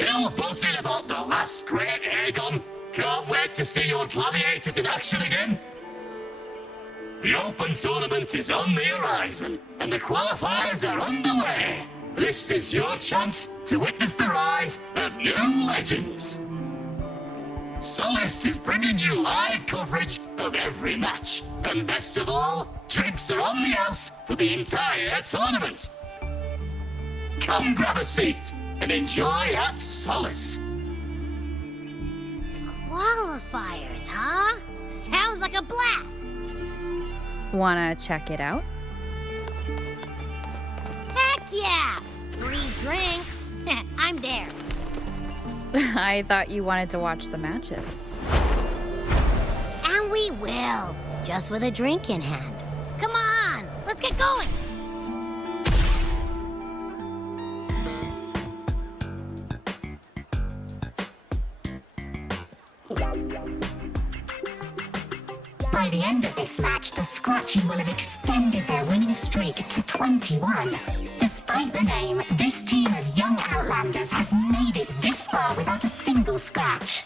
Still buzzing about the last great Aegon? Can't wait to see your gladiators in action again. The Open Tournament is on the horizon, and the qualifiers are underway. This is your chance to witness the rise of new legends. Solace is bringing you live coverage of every match. And best of all, drinks are on the house for the entire tournament. Come grab a seat and enjoy at Solace. Qualifiers, huh? Sounds like a blast! Wanna check it out? Heck yeah! Free drinks! I'm there. I thought you wanted to watch the matches. And we will, just with a drink in hand. Come on, let's get going! By the end of this match, the Scratchy will have extended their winning streak to 21. Despite the name, this team of young Outlanders has made it this far without a single scratch.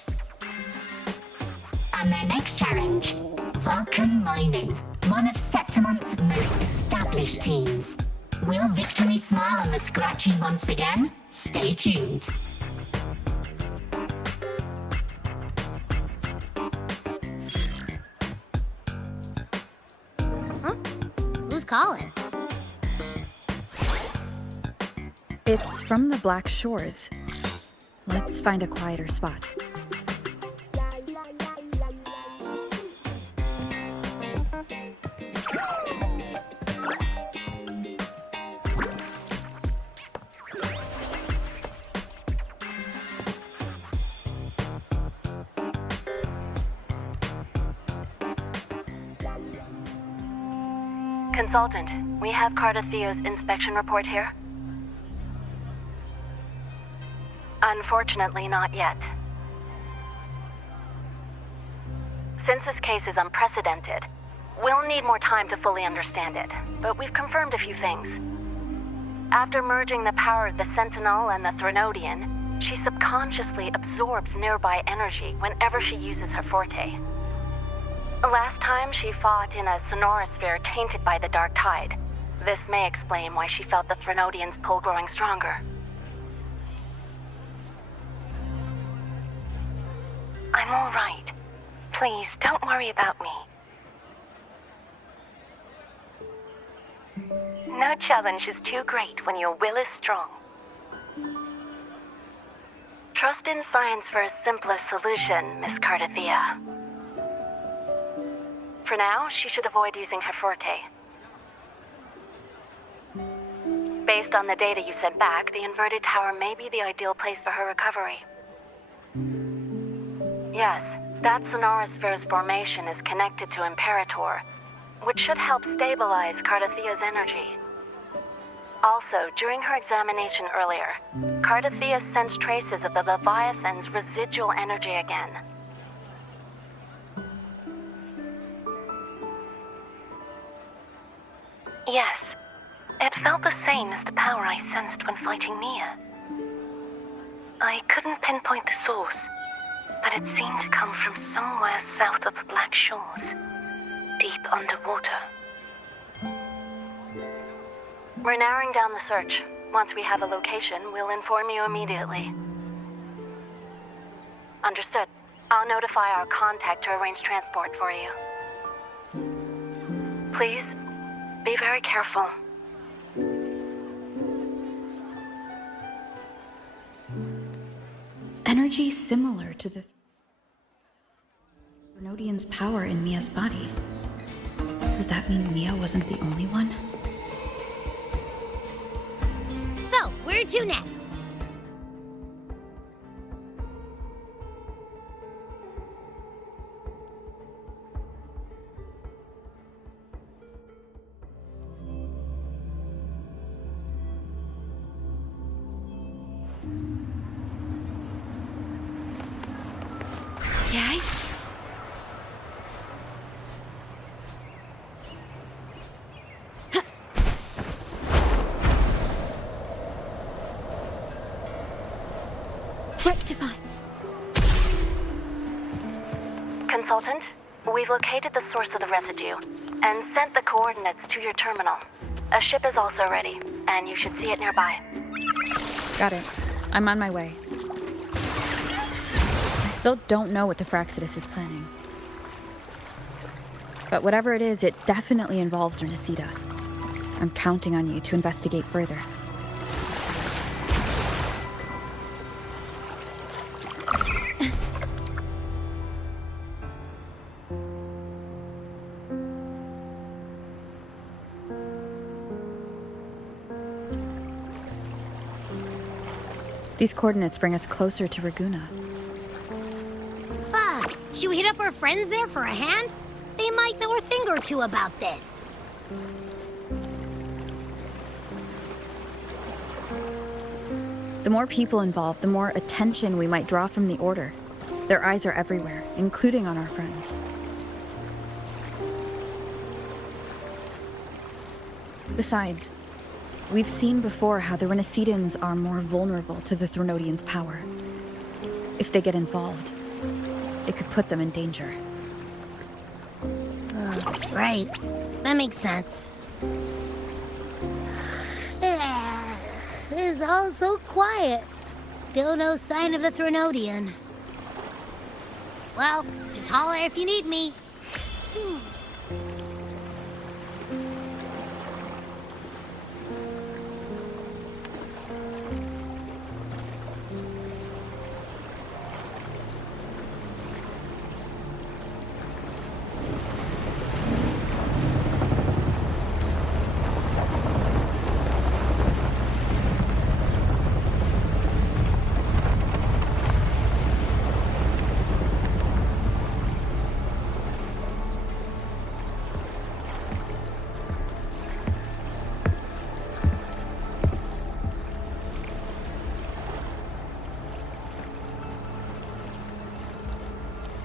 And their next challenge, Vulcan Mining, one of Septimont's most established teams. Will victory smile on the Scratchy once again? Stay tuned. Huh? Who's calling? It's from the Black Shores. Let's find a quieter spot. Consultant, we have Cardathea's inspection report here. Unfortunately, not yet. Since this case is unprecedented, we'll need more time to fully understand it, but we've confirmed a few things. After merging the power of the Sentinel and the Threnodian, she subconsciously absorbs nearby energy whenever she uses her forte. Last time she fought in a sonorosphere tainted by the Dark Tide. This may explain why she felt the Threnodian's pull growing stronger. I'm all right. Please, don't worry about me. No challenge is too great when your will is strong. Trust in science for a simpler solution, Miss Cardathea. For now, she should avoid using her forte. Based on the data you sent back, the inverted tower may be the ideal place for her recovery. Yes, that sonorosphere's formation is connected to Imperator, which should help stabilize Cardathea's energy. Also, during her examination earlier, Cardathea sensed traces of the Leviathan's residual energy again. Yes, it felt the same as the power I sensed when fighting Mia. I couldn't pinpoint the source, but it seemed to come from somewhere south of the Black Shores, deep underwater. We're narrowing down the search. Once we have a location, we'll inform you immediately. Understood. I'll notify our contact to arrange transport for you. Please, be very careful. Energy similar to the Threnodian's power in Mia's body. Does that mean Mia wasn't the only one? So, where to next? Okay. Rectify. Consultant, we've located the source of the residue and sent the coordinates to your terminal. A ship is also ready, and you should see it nearby. Got it. I'm on my way. I still don't know what the Phraxidus is planning. But whatever it is, it definitely involves Renesita. I'm counting on you to investigate further. These coordinates bring us closer to Raguna. Should we hit up our friends there for a hand? They might know a thing or two about this. The more people involved, the more attention we might draw from the Order. Their eyes are everywhere, including on our friends. Besides, we've seen before how the Renesitans are more vulnerable to the Threnodians' power. If they get involved, it could put them in danger. Right. That makes sense. It's all so quiet. Still no sign of the Threnodian. Well, just holler if you need me.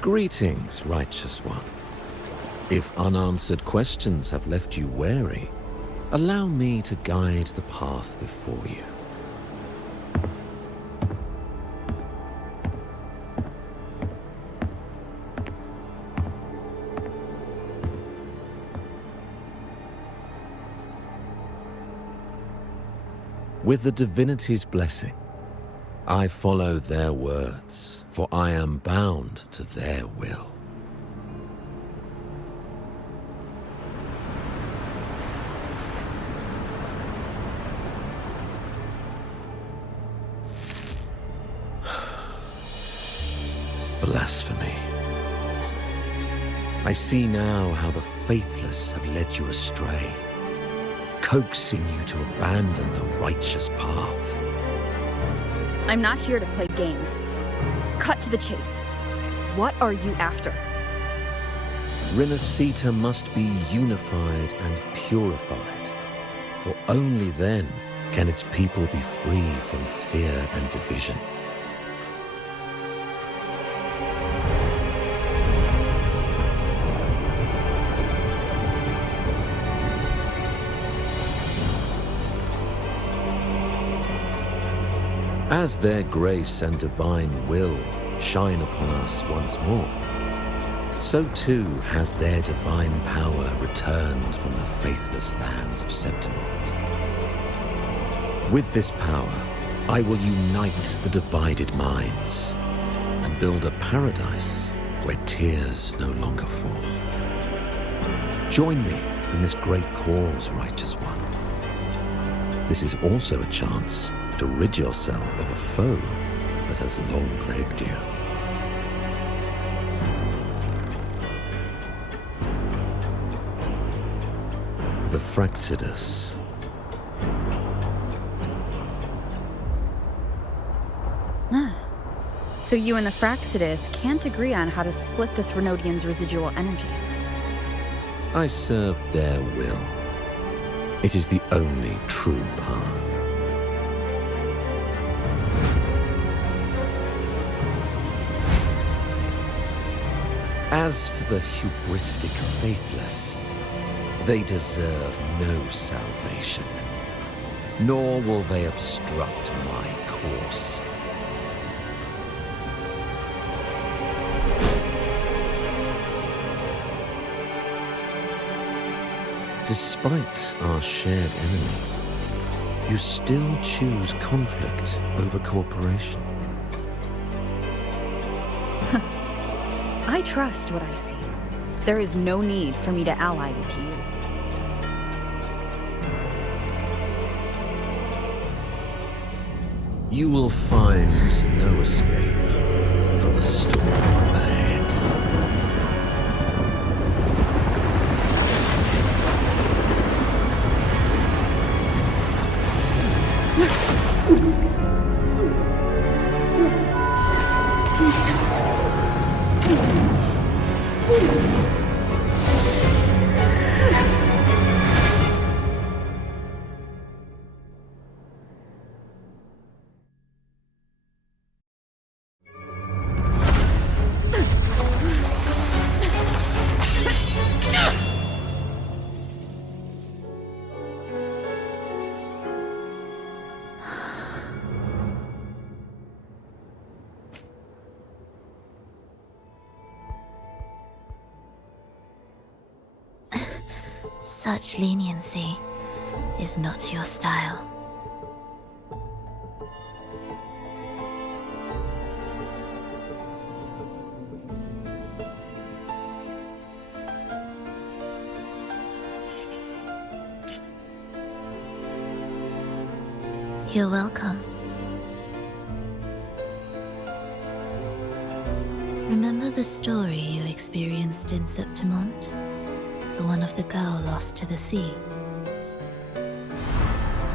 Greetings, righteous one. If unanswered questions have left you wary, allow me to guide the path before you. With the Divinity's blessing, I follow their words, for I am bound to their will. Blasphemy. I see now how the faithless have led you astray, coaxing you to abandon the righteous path. I'm not here to play games. Cut to the chase. What are you after? Renesita must be unified and purified, for only then can its people be free from fear and division. As their grace and divine will shine upon us once more, so too has their divine power returned from the faithless lands of Septimund. With this power, I will unite the divided minds and build a paradise where tears no longer fall. Join me in this great cause, righteous one. This is also a chance to rid yourself of a foe that has long plagued you. The Phraxidus. So you and the Phraxidus can't agree on how to split the Threnodians' residual energy. I serve their will. It is the only true path. As for the hubristic faithless, they deserve no salvation, nor will they obstruct my course. Despite our shared enemy, you still choose conflict over cooperation. I trust what I see. There is no need for me to ally with you. You will find no escape from the storm ahead. Such leniency is not your style. You're welcome. Remember the story you experienced in Septimont? The one of the girl lost to the sea.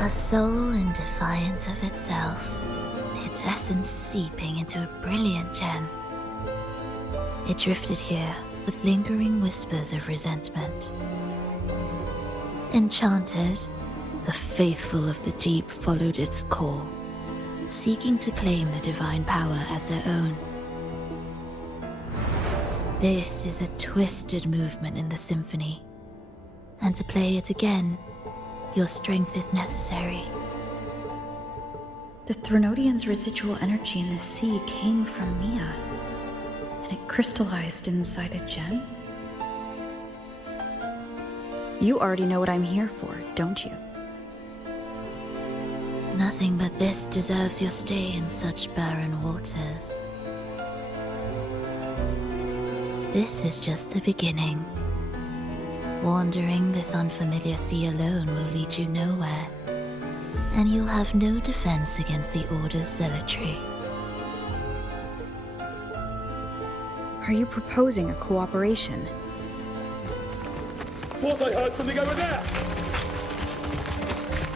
A soul in defiance of itself, its essence seeping into a brilliant gem. It drifted here with lingering whispers of resentment. Enchanted, the faithful of the deep followed its call, seeking to claim the divine power as their own. This is a twisted movement in the symphony, and to play it again, your strength is necessary. The Threnodian's residual energy in the sea came from Mia, and it crystallized inside a gem? You already know what I'm here for, don't you? Nothing but this deserves your stay in such barren waters. This is just the beginning. Wandering this unfamiliar sea alone will lead you nowhere, and you'll have no defense against the Order's zealotry. Are you proposing a cooperation? Thought I heard something over there!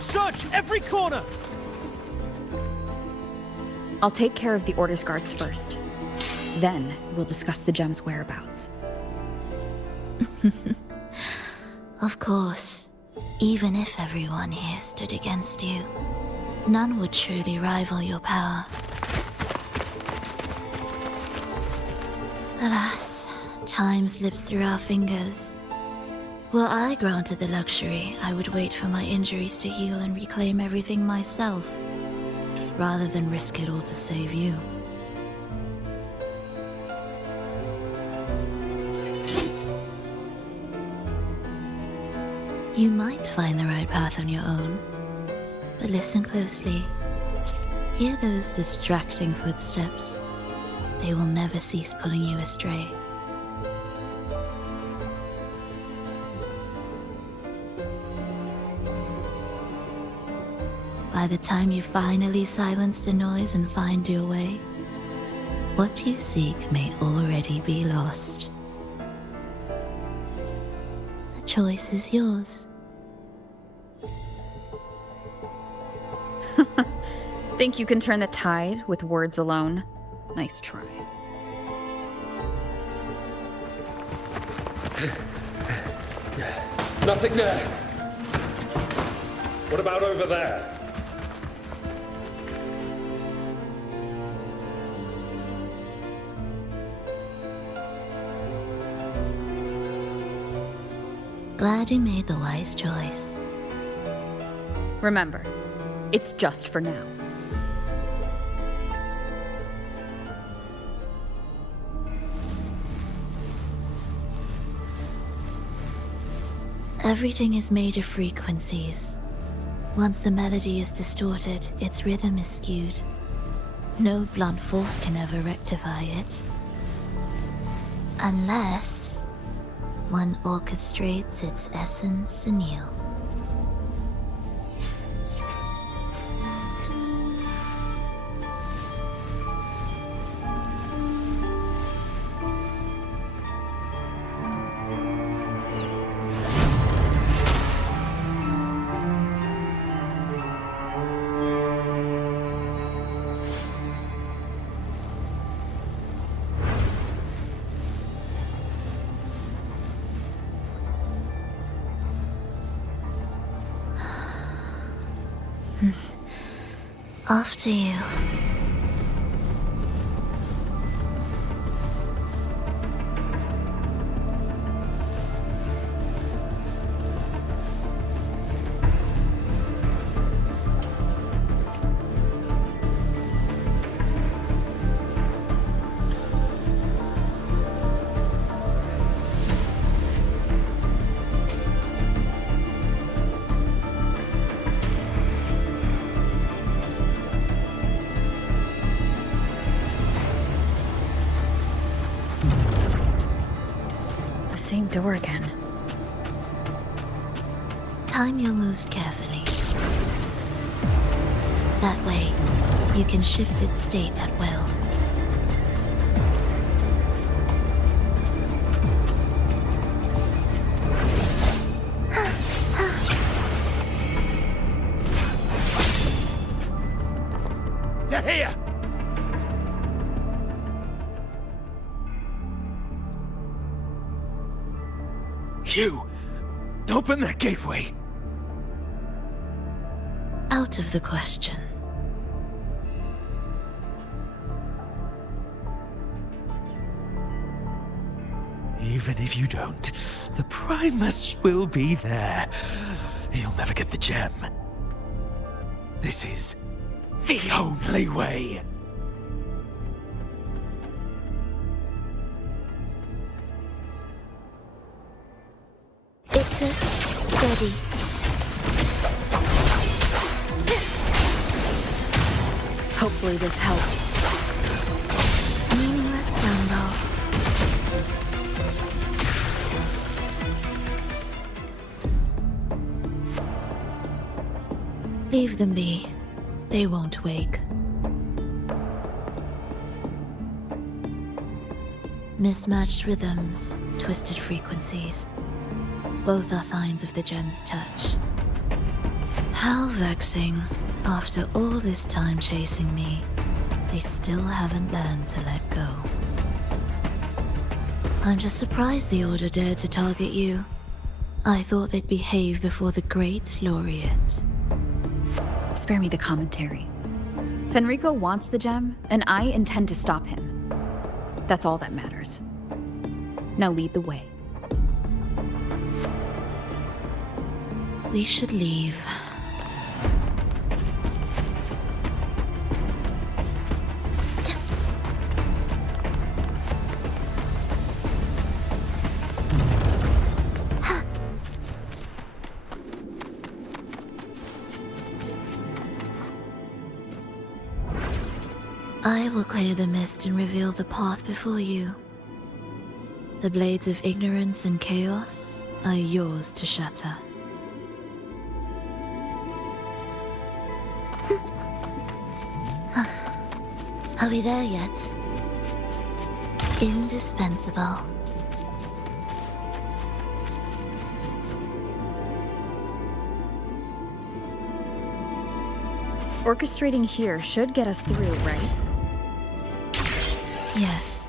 Search every corner! I'll take care of the Order's guards first. Then, we'll discuss the gem's whereabouts. Of course, even if everyone here stood against you, none would truly rival your power. Alas, time slips through our fingers. Were I granted the luxury, I would wait for my injuries to heal and reclaim everything myself, rather than risk it all to save you. You might find the right path on your own, but listen closely. Hear those distracting footsteps. They will never cease pulling you astray. By the time you finally silence the noise and find your way, what you seek may already be lost. The choice is yours. Think you can turn the tide with words alone? Nice try. Nothing there! What about over there? Glad you made the wise choice. Remember, it's just for now. Everything is made of frequencies. Once the melody is distorted, its rhythm is skewed. No blunt force can ever rectify it. Unless one orchestrates its essence anew. After you. Same door again. Time your moves carefully. That way, you can shift its state at will. You're here! You! Open that gateway! Out of the question. Even if you don't, the Primus will be there. You'll never get the gem. This is the only way. Ictus, steady. Hopefully this helps. Meaningless rumble. Leave them be. They won't wake. Mismatched rhythms, twisted frequencies. Both are signs of the gem's touch. How vexing. After all this time chasing me, they still haven't learned to let go. I'm just surprised the Order dared to target you. I thought they'd behave before the great laureate. Spare me the commentary. Fenrico wants the gem, and I intend to stop him. That's all that matters. Now lead the way. We should leave. I will clear the mist and reveal the path before you. The blades of ignorance and chaos are yours to shatter. Are we there yet? Indispensable. Orchestrating here should get us through, right? Yes.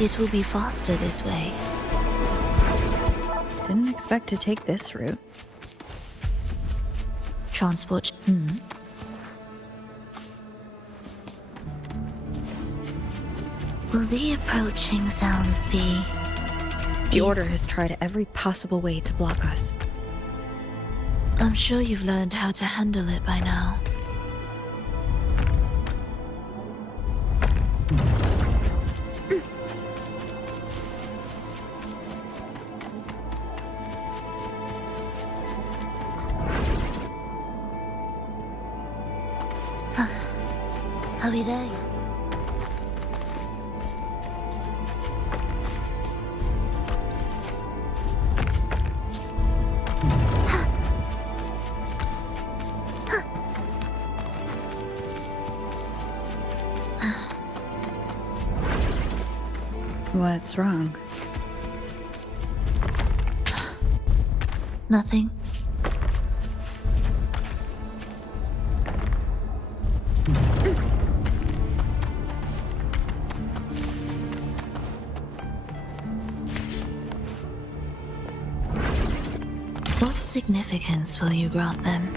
It will be faster this way. Didn't expect to take this route. Transport. Will the approaching sounds be... The Order has tried every possible way to block us. I'm sure you've learned how to handle it by now. Are we there yet? What's wrong? Nothing. What significance will you grant them?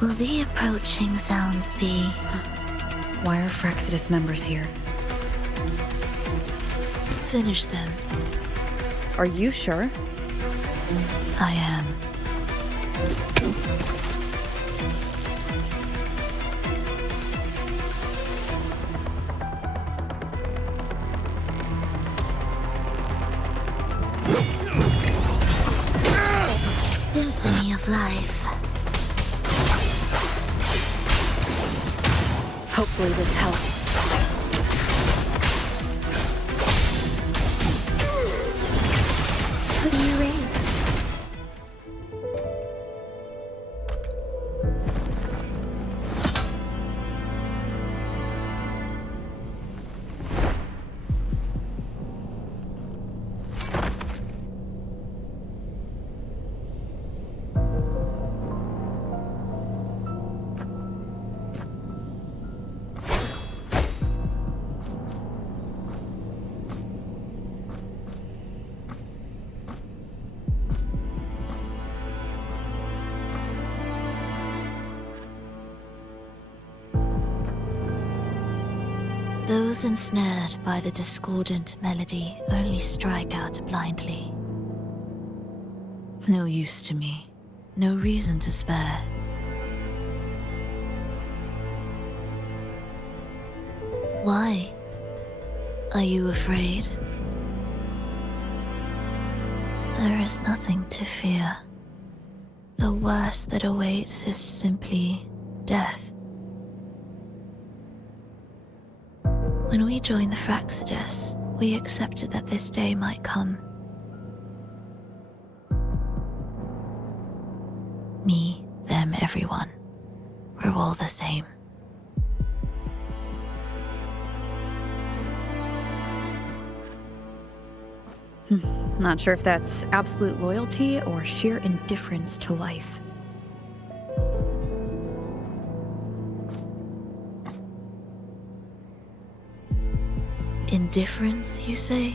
Will the approaching sounds be... Why are Phrolova members here? Finish them. Are you sure? I am. Symphony of life. Hopefully this helps. Who do you raise? Those ensnared by the discordant melody only strike out blindly. No use to me, no reason to spare. Why? Are you afraid? There is nothing to fear. The worst that awaits is simply death. When we joined the Phrolova, we accepted that this day might come. Me, them, everyone. We're all the same. Not sure if that's absolute loyalty or sheer indifference to life. Indifference, you say?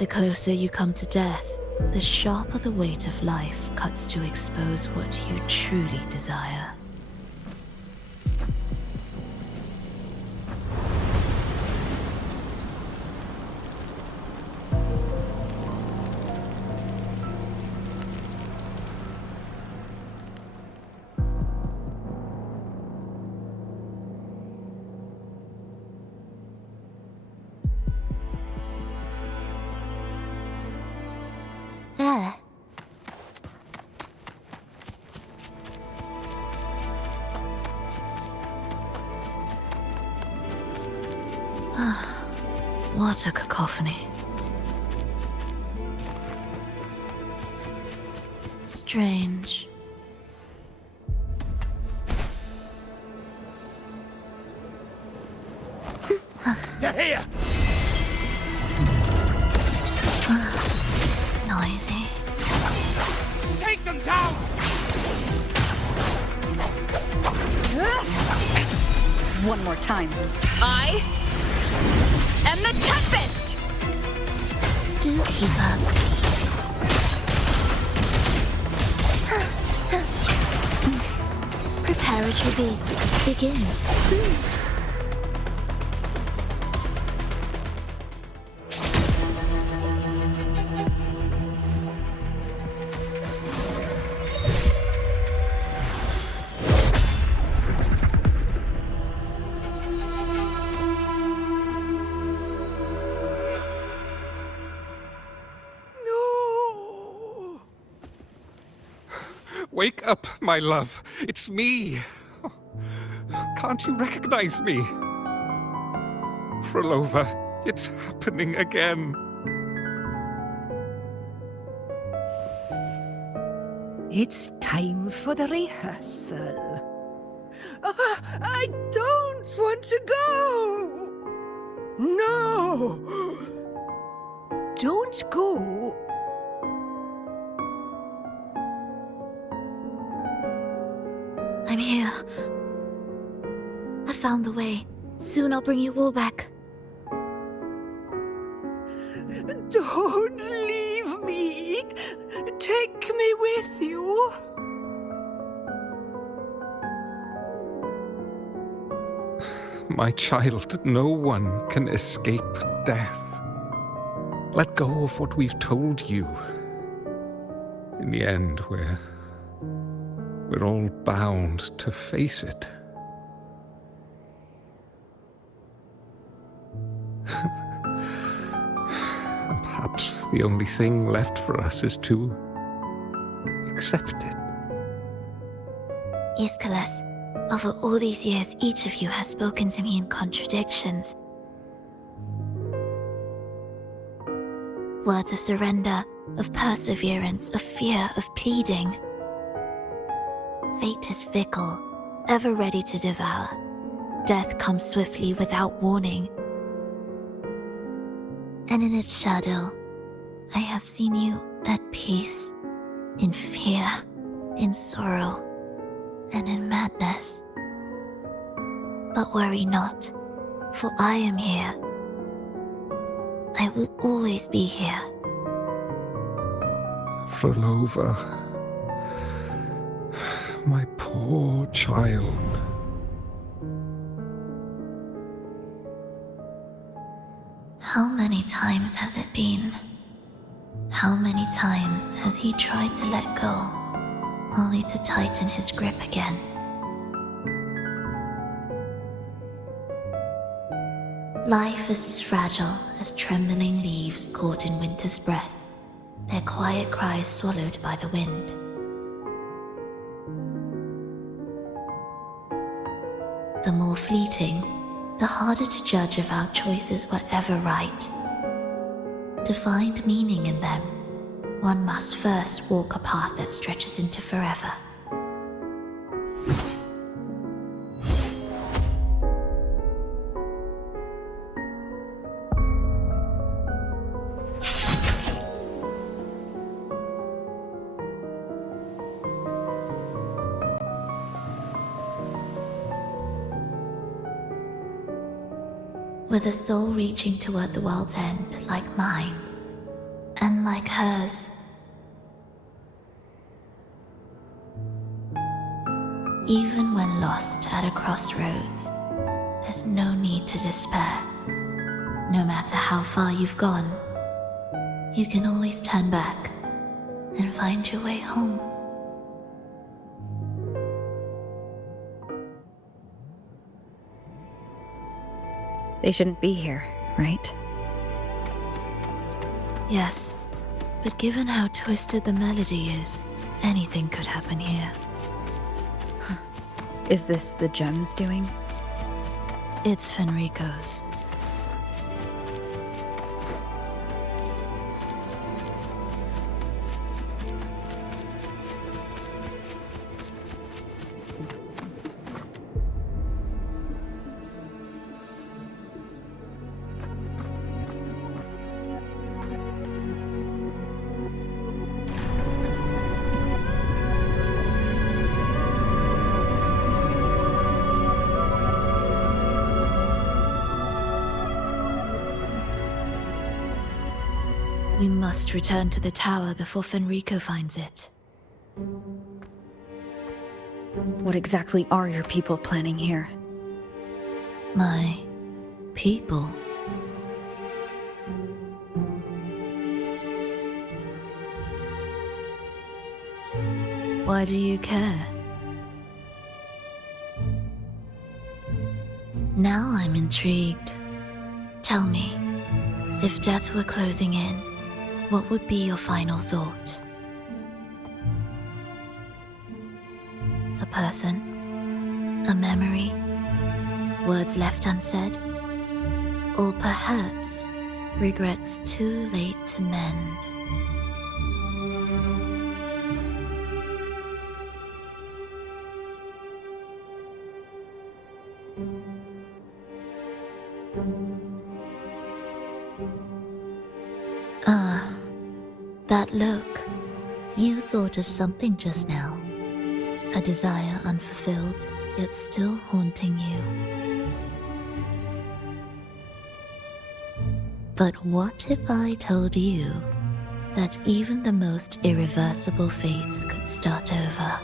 The closer you come to death, the sharper the weight of life cuts to expose what you truly desire. There. What a cacophony. Strange. They're here! Noisy. Take them down! One more time. I am the Tempest! Do keep up. Preparatory beats. Begin. Wake up, my love. It's me. Can't you recognize me? Phrolova, it's happening again. It's time for the rehearsal. I don't want to go! No! Don't go! I'm here. I found the way. Soon I'll bring you all back. Don't leave me! Take me with you! My child, no one can escape death. Let go of what we've told you. In the end, we're all bound to face it. And perhaps the only thing left for us is to accept it. Aeschylus, over all these years, each of you has spoken to me in contradictions. Words of surrender, of perseverance, of fear, of pleading. Fate is fickle, ever ready to devour. Death comes swiftly without warning. And in its shadow, I have seen you at peace, in fear, in sorrow, and in madness. But worry not, for I am here. I will always be here. Phrolova, my poor child. How many times has it been? How many times has he tried to let go, only to tighten his grip again? Life is as fragile as trembling leaves caught in winter's breath, their quiet cries swallowed by the wind. The more fleeting, the harder to judge if our choices were ever right. To find meaning in them, one must first walk a path that stretches into forever. With a soul reaching toward the world's end like mine, and like hers. Even when lost at a crossroads, there's no need to despair. No matter how far you've gone, you can always turn back and find your way home. They shouldn't be here, right? Yes, but given how twisted the melody is, anything could happen here. Is this the gem's doing? It's Fenrico's. We must return to the tower before Fenrico finds it. What exactly are your people planning here? My people? Why do you care? Now I'm intrigued. Tell me, if death were closing in, what would be your final thought? person, a memory, words left unsaid, or perhaps regrets too late to mend. Ah, that look. You thought of something just now. A desire unfulfilled, yet still haunting you. But what if I told you that even the most irreversible fates could start over?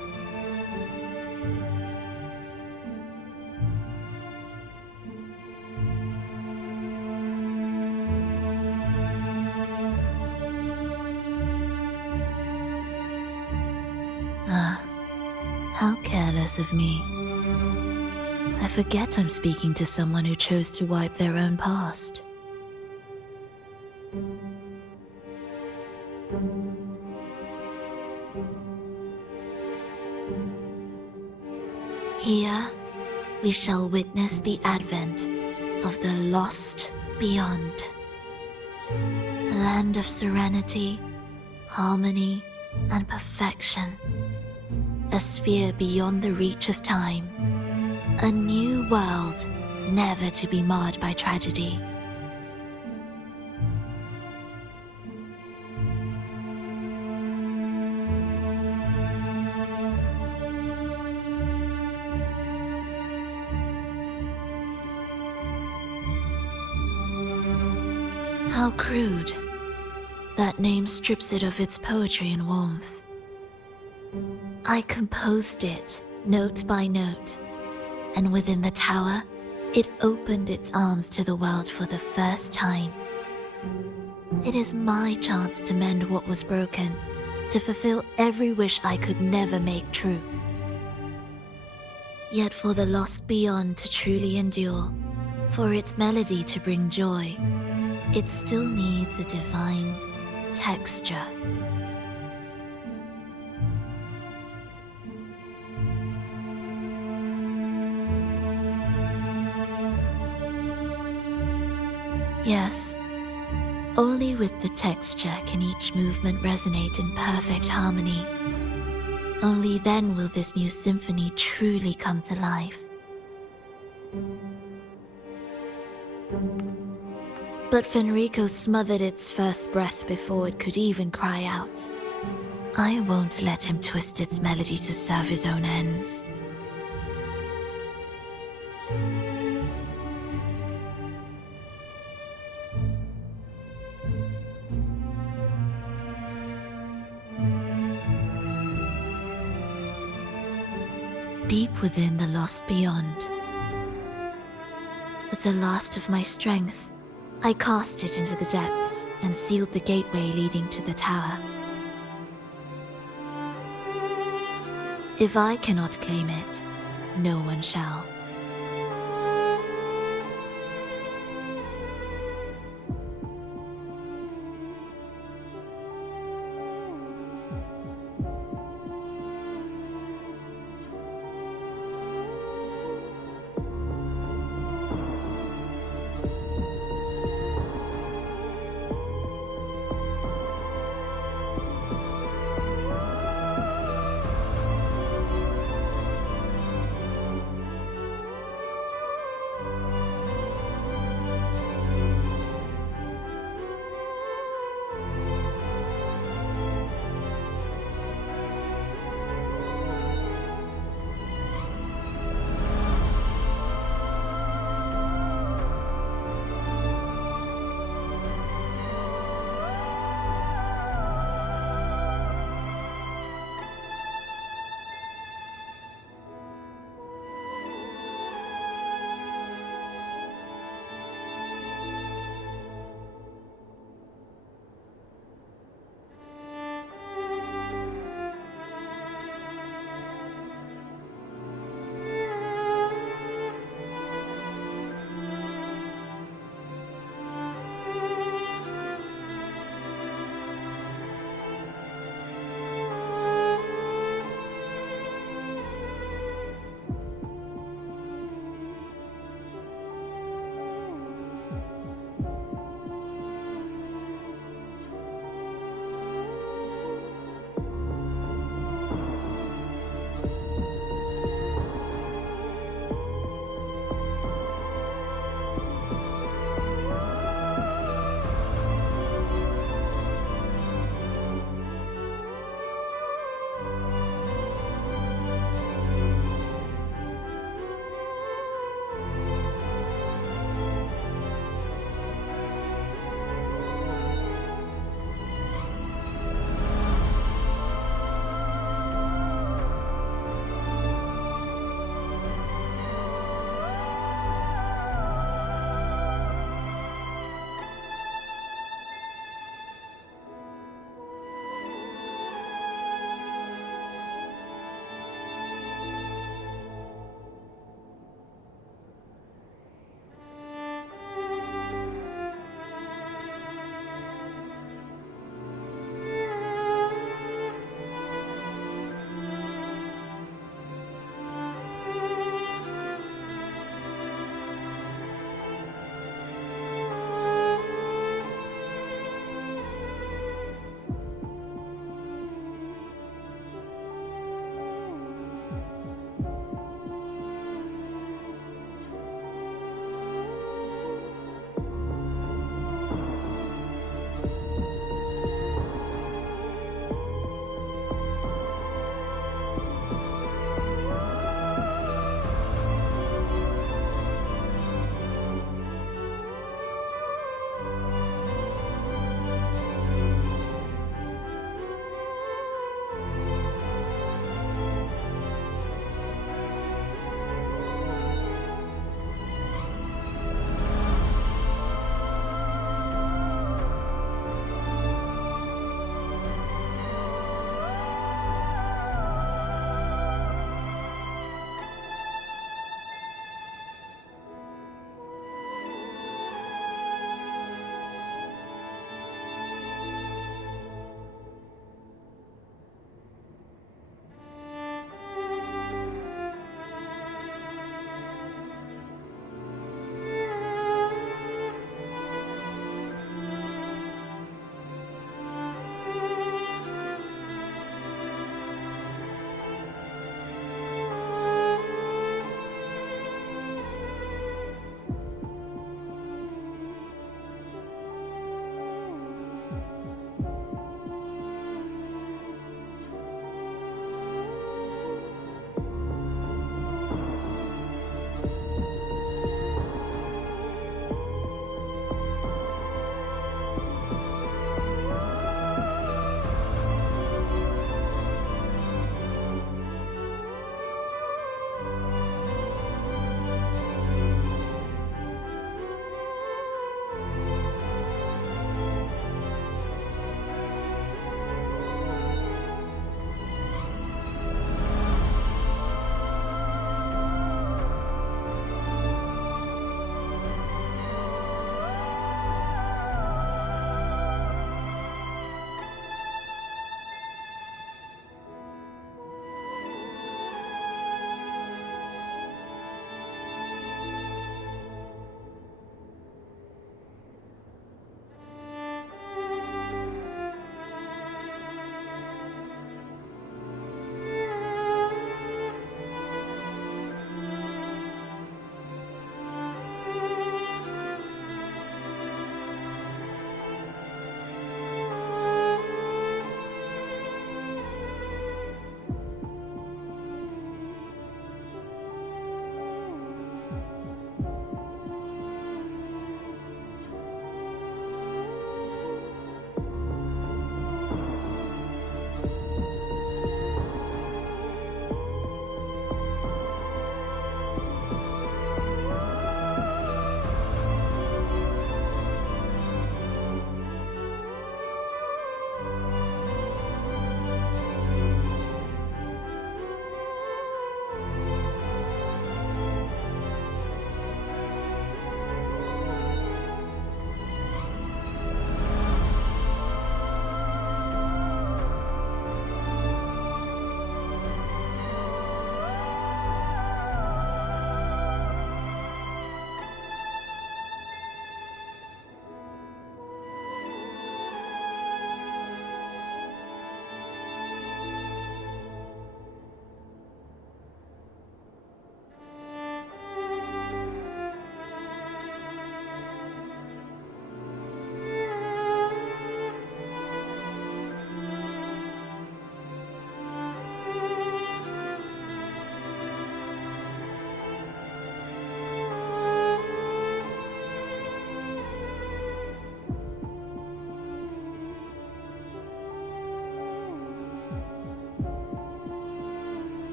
How careless of me. I forget I'm speaking to someone who chose to wipe their own past. Here, we shall witness the advent of the lost beyond. A land of serenity, harmony, and perfection. A sphere beyond the reach of time. A new world, never to be marred by tragedy. How crude. That name strips it of its poetry and warmth. I composed it, note by note, and within the tower, it opened its arms to the world for the first time. It is my chance to mend what was broken, to fulfill every wish I could never make true. Yet for the lost beyond to truly endure, for its melody to bring joy, it still needs a divine texture. Yes, only with the texture can each movement resonate in perfect harmony. Only then will this new symphony truly come to life. But Fenrico smothered its first breath before it could even cry out. I won't let him twist its melody to serve his own ends. Deep within the lost beyond, with the last of my strength, I cast it into the depths and sealed the gateway leading to the tower. If I cannot claim it, no one shall.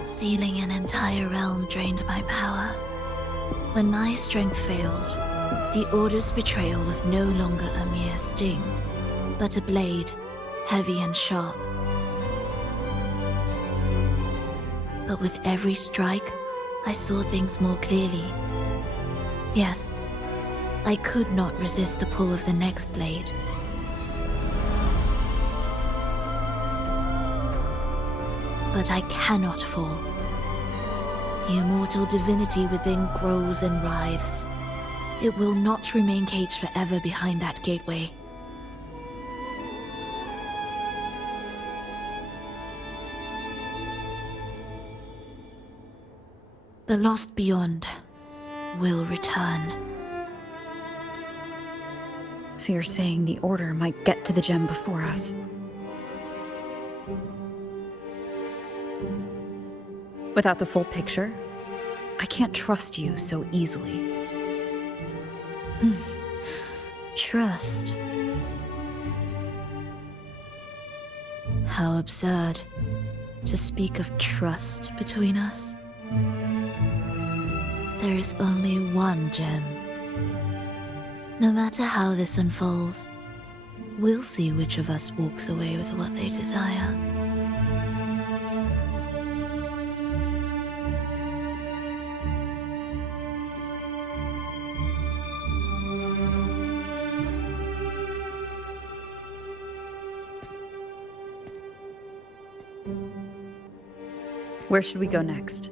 Sealing an entire realm drained my power. When my strength failed, the Order's betrayal was no longer a mere sting, but a blade, heavy and sharp. But with every strike, I saw things more clearly. Yes, I could not resist the pull of the next blade. But I cannot fall. The immortal divinity within grows and writhes. It will not remain caged forever behind that gateway. The lost beyond will return. So you're saying the Order might get to the gem before us? Without the full picture, I can't trust you so easily. Trust? How absurd to speak of trust between us. There is only one gem. No matter how this unfolds, we'll see which of us walks away with what they desire. Where should we go next?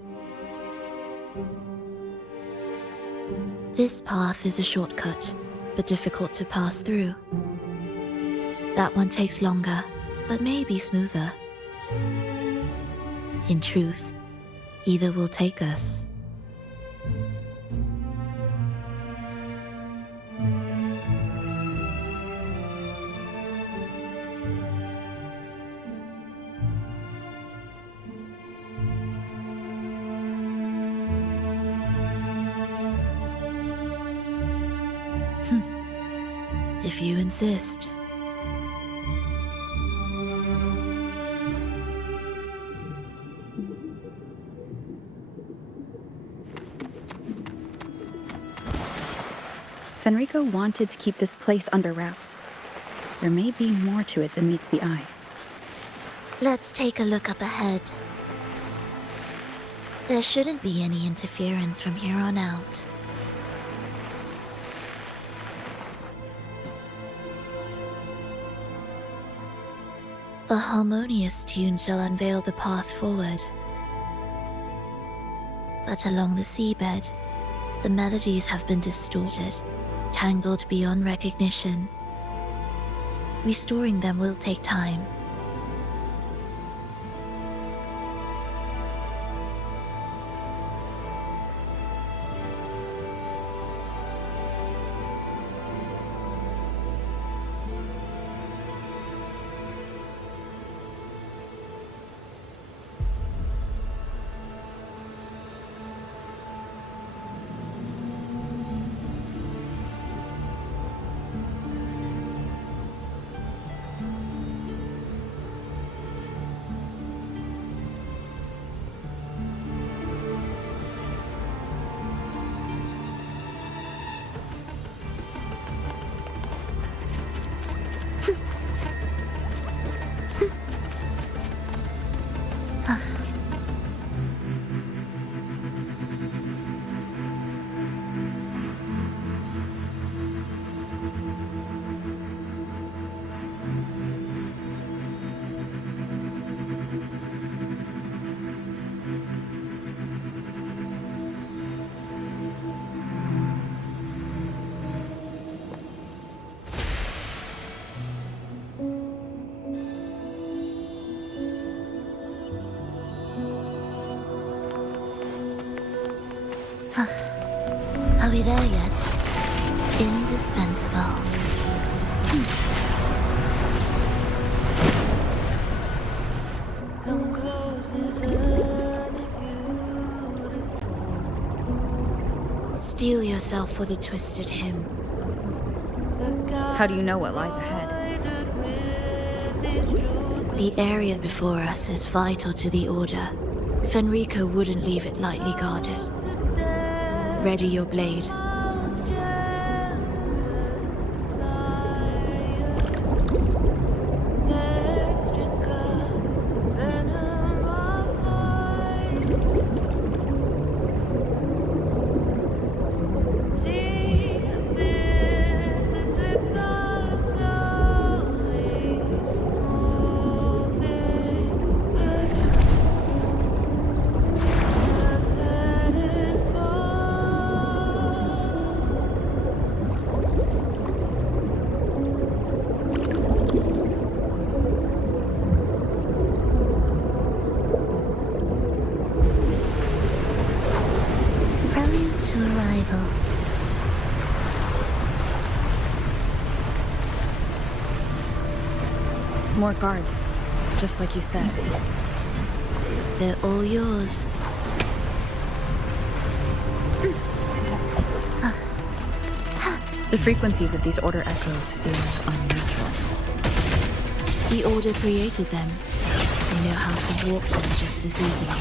This path is a shortcut, but difficult to pass through. That one takes longer, but may be smoother. In truth, either will take us. If you insist. Fenrico wanted to keep this place under wraps. There may be more to it than meets the eye. Let's take a look up ahead. There shouldn't be any interference from here on out. A harmonious tune shall unveil the path forward. But along the seabed, the melodies have been distorted, tangled beyond recognition. Restoring them will take time. Are we there yet? Indispensable. Come close, isn't it beautiful? Steel yourself for the twisted hymn. How do you know what lies ahead? The area before us is vital to the Order. Fenrico wouldn't leave it lightly guarded. Ready your blade. Prelude to arrival. More guards, just like you said. They're all yours. The frequencies of these Order echoes feel unnatural. The Order created them. They know how to walk them just as easily.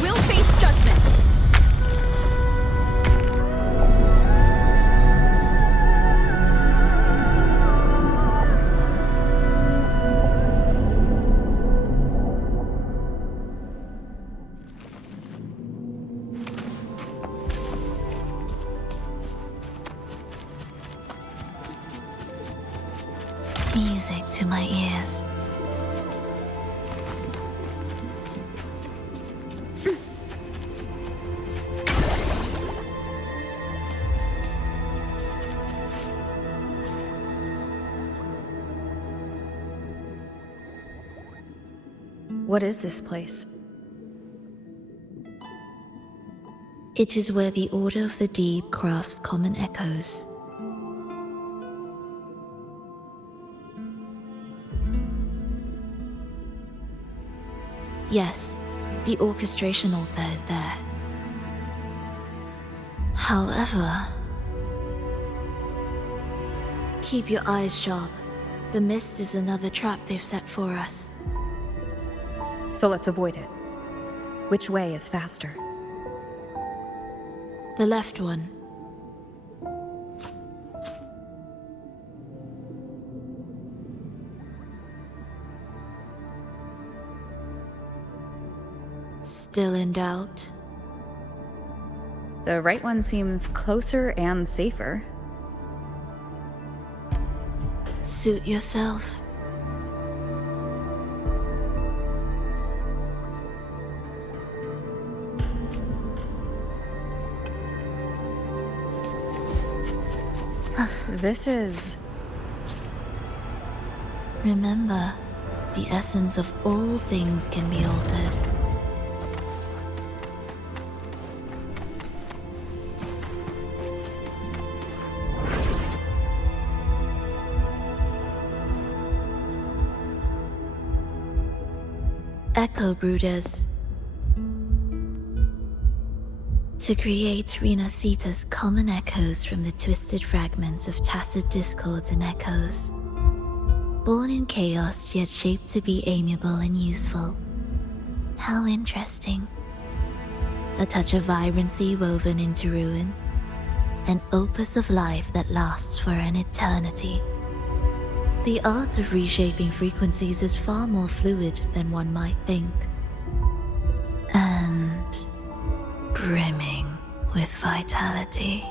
We'll face judgment! Music to my ears. What is this place? It is where the Order of the Deep crafts common echoes. Yes, the orchestration altar is there. However, keep your eyes sharp. The mist is another trap they've set for us. So let's avoid it. Which way is faster? The left one. Still in doubt? The right one seems closer and safer. Suit yourself. This is... Remember, the essence of all things can be altered. Echo Brooders. To create Renacita's common echoes from the twisted fragments of tacit discords and echoes. Born in chaos, yet shaped to be amiable and useful. How interesting. A touch of vibrancy woven into ruin. An opus of life that lasts for an eternity. The art of reshaping frequencies is far more fluid than one might think. And brimming with vitality.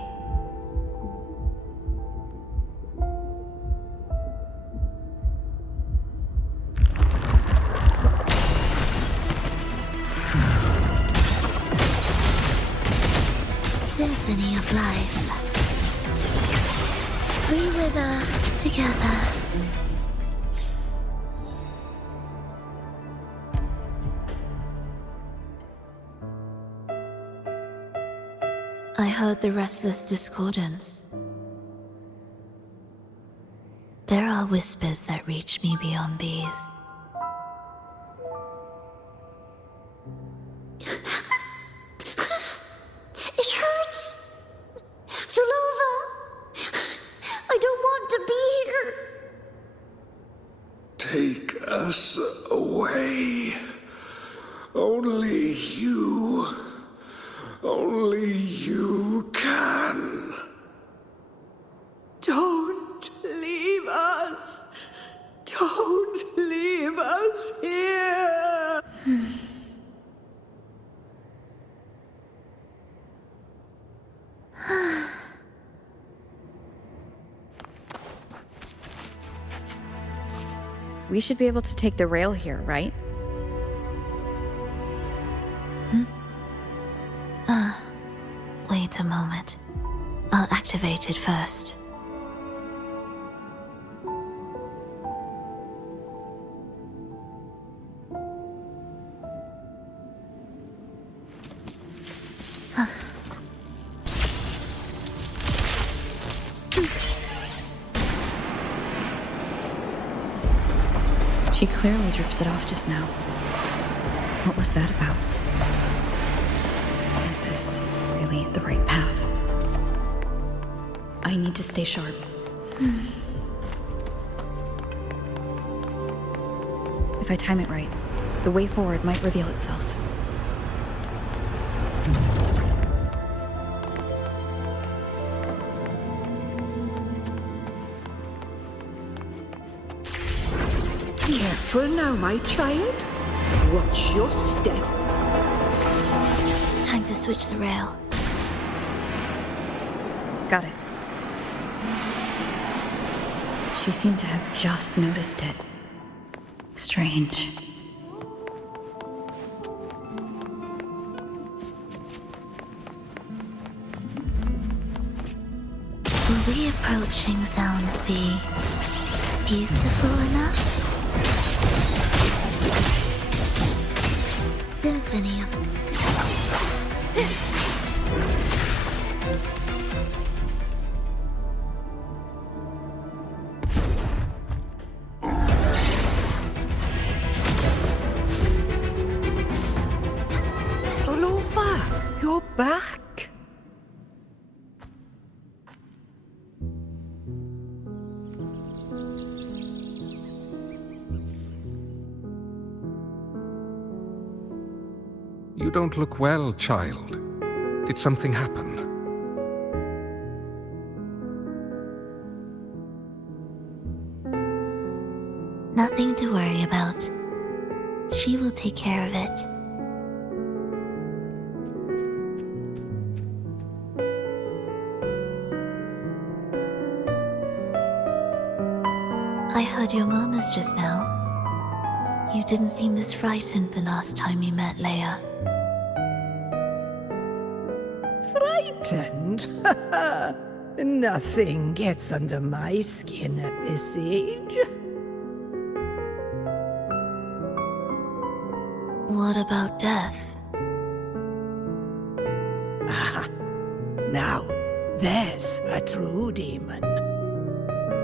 Symphony of life. We wither together. I heard the restless discordance. There are whispers that reach me beyond these. It hurts! Phrolova! I don't want to be here! Take us away. Only you can. Don't leave us. Don't leave us here. We should be able to take the rail here, right? Wait a moment. I'll activate it first. She clearly drifted off just now. What was that about? Is this really the right path? I need to stay sharp. If I time it right, the way forward might reveal itself. Careful now, my child. Watch your step. Time to switch the rail. Got it. She seemed to have just noticed it. Strange. Will the approaching sounds be beautiful enough? Symphony of... Phrolova, you're back. You don't look well, child. Did something happen? Nothing to worry about. She will take care of it. I heard your murmurs just now. You didn't seem this frightened the last time we met, Leia. Frightened? Nothing gets under my skin at this age. What about death? Ah, now, there's a true demon.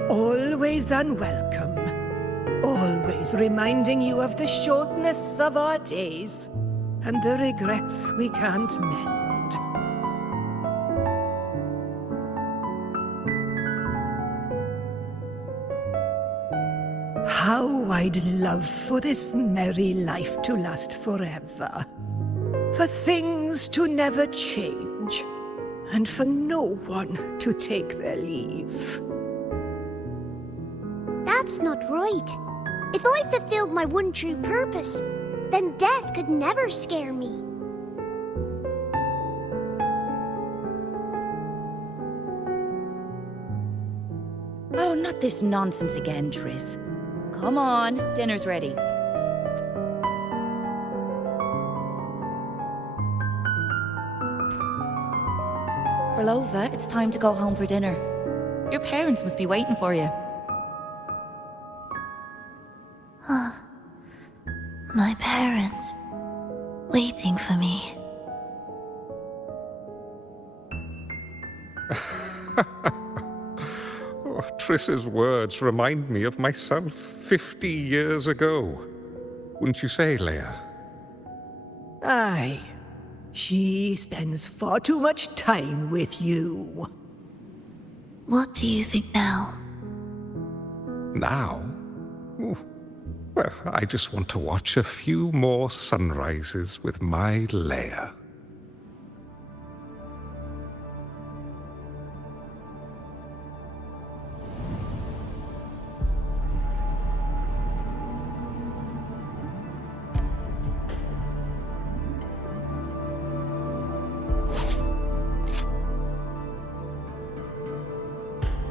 Always unwelcome. Always reminding you of the shortness of our days and the regrets we can't mend. How I'd love for this merry life to last forever. For things to never change, and for no one to take their leave. That's not right. If I fulfilled my one true purpose, then death could never scare me. Oh, not this nonsense again, Triss. Come on, dinner's ready. Phrolova, it's time to go home for dinner. Your parents must be waiting for you. My parents, waiting for me. Oh, Triss's words remind me of myself 50 years ago. Wouldn't you say, Leia? Aye. She spends far too much time with you. What do you think now? Now? Ooh. Well, I just want to watch a few more sunrises with my Leia.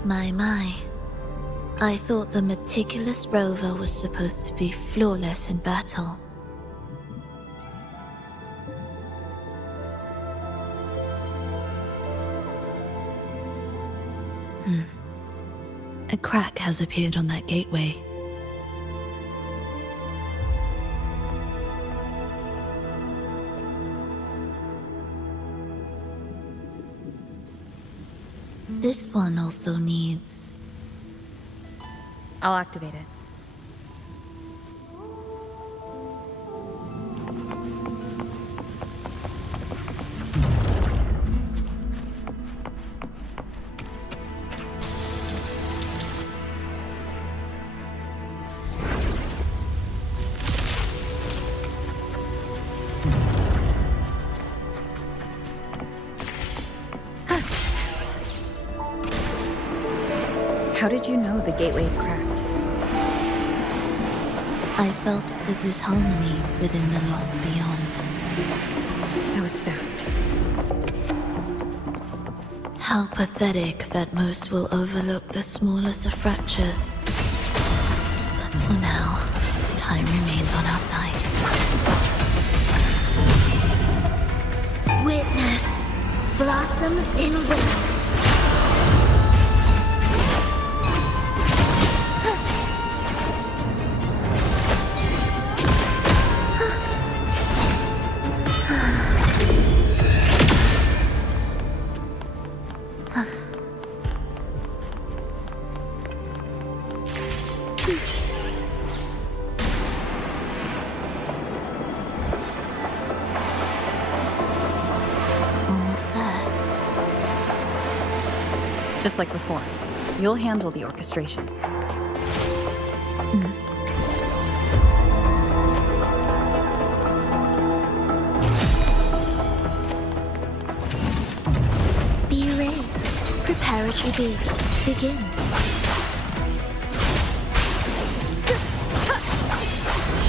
My. I thought the meticulous rover was supposed to be flawless in battle. A crack has appeared on that gateway. This one also needs... I'll activate it. How did you know the gateway had cracked? I felt the disharmony within the lost beyond. That was fast. How pathetic that most will overlook the smallest of fractures. But for now, time remains on our side. Witness blossoms in wind. Just like before, you'll handle the orchestration. Be erased. Preparatory beats begin.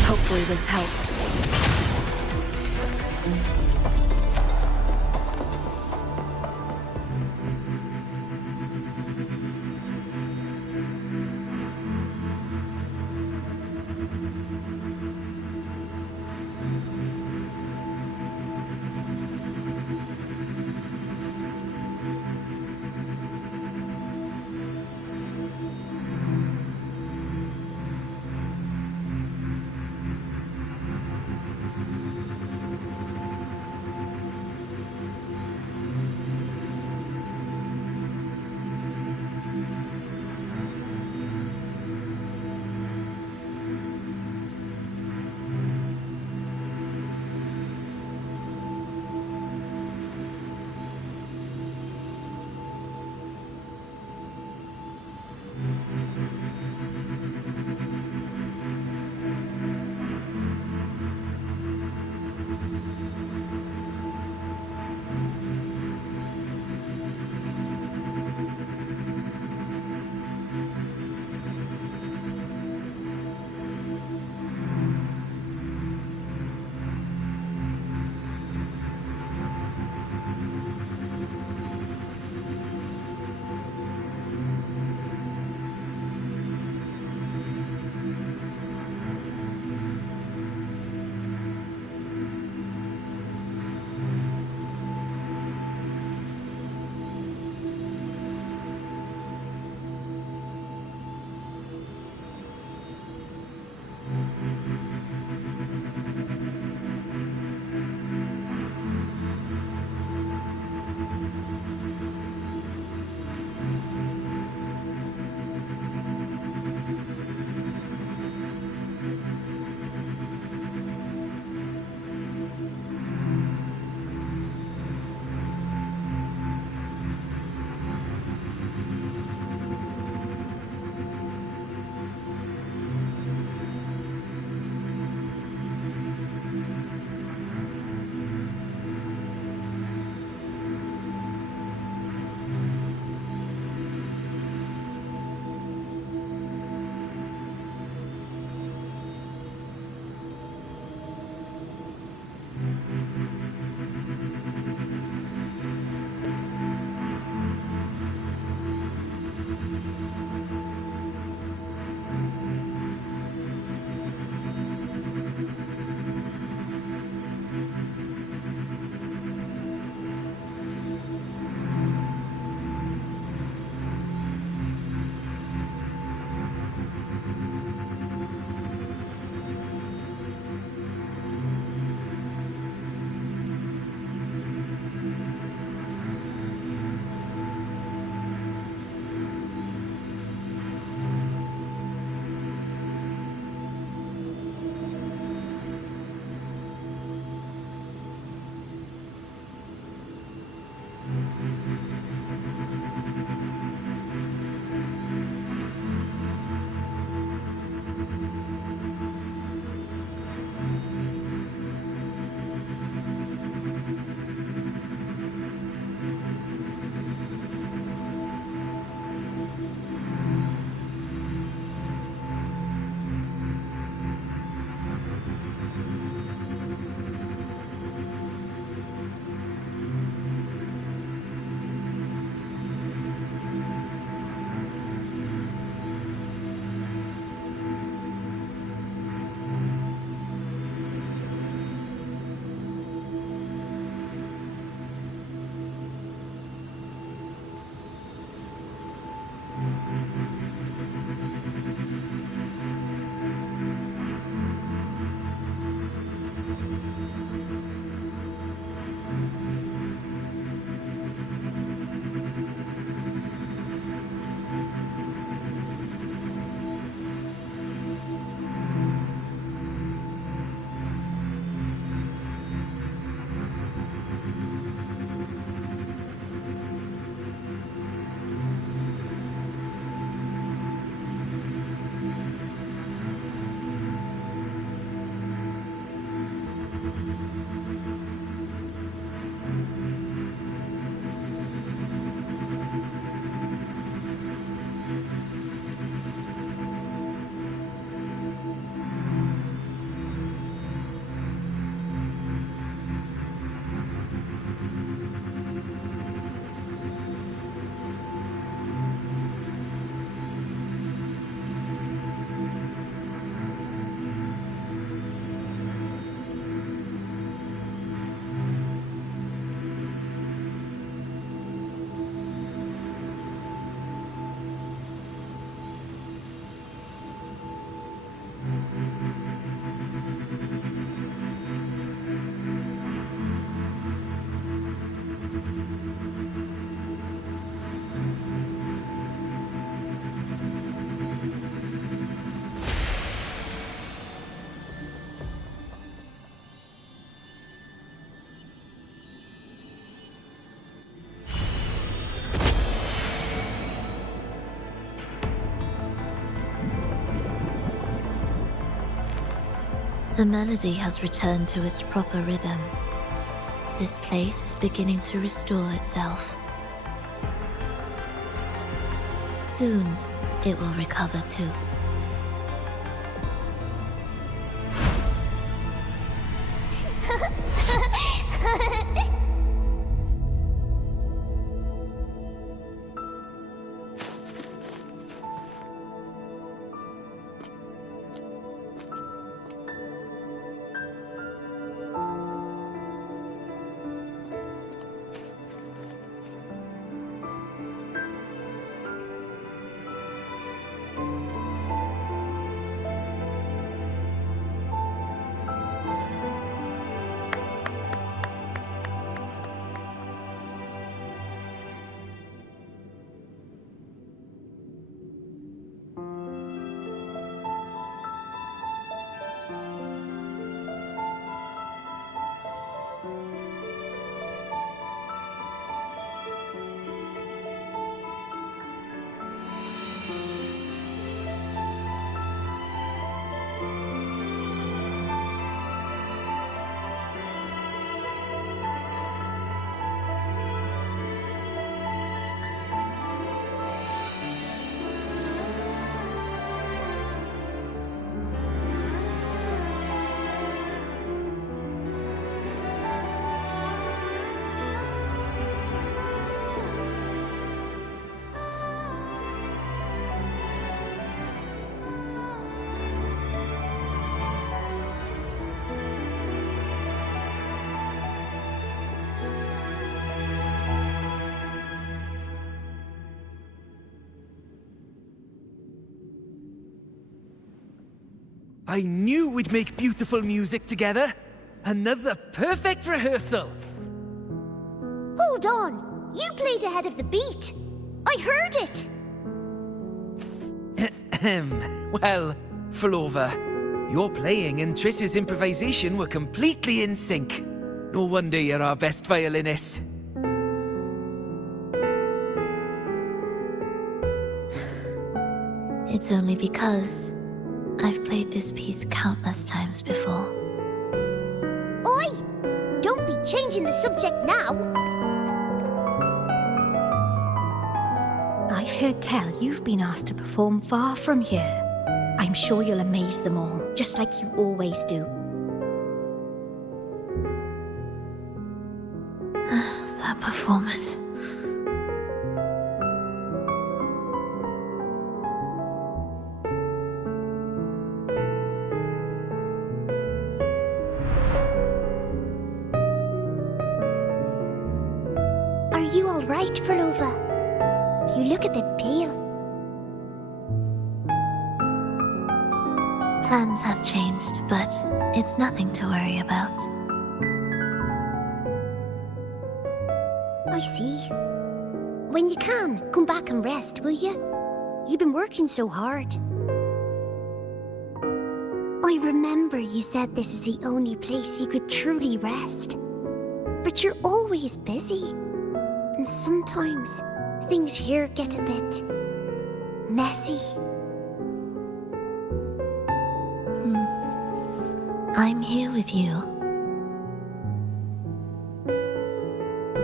Hopefully this helps. The melody has returned to its proper rhythm. This place is beginning to restore itself. Soon, it will recover too. I knew we'd make beautiful music together. Another perfect rehearsal. Hold on! You played ahead of the beat! I heard it! Well, Phrolova, your playing and Triss's improvisation were completely in sync. No wonder you're our best violinist. It's only because I've played this piece countless times before. Oi! Don't be changing the subject now! I've heard tell you've been asked to perform far from here. I'm sure you'll amaze them all, just like you always do. That performance. Are you alright, Phrolova? You look a bit pale. Plans have changed, but it's nothing to worry about. I see. When you can, come back and rest, will you? You've been working so hard. I remember you said this is the only place you could truly rest. But you're always busy. And sometimes things here get a bit messy. I'm here with you.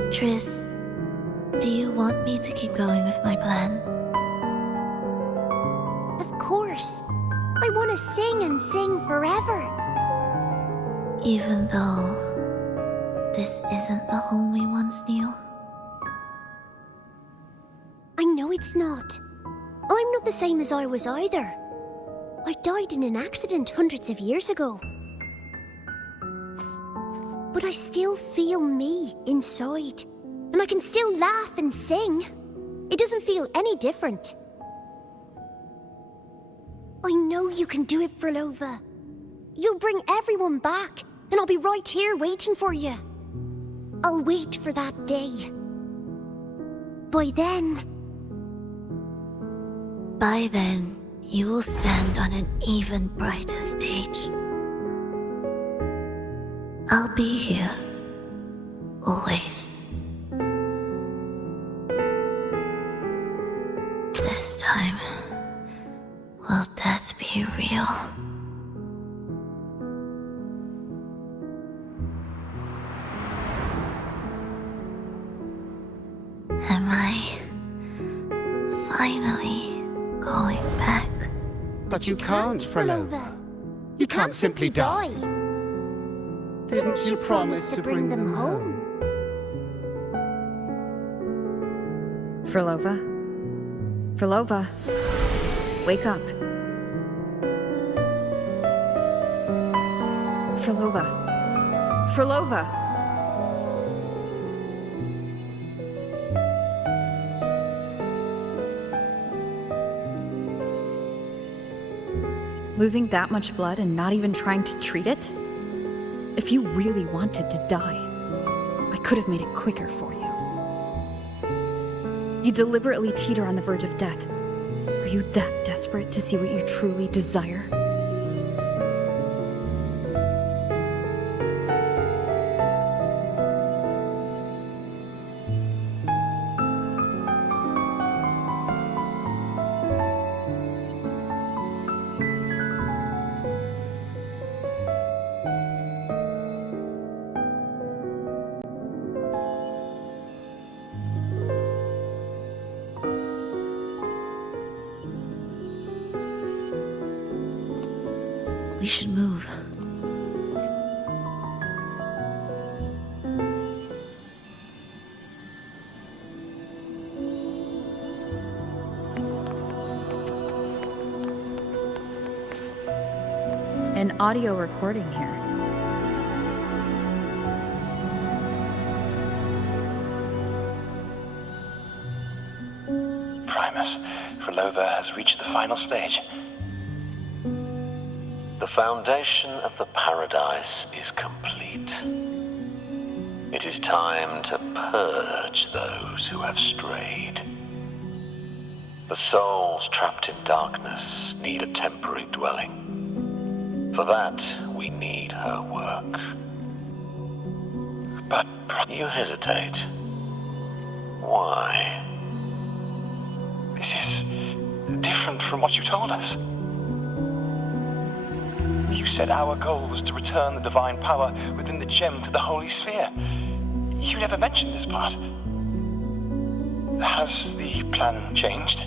Triss, do you want me to keep going with my plan? Of course. I want to sing and sing forever. Even though this isn't the home we once knew? I know it's not. I'm not the same as I was either. I died in an accident hundreds of years ago. But I still feel me inside. And I can still laugh and sing. It doesn't feel any different. I know you can do it, Phrolova. You'll bring everyone back, and I'll be right here waiting for you. I'll wait for that day. By then, you will stand on an even brighter stage. I'll be here. Always. This time, will death be real? Finally going back. But you can't, Phrolova. You can't simply die. Didn't you promise to bring them home? Phrolova? Phrolova? Wake up. Phrolova. Phrolova! Losing that much blood and not even trying to treat it? If you really wanted to die, I could have made it quicker for you. You deliberately teeter on the verge of death. Are you that desperate to see what you truly desire? We should move. An audio recording here. Primus, Phrolova has reached the final stage. The foundation of the paradise is complete. It is time to purge those who have strayed. The souls trapped in darkness need a temporary dwelling. For that, we need her work. But you hesitate. Why? This is different from what you told us. You said our goal was to return the divine power within the gem to the Holy Sphere. You never mentioned this part. Has the plan changed?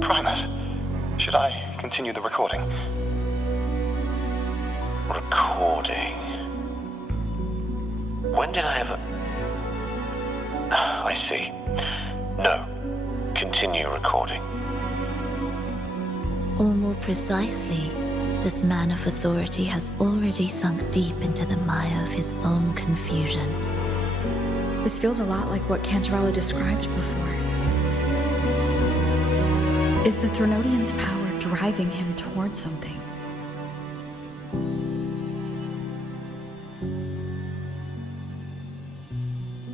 Primus, should I continue the recording? Recording? When did I ever... I see. No. Continue recording. Or more precisely, this man of authority has already sunk deep into the mire of his own confusion. This feels a lot like what Cantarella described before. Is the Threnodian's power driving him towards something?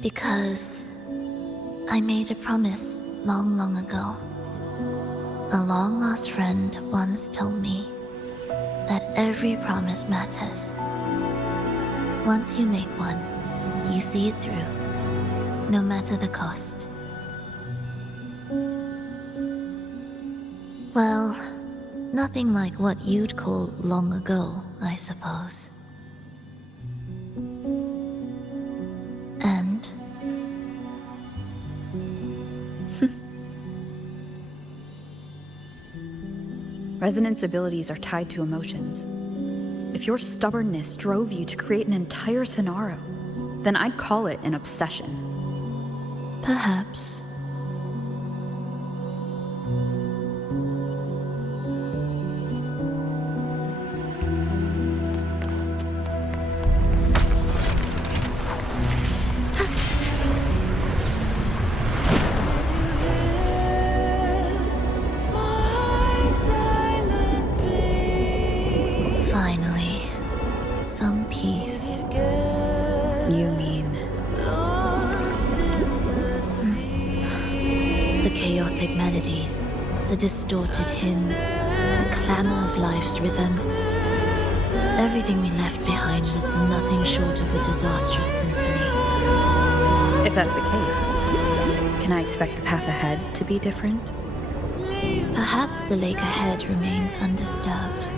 Because I made a promise long, long ago. A long-lost friend once told me that every promise matters. Once you make one, you see it through, no matter the cost. Well, nothing like what you'd call long ago, I suppose. And Resonance abilities are tied to emotions. If your stubbornness drove you to create an entire scenario, then I'd call it an obsession. perhaps. Finally, some peace. You mean? The chaotic melodies, the distorted hymns, the clamor of life's rhythm. Everything we left behind was nothing short of a disastrous symphony. If that's the case, can I expect the path ahead to be different? Perhaps the lake ahead remains undisturbed.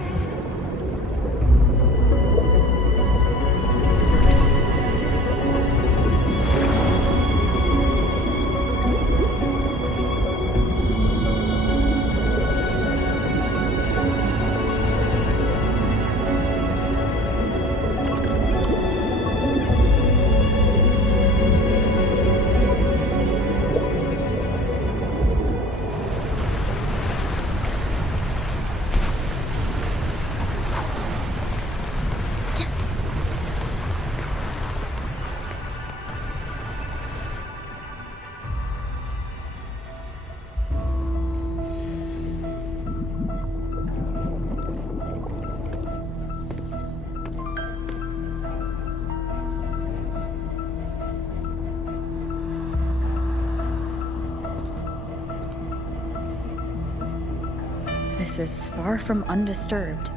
place is far from undisturbed.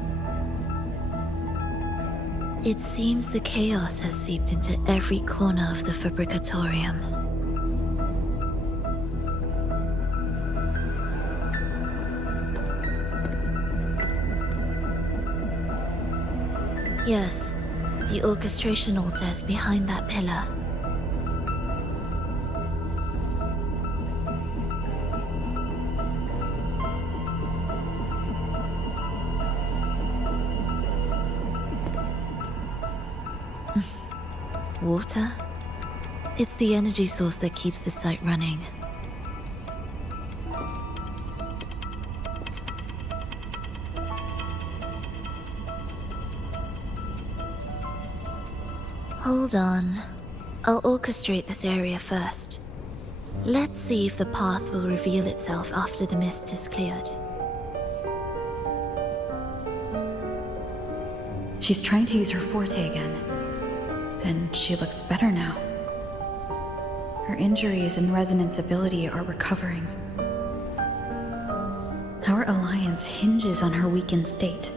It seems the chaos has seeped into every corner of the Fabricatorium. Yes, the orchestration altar is behind that pillar. Water? It's the energy source that keeps the site running. Hold on. I'll orchestrate this area first. Let's see if the path will reveal itself after the mist is cleared. She's trying to use her forte again. And she looks better now. Her injuries and resonance ability are recovering. Our alliance hinges on her weakened state.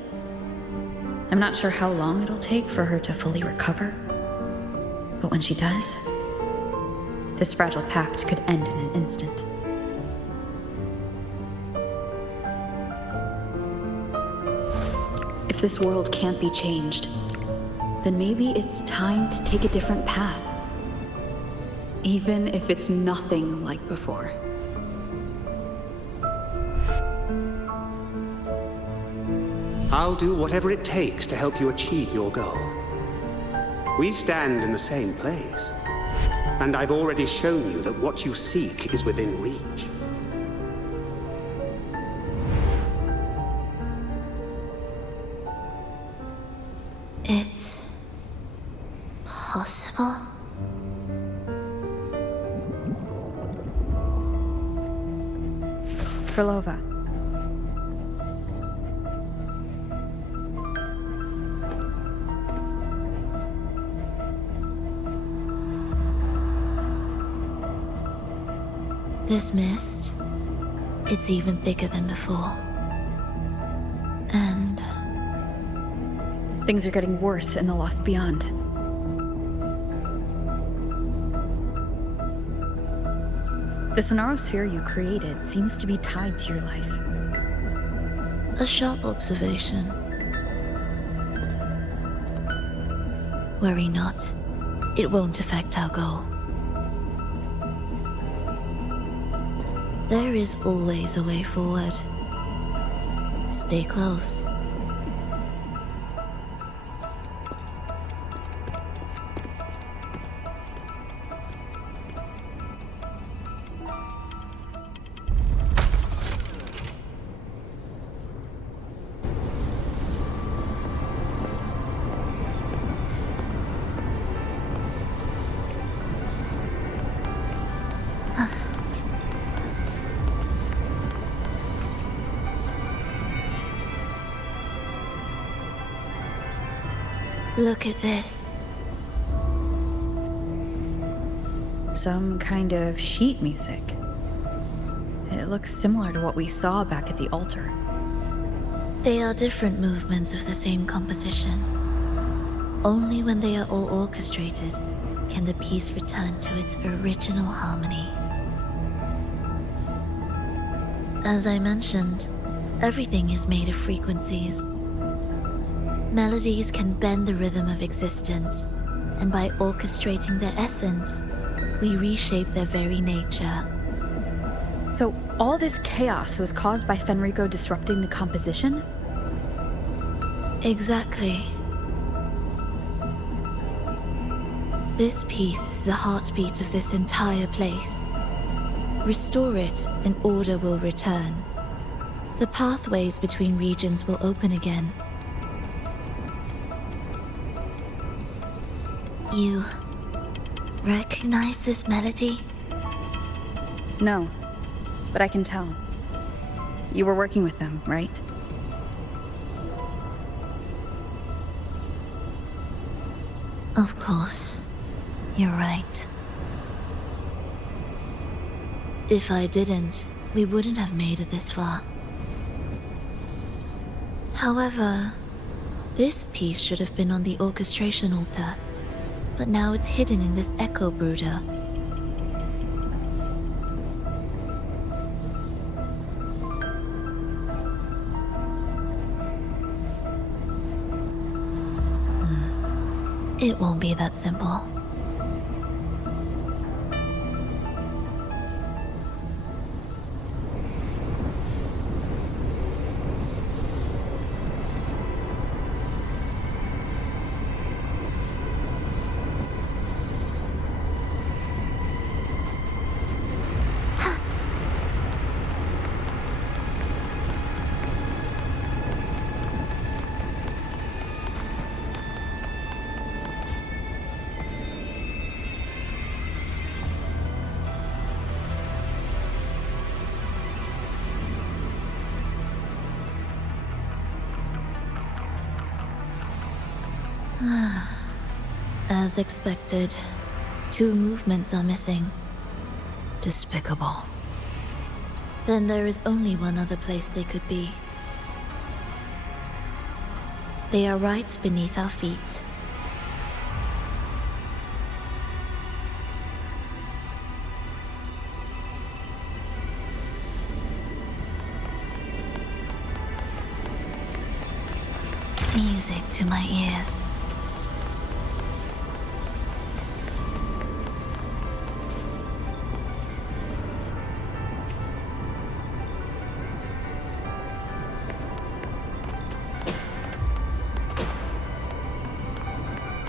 I'm not sure how long it'll take for her to fully recover. But when she does, this fragile pact could end in an instant. If this world can't be changed, then maybe it's time to take a different path. Even if it's nothing like before. I'll do whatever it takes to help you achieve your goal. We stand in the same place, and I've already shown you that what you seek is within reach. It's possible? Phrolova. This mist, it's even thicker than before. And things are getting worse in the Lost Beyond. The Sonarosphere you created seems to be tied to your life. a sharp observation. Worry not. It won't affect our goal. There is always a way forward. Stay close. Look at this. Some kind of sheet music. It looks similar to what we saw back at the altar. They are different movements of the same composition. Only when they are all orchestrated can the piece return to its original harmony. As I mentioned, everything is made of frequencies. Melodies can bend the rhythm of existence, and by orchestrating their essence, we reshape their very nature. So all this chaos was caused by Fenrico disrupting the composition? Exactly. This piece is the heartbeat of this entire place. Restore it, and order will return. The pathways between regions will open again. You recognize this melody? No, but I can tell. You were working with them, right? Of course. You're right. If I didn't, we wouldn't have made it this far. However, this piece should have been on the orchestration altar, but now it's hidden in this echo brooder. It won't be that simple. As expected, 2 movements are missing. Despicable. Then there is only one other place they could be. They are right beneath our feet. Music to my ears.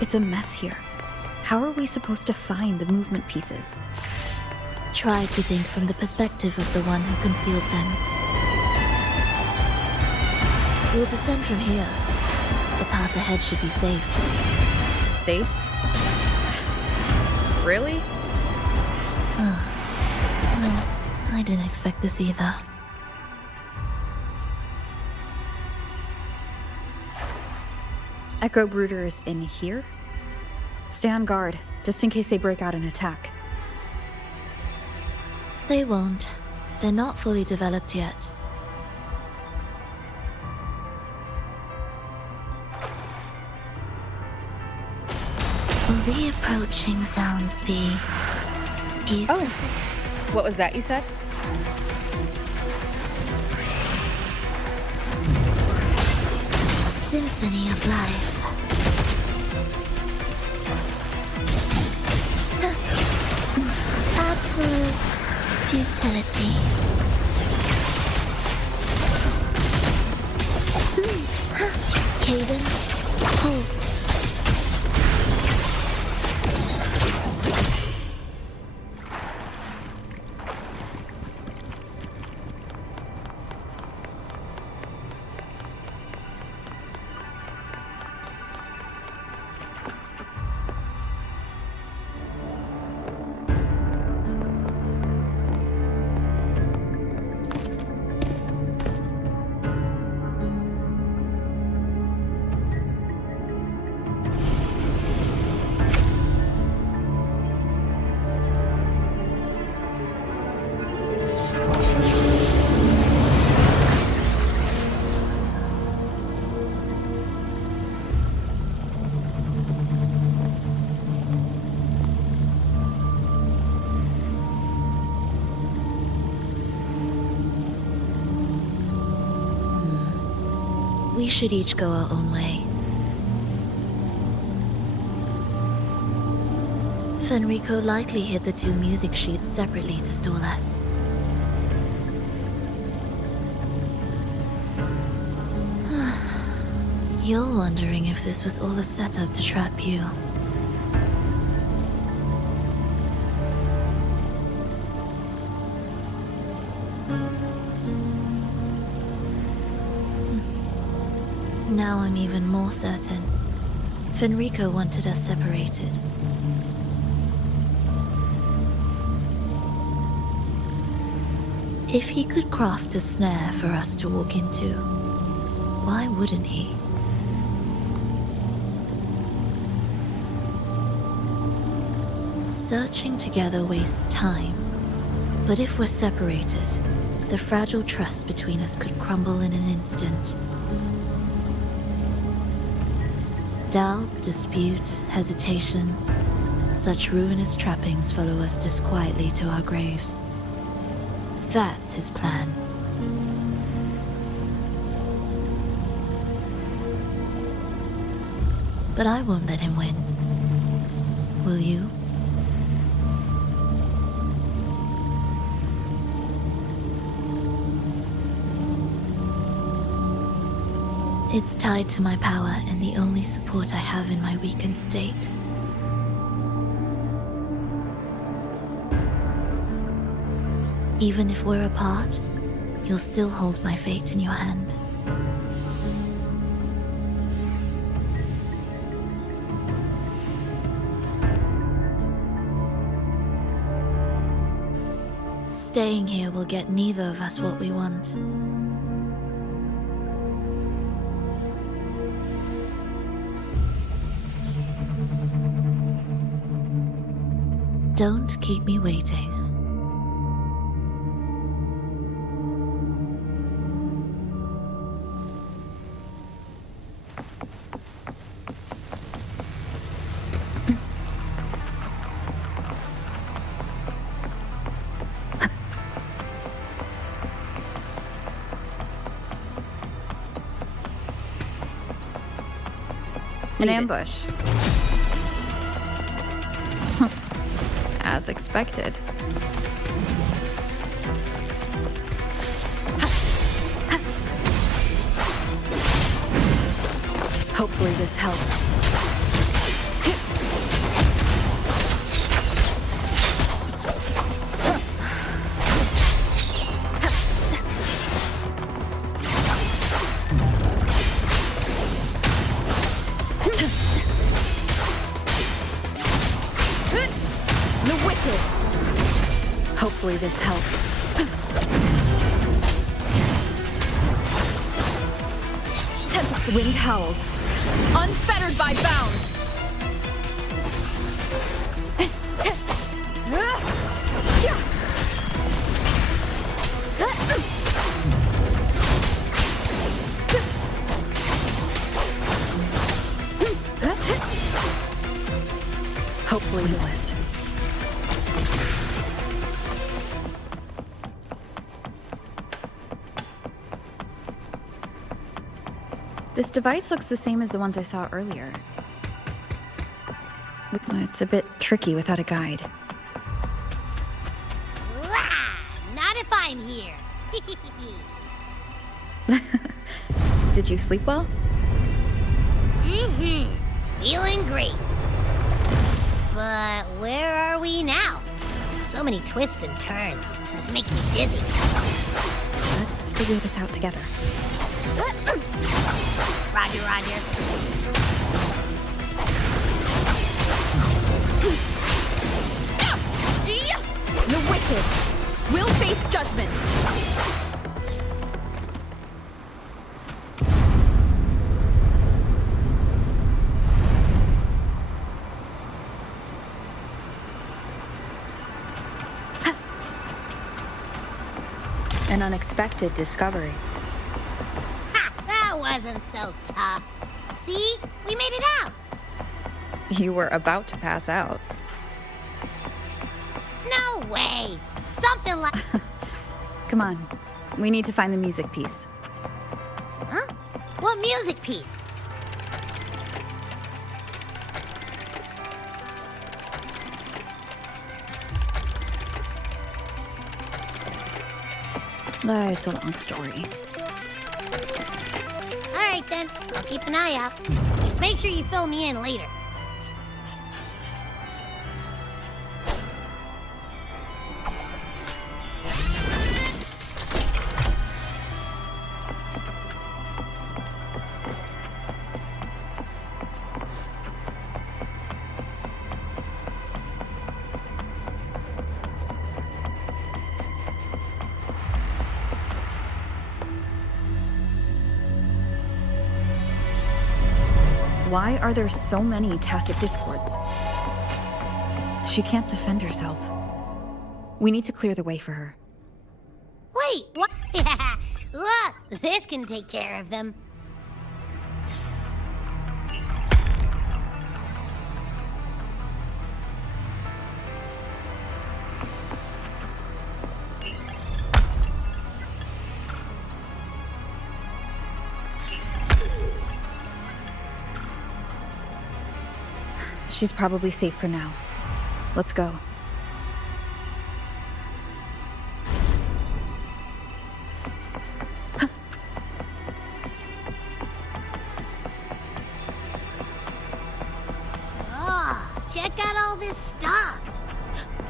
It's a mess here. How are we supposed to find the movement pieces? Try to think from the perspective of the one who concealed them. We'll descend from here. The path ahead should be safe. Safe? Really? Well, I didn't expect this either. Echo Brooder is in here? Stay on guard, just in case they break out and attack. They won't. They're not fully developed yet. Will the approaching sounds be beautiful? Oh, what was that you said? Symphony of life. Absolute futility. Cadence, halt. We should each go our own way. Fenrico likely hid the 2 music sheets separately to stall us. You're wondering if this was all a setup to trap you. Now I'm even more certain. Fenrico wanted us separated. If he could craft a snare for us to walk into, why wouldn't he? Searching together wastes time, but if we're separated, the fragile trust between us could crumble in an instant. Doubt, dispute, hesitation. Such ruinous trappings follow us disquietly to our graves. That's his plan. But I won't let him win. Will you? It's tied to my power and the only support I have in my weakened state. Even if we're apart, you'll still hold my fate in your hand. Staying here will get neither of us what we want. Don't keep me waiting. An ambush. As expected. Hopefully this helps. Hopefully this helps. Tempest wind howls, unfettered by bounds. Hopefully this. This device looks the same as the ones I saw earlier. It's a bit tricky without a guide. Not if I'm here. Did you sleep well? Feeling great. But where are we now? So many twists and turns. It's making me dizzy. Let's figure this out together. Roger, roger. The wicked will face judgment. An unexpected discovery. That wasn't so tough. See? We made it out. You were about to pass out. No way. Something like... Come on. We need to find the music piece. Huh? What music piece? It's a long story. Alright then, I'll keep an eye out. Just make sure you fill me in later. Why are there so many tacit discords? She can't defend herself. We need to clear the way for her. Wait, what? Look, this can take care of them. She's probably safe for now. Let's go. Oh, check out all this stuff.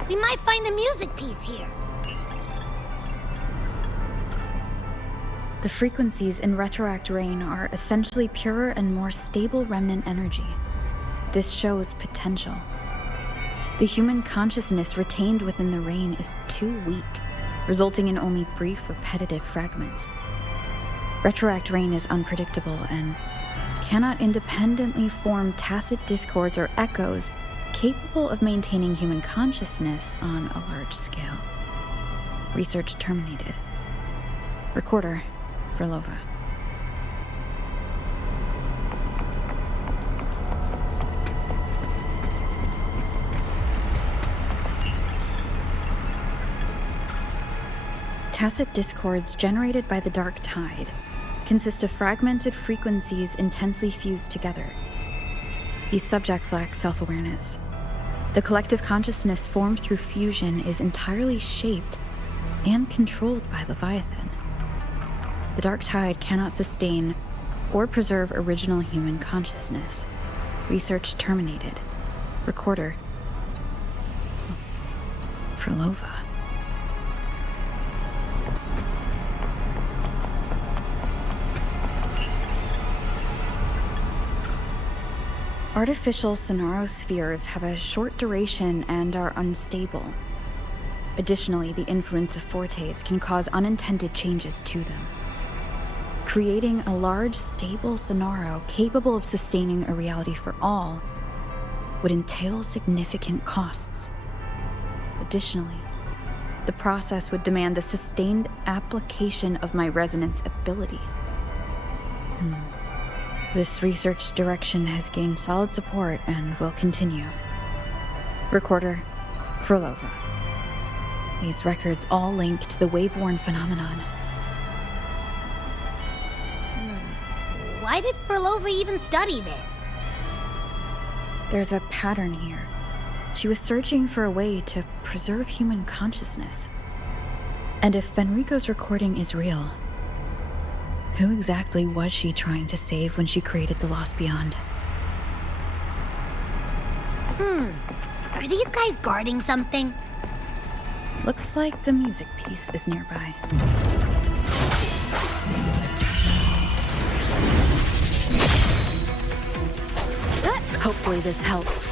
We might find the music piece here. The frequencies in Retroact Rain are essentially purer and more stable remnant energy. This shows potential. The human consciousness retained within the rain is too weak, resulting in only brief, repetitive fragments. Retroact Rain is unpredictable and cannot independently form tacit discords or echoes capable of maintaining human consciousness on a large scale. Research terminated. Recorder, Phrolova. Tacit discords generated by the dark tide consist of fragmented frequencies intensely fused together. These subjects lack self-awareness. The collective consciousness formed through fusion is entirely shaped and controlled by Leviathan. The dark tide cannot sustain or preserve original human consciousness. Research terminated. Recorder, Phrolova. Artificial sonarospheres have a short duration and are unstable. Additionally, the influence of fortes can cause unintended changes to them. Creating a large, stable sonaro capable of sustaining a reality for all would entail significant costs. Additionally, the process would demand the sustained application of my resonance ability. This research direction has gained solid support and will continue. Recorder, Phrolova. These records all link to the wave-worn phenomenon. Why did Phrolova even study this? There's a pattern here. She was searching for a way to preserve human consciousness. And if Fenrico's recording is real, who exactly was she trying to save when she created the Lost Beyond? Are these guys guarding something? Looks like the music piece is nearby. Hopefully this helps.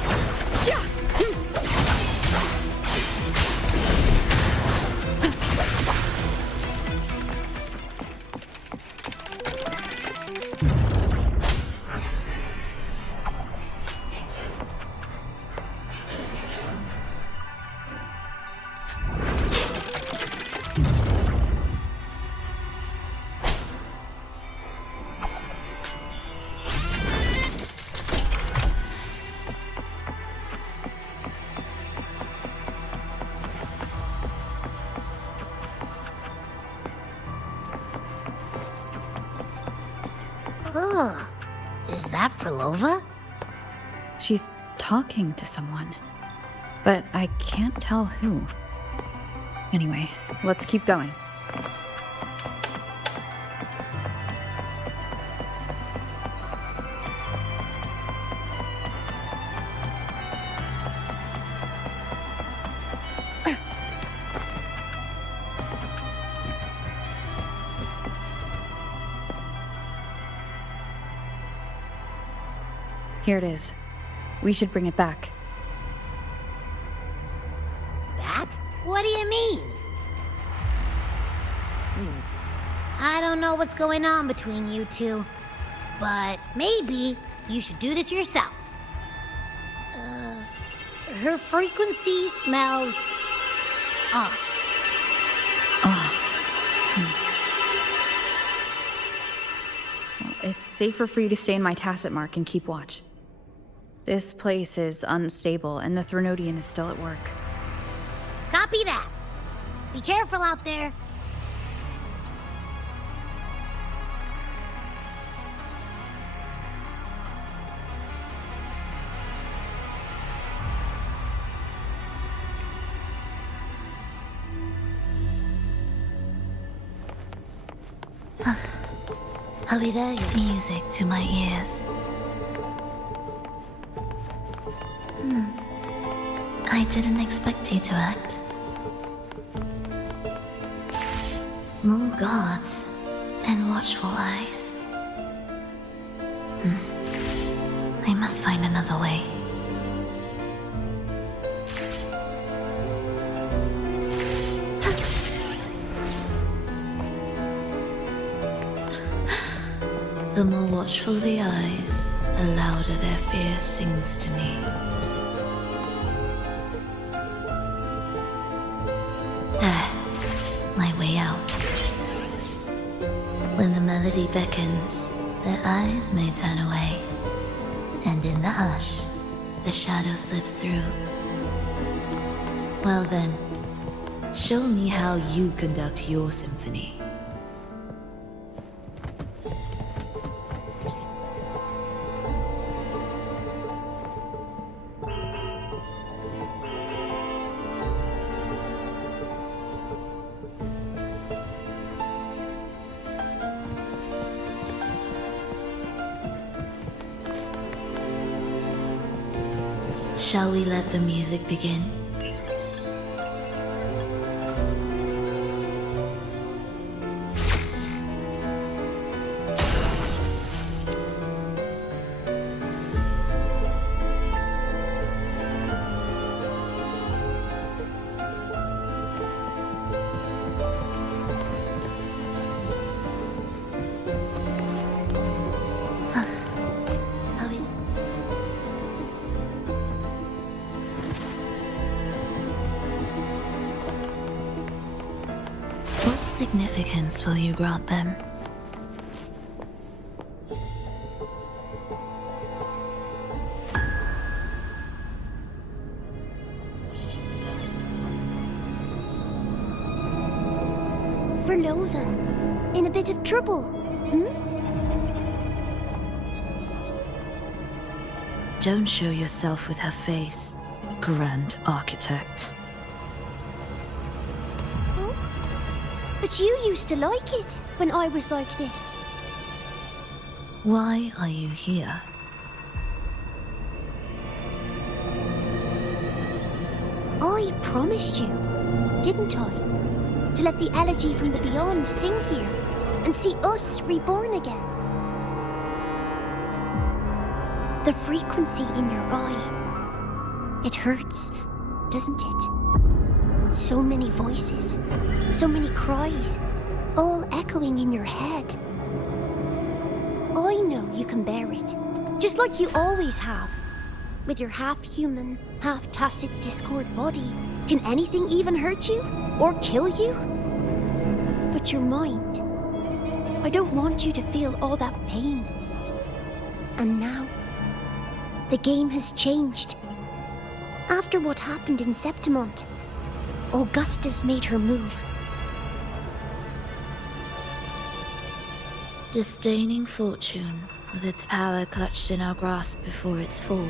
Is that Phrolova? She's talking to someone, but I can't tell who. Anyway, let's keep going. Here it is. We should bring it back. Back? What do you mean? I don't know what's going on between you two, but maybe you should do this yourself. Her frequency smells off. Well, it's safer for you to stay in my tacit mark and keep watch. This place is unstable, and the Threnodian is still at work. Copy that. Be careful out there. I'll be there, your music to my ears. I didn't expect you to act. More guards and watchful eyes. I must find another way. The more watchful the eyes, the louder their fear sings to me. There, my way out. When the melody beckons, their eyes may turn away, and in the hush, the shadow slips through. Well then, show me how you conduct your symphony. Shall we let the music begin? What significance will you grant them? Phrolova, in a bit of trouble, Don't show yourself with her face, Grand Architect. But you used to like it when I was like this. Why are you here? I promised you, didn't I? To let the elegy from the beyond sing here and see us reborn again. The frequency in your eye. It hurts, doesn't it? So many voices, so many cries, all echoing in your head. I know you can bear it, just like you always have. With your half-human, half-tacit Discord body, can anything even hurt you? Or kill you? But your mind, I don't want you to feel all that pain. And now, the game has changed. After what happened in Septimont, Augusta's made her move. Disdaining fortune, with its power clutched in our grasp before its fall,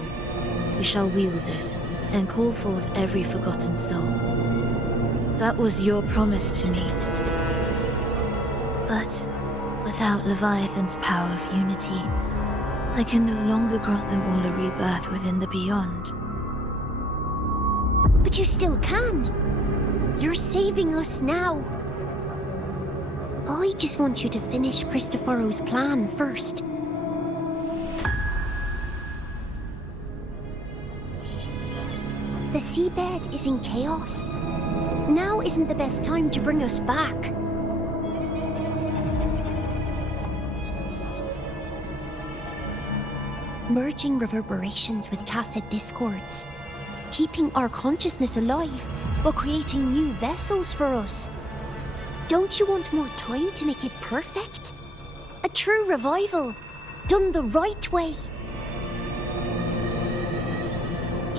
we shall wield it and call forth every forgotten soul. That was your promise to me. But without Leviathan's power of unity, I can no longer grant them all a rebirth within the beyond. But you still can. You're saving us now. I just want you to finish Cristoforo's plan first. The seabed is in chaos. Now isn't the best time to bring us back. Merging reverberations with tacit discords. Keeping our consciousness alive while creating new vessels for us. Don't you want more time to make it perfect? A true revival, done the right way.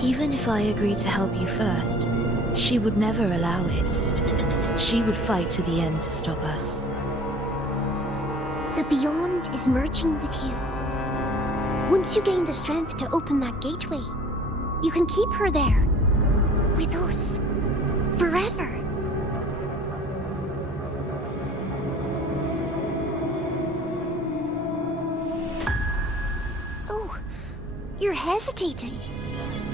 Even if I agreed to help you first, she would never allow it. She would fight to the end to stop us. The Beyond is merging with you. Once you gain the strength to open that gateway, you can keep her there. With us. Forever. hesitating.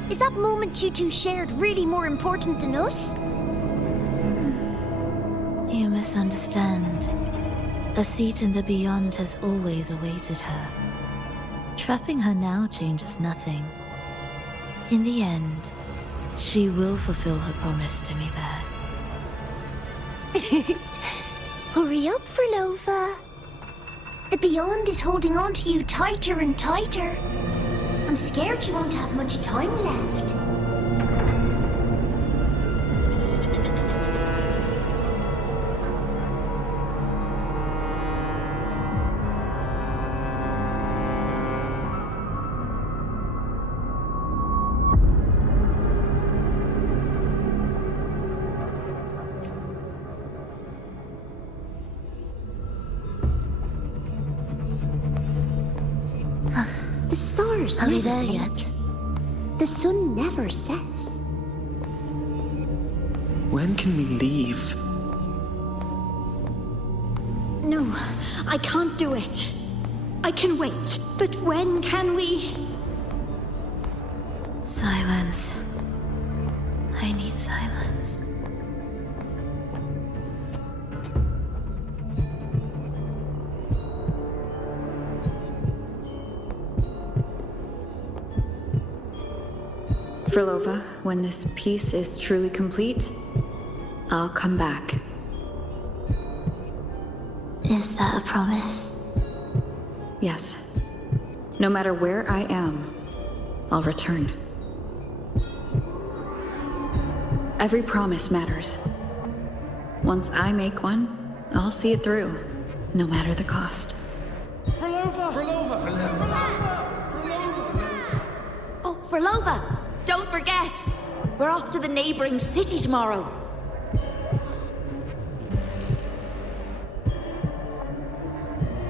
Is that moment you two shared really more important than us? You misunderstand. A seat in the beyond has always awaited her. Trapping her now changes nothing. In the end, she will fulfill her promise to me there. Hurry up, Phrolova. The beyond is holding on to you tighter and tighter. I'm scared you won't have much time left. The stars Are we never there end. yet? The sun never sets. When can we leave? No, I can't do it. I can wait, but when can we? Silence. I need silence. Phrolova, when this piece is truly complete, I'll come back. Is that a promise? Yes. No matter where I am, I'll return. Every promise matters. Once I make one, I'll see it through, no matter the cost. Phrolova! Phrolova! Oh, Phrolova! Don't forget! We're off to the neighboring city tomorrow.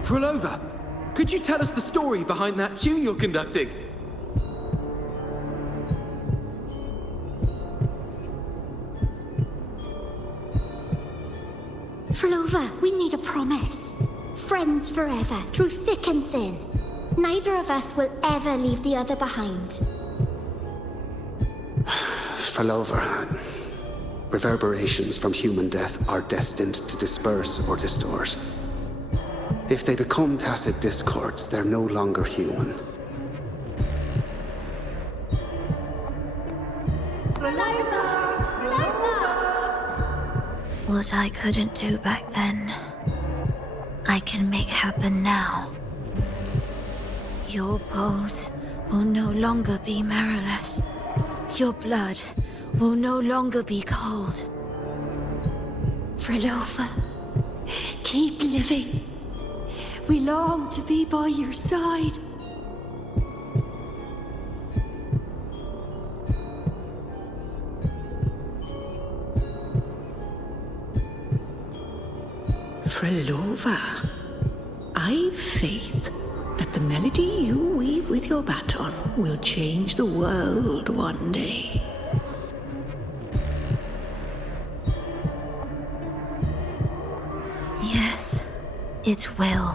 Phrolova! Could you tell us the story behind that tune you're conducting? Phrolova, we need a promise. Friends forever, through thick and thin. Neither of us will ever leave the other behind. Phrolova, reverberations from human death are destined to disperse or distort. If they become tacit discords, they're no longer human. What I couldn't do back then, I can make happen now. Your bones will no longer be marrowless. Your blood will no longer be cold. Phrolova, keep living. We long to be by your side. Phrolova, I've faith that the melody you weave with your baton will change the world one day. Yes, it will.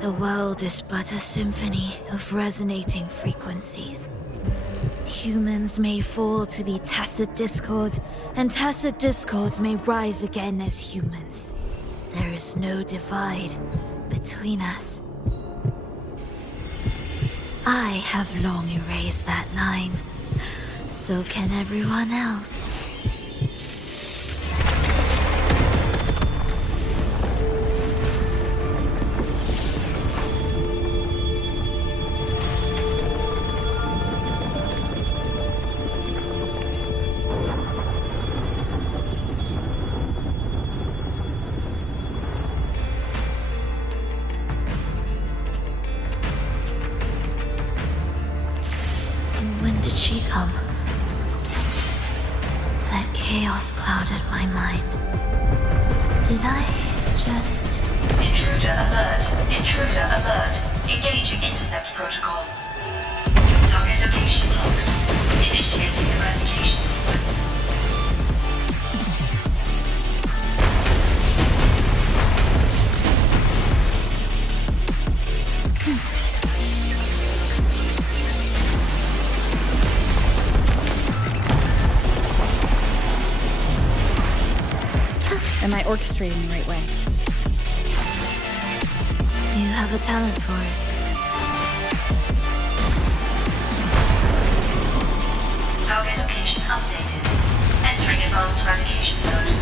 The world is but a symphony of resonating frequencies. Humans may fall to be tacit discords, and tacit discords may rise again as humans. There is no divide between us. I have long erased that line. So can everyone else. When did she come? That chaos clouded my mind. Did I just... Intruder alert. Intruder alert. Engaging intercept protocol. Target location locked. Initiating eradication sequence. Am I orchestrating the right way? You have a talent for it. Target location updated. Entering advanced eradication mode.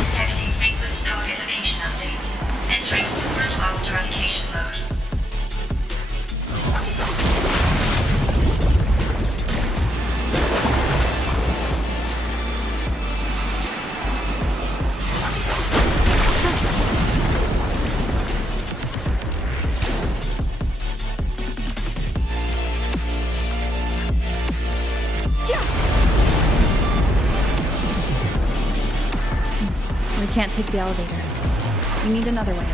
Detecting frequent target location updates. Entering super advanced eradication mode. We can't take the elevator. We need another way.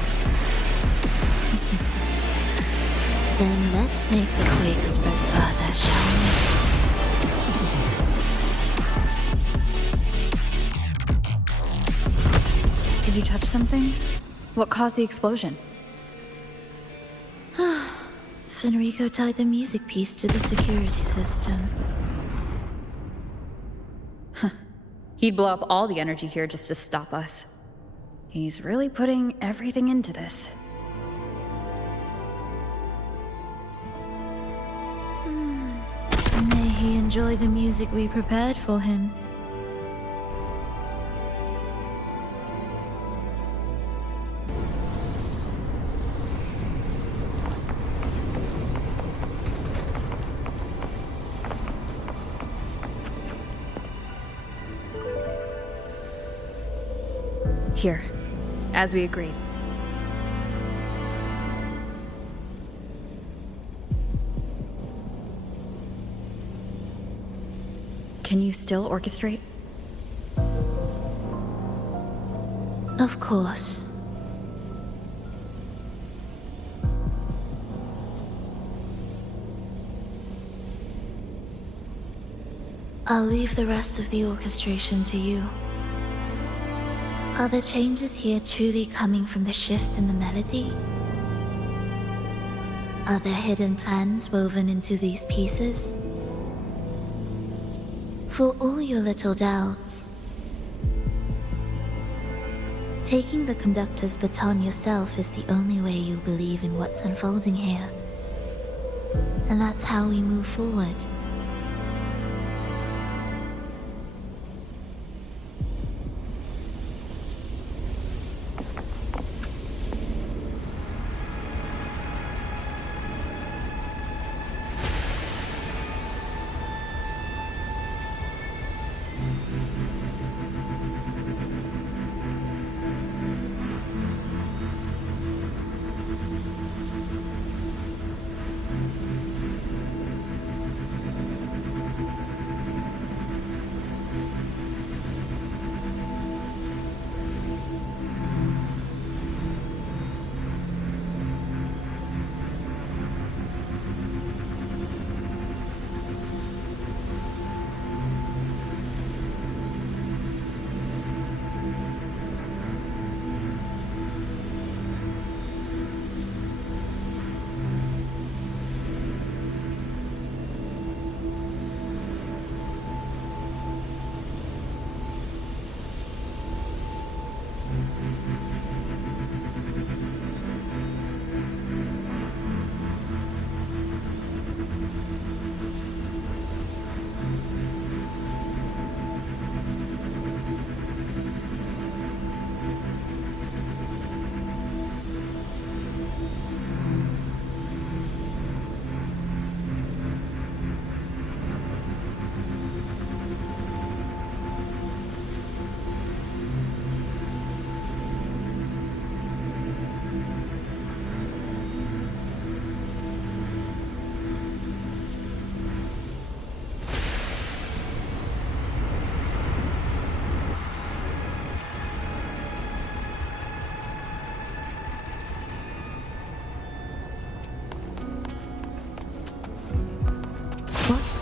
Then let's make the quake spread further, shall we? Did you touch something? What caused the explosion? Fenrico tied the music piece to the security system. He'd blow up all the energy here just to stop us. He's really putting everything into this. May he enjoy the music we prepared for him. Here, as we agreed. Can you still orchestrate? Of course. I'll leave the rest of the orchestration to you. Are the changes here truly coming from the shifts in the melody? Are there hidden plans woven into these pieces? For all your little doubts, taking the conductor's baton yourself is the only way you'll believe in what's unfolding here. And that's how we move forward.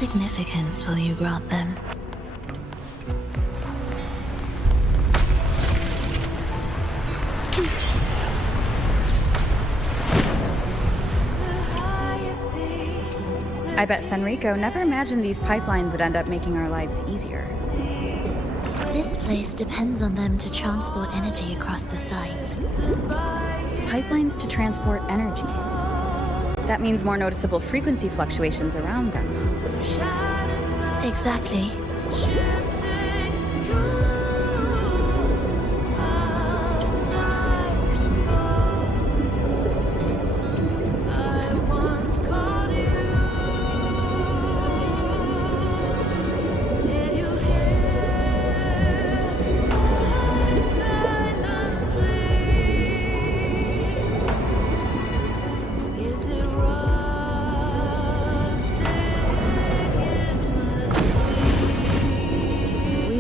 significance will you grant them? I bet Fenrico never imagined these pipelines would end up making our lives easier. This place depends on them to transport energy across the site. Pipelines to transport energy. That means more noticeable frequency fluctuations around them. Exactly.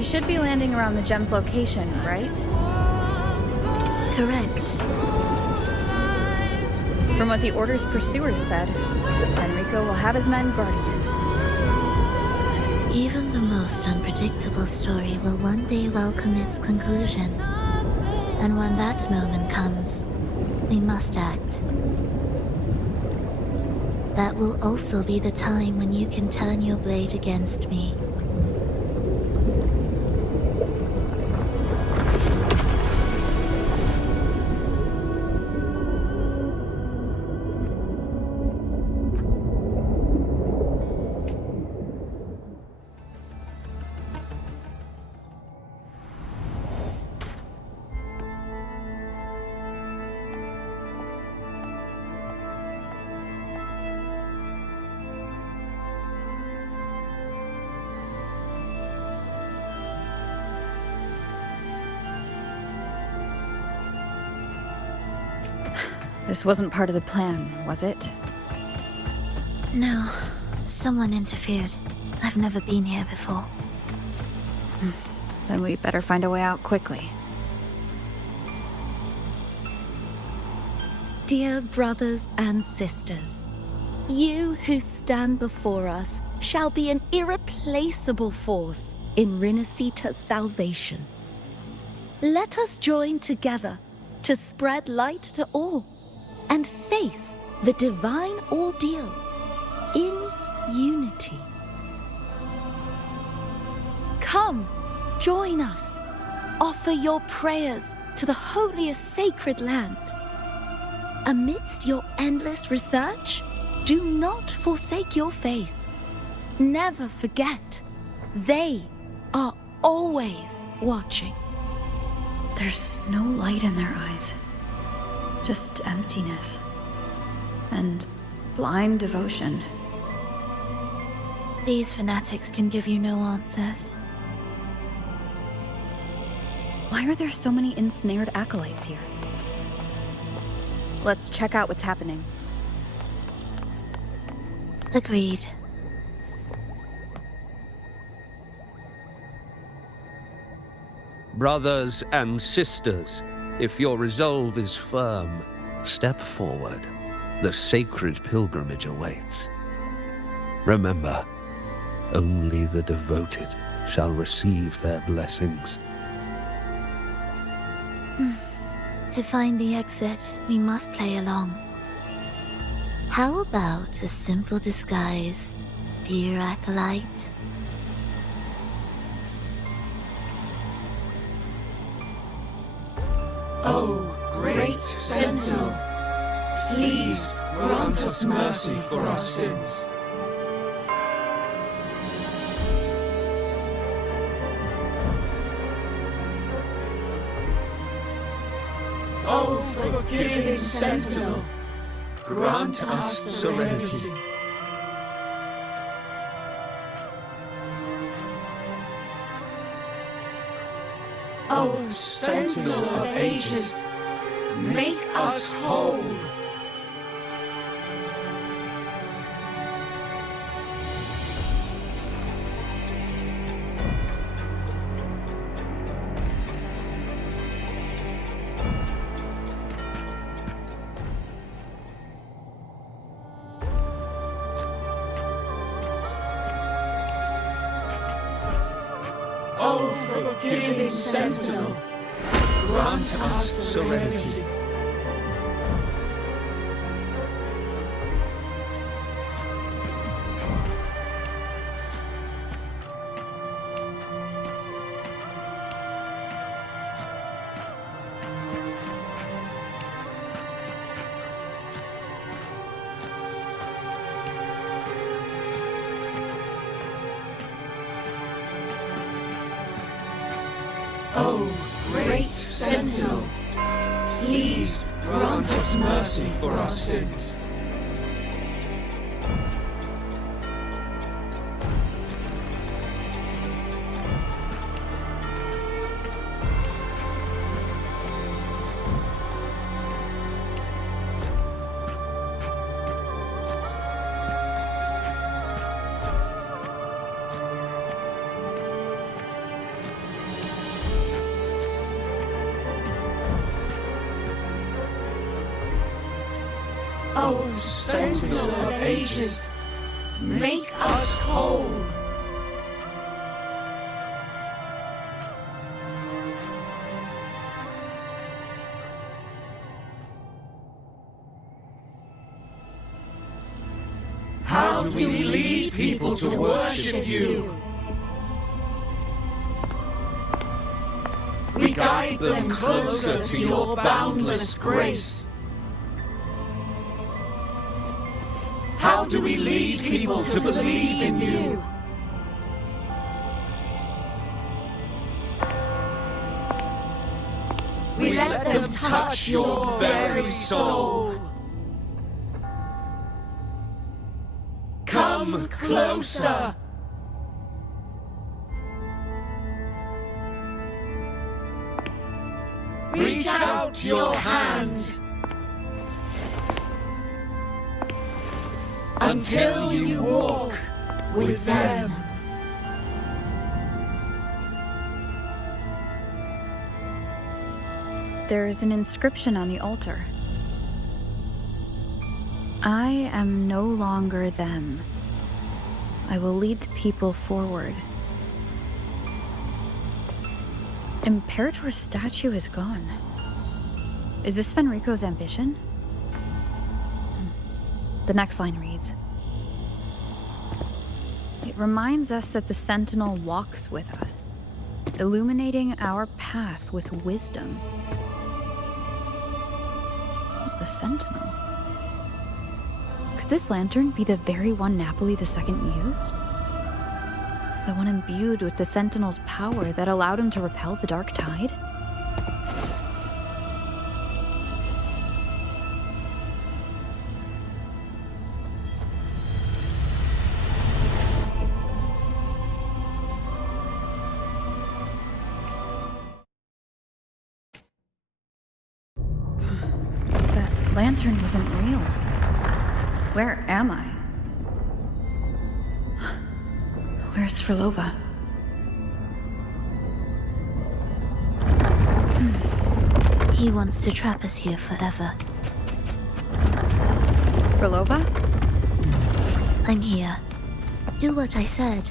Should be landing around the gem's location, right? Correct. From what the Order's pursuers said, Enrico will have his men guarding it. Even the most unpredictable story will one day welcome its conclusion. And when that moment comes, we must act. That will also be the time when you can turn your blade against me. This wasn't part of the plan, was it? No. Someone interfered. I've never been here before. Then we better find a way out quickly. Dear brothers and sisters, you who stand before us shall be an irreplaceable force in Renacita's salvation. Let us join together to spread light to all and face the divine ordeal in unity. Come, join us. Offer your prayers to the holiest sacred land. Amidst your endless research, do not forsake your faith. Never forget, they are always watching. There's no light in their eyes. Just emptiness. And blind devotion. These fanatics can give you no answers. Why are there so many ensnared acolytes here? Let's check out what's happening. Agreed. Brothers and sisters, if your resolve is firm, step forward. The sacred pilgrimage awaits. Remember, only the devoted shall receive their blessings. To find the exit, we must play along. How about a simple disguise, dear acolyte? Oh, great Sentinel, please grant us mercy for our sins. Oh, forgiving Sentinel, grant us serenity. Oh, Sentinel of ages, make us whole. forgiving Sentinel, grant us serenity. Oh, great Sentinel, please grant us mercy for our sins. O Sentinel of Ages, make us whole. How do we lead people to worship you? We guide them closer to your boundless grace. How do we lead people to believe in you? We let them touch your very soul. Come closer. Reach out your hand. Until you walk with them. There is an inscription on the altar. I am no longer them. I will lead people forward. Imperator's statue is gone. Is this Fenrico's ambition? The next line reads, "It reminds us that the Sentinel walks with us, illuminating our path with wisdom." The Sentinel? Could this lantern be the very one Napoli II used? The one imbued with the Sentinel's power that allowed him to repel the Dark Tide? Lantern wasn't real. Where am I? Where's Phrolova? He wants to trap us here forever. Phrolova? I'm here. Do what I said.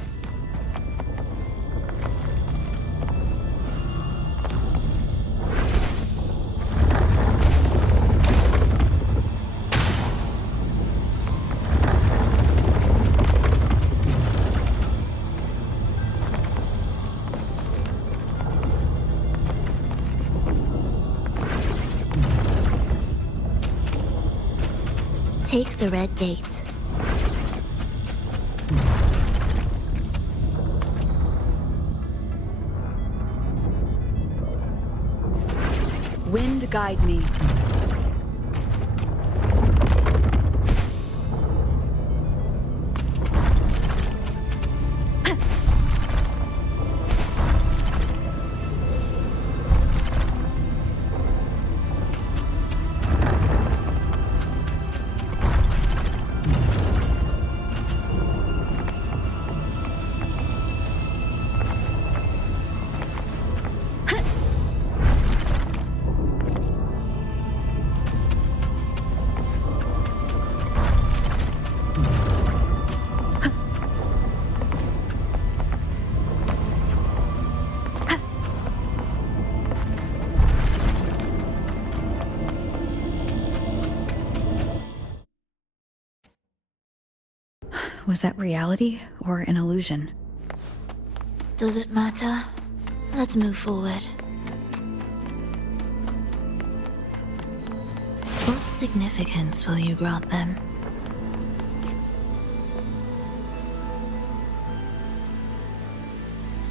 Take the red gate. Wind guide me. Was that reality or an illusion? Does it matter? Let's move forward. What significance will you grant them?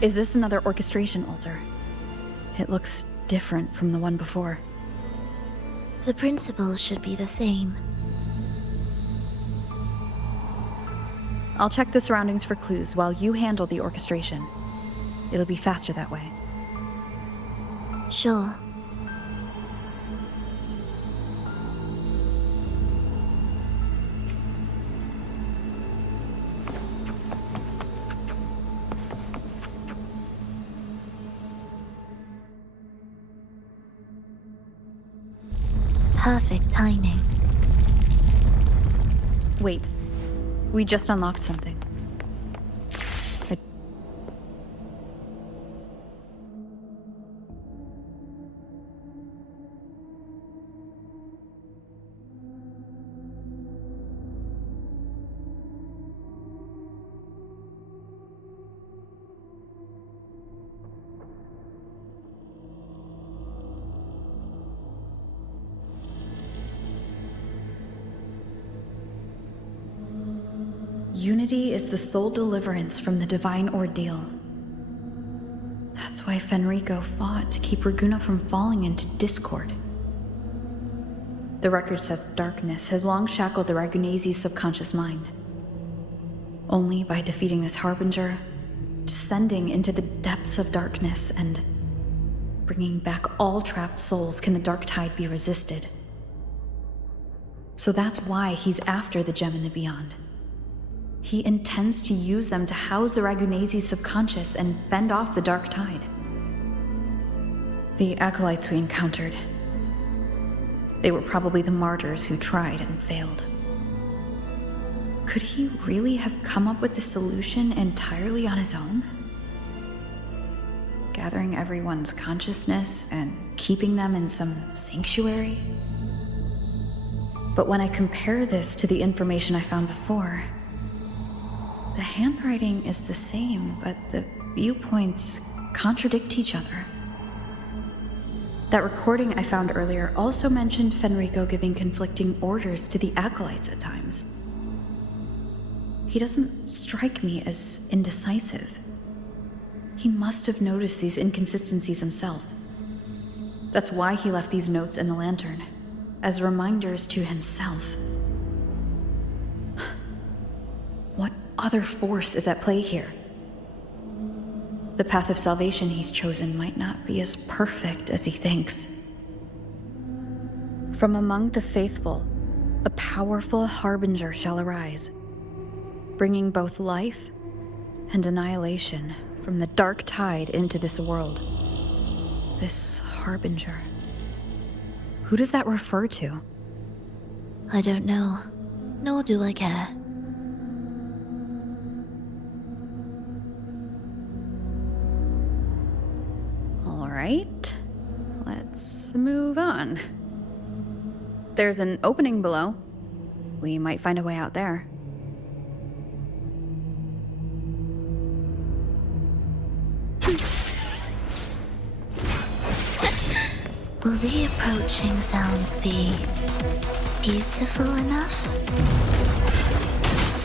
Is this another orchestration altar? It looks different from the one before. The principles should be the same. I'll check the surroundings for clues while you handle the orchestration. It'll be faster that way. Sure. Perfect timing. Wait. We just unlocked something. Unity is the sole deliverance from the divine ordeal. That's why Fenrico fought to keep Raguna from falling into discord. The record says darkness has long shackled the Ragunese's subconscious mind. Only by defeating this harbinger, descending into the depths of darkness, and bringing back all trapped souls can the dark tide be resisted. So that's why he's after the gem in the beyond. He intends to use them to house the Ragunese's subconscious and fend off the dark tide. The acolytes we encountered, they were probably the martyrs who tried and failed. Could he really have come up with the solution entirely on his own? Gathering everyone's consciousness and keeping them in some sanctuary? But when I compare this to the information I found before, the handwriting is the same, but the viewpoints contradict each other. That recording I found earlier also mentioned Fenrico giving conflicting orders to the acolytes at times. He doesn't strike me as indecisive. He must have noticed these inconsistencies himself. That's why he left these notes in the lantern, as reminders to himself. What other force is at play here? The path of salvation he's chosen might not be as perfect as he thinks. From among the faithful, a powerful harbinger shall arise, bringing both life and annihilation from the dark tide into this world. This harbinger. Who does that refer to? I don't know, nor do I care. Alright, let's move on. There's an opening below. We might find a way out there. Will the approaching sounds be beautiful enough?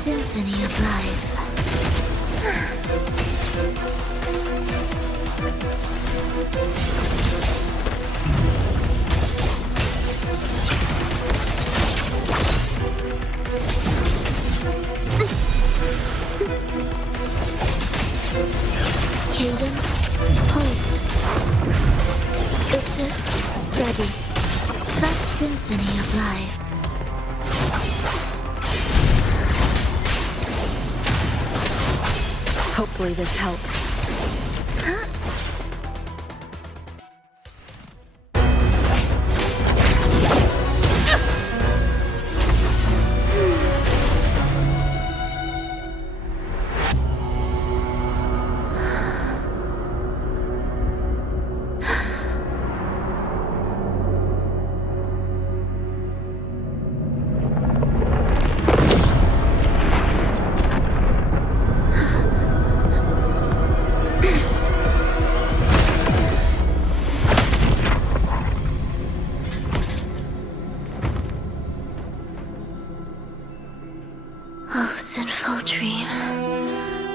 Symphony of life. Cadence, hold. Ictus, ready. The symphony of life. Hopefully this helps. Oh, sinful dream,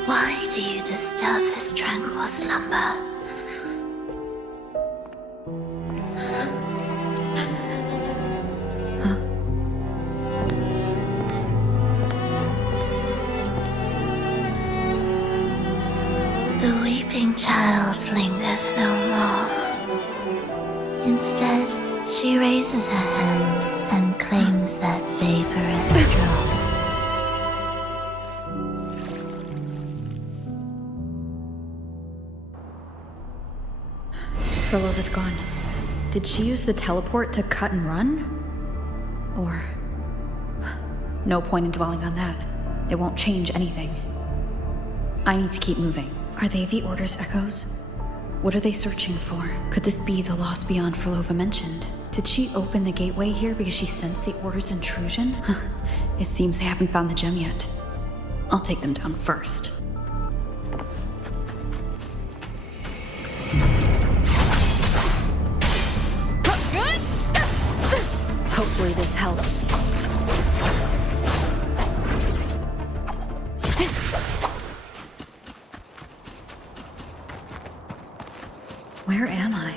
why do you disturb this tranquil slumber? The weeping child lingers no more. Instead, she raises her hand and claims that vaporous drop. Phrolova's gone. Did she use the teleport to cut and run? Or... No point in dwelling on that. It won't change anything. I need to keep moving. Are they the Order's echoes? What are they searching for? Could this be the lost beyond Phrolova mentioned? Did she open the gateway here because she sensed the Order's intrusion? It seems they haven't found the gem yet. I'll take them down first. Hopefully this helps. Where am I?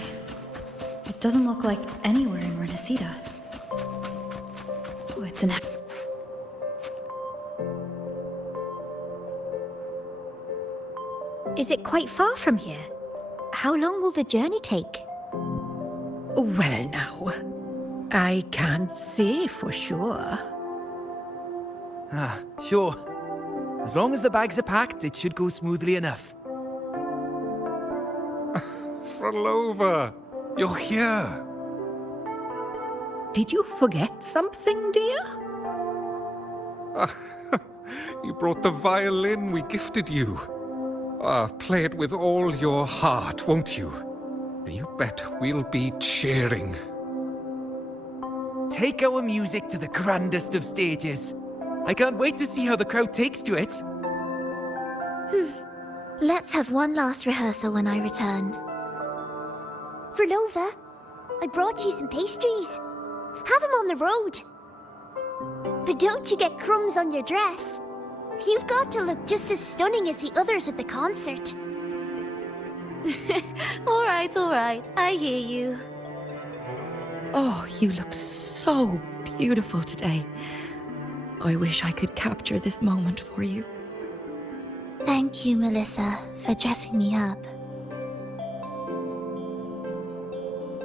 It doesn't look like anywhere in Renacita. Oh, it's an... Is it quite far from here? How long will the journey take? Well now, I can't say for sure. Sure. As long as the bags are packed, it should go smoothly enough. Phrolova, you're here. Did you forget something, dear? You brought the violin we gifted you. Play it with all your heart, won't you? You bet we'll be cheering. Take our music to the grandest of stages. I can't wait to see how the crowd takes to it. Let's have one last rehearsal when I return. Phrolova, I brought you some pastries. Have them on the road. But don't you get crumbs on your dress. You've got to look just as stunning as the others at the concert. All right, I hear you. Oh, you look so beautiful today. I wish I could capture this moment for you. Thank you, Melissa, for dressing me up.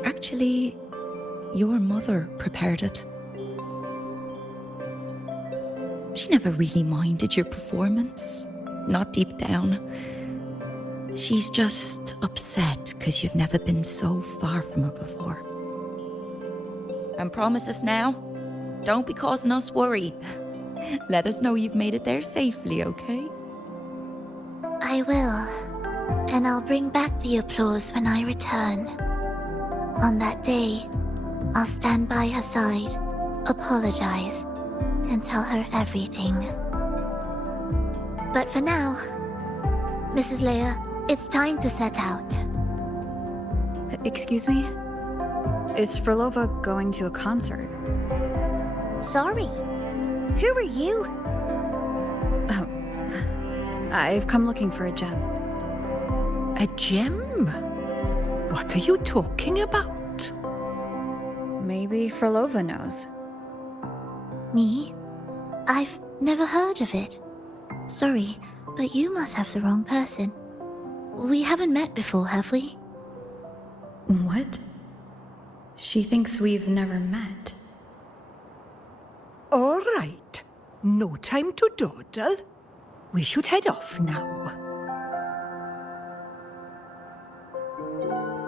Actually, your mother prepared it. She never really minded your performance, not deep down. She's just upset because you've never been so far from her before. And promise us now, don't be causing us worry. Let us know you've made it there safely, okay? I will. And I'll bring back the applause when I return. On that day, I'll stand by her side, apologize, and tell her everything. But for now, Mrs. Leia, it's time to set out. Excuse me? Is Phrolova going to a concert? Sorry. Who are you? I've come looking for a gem. A gem? What are you talking about? Maybe Phrolova knows. Me? I've never heard of it. Sorry, but you must have the wrong person. We haven't met before, have we? What? She thinks we've never met. All right. No time to dawdle. We should head off now.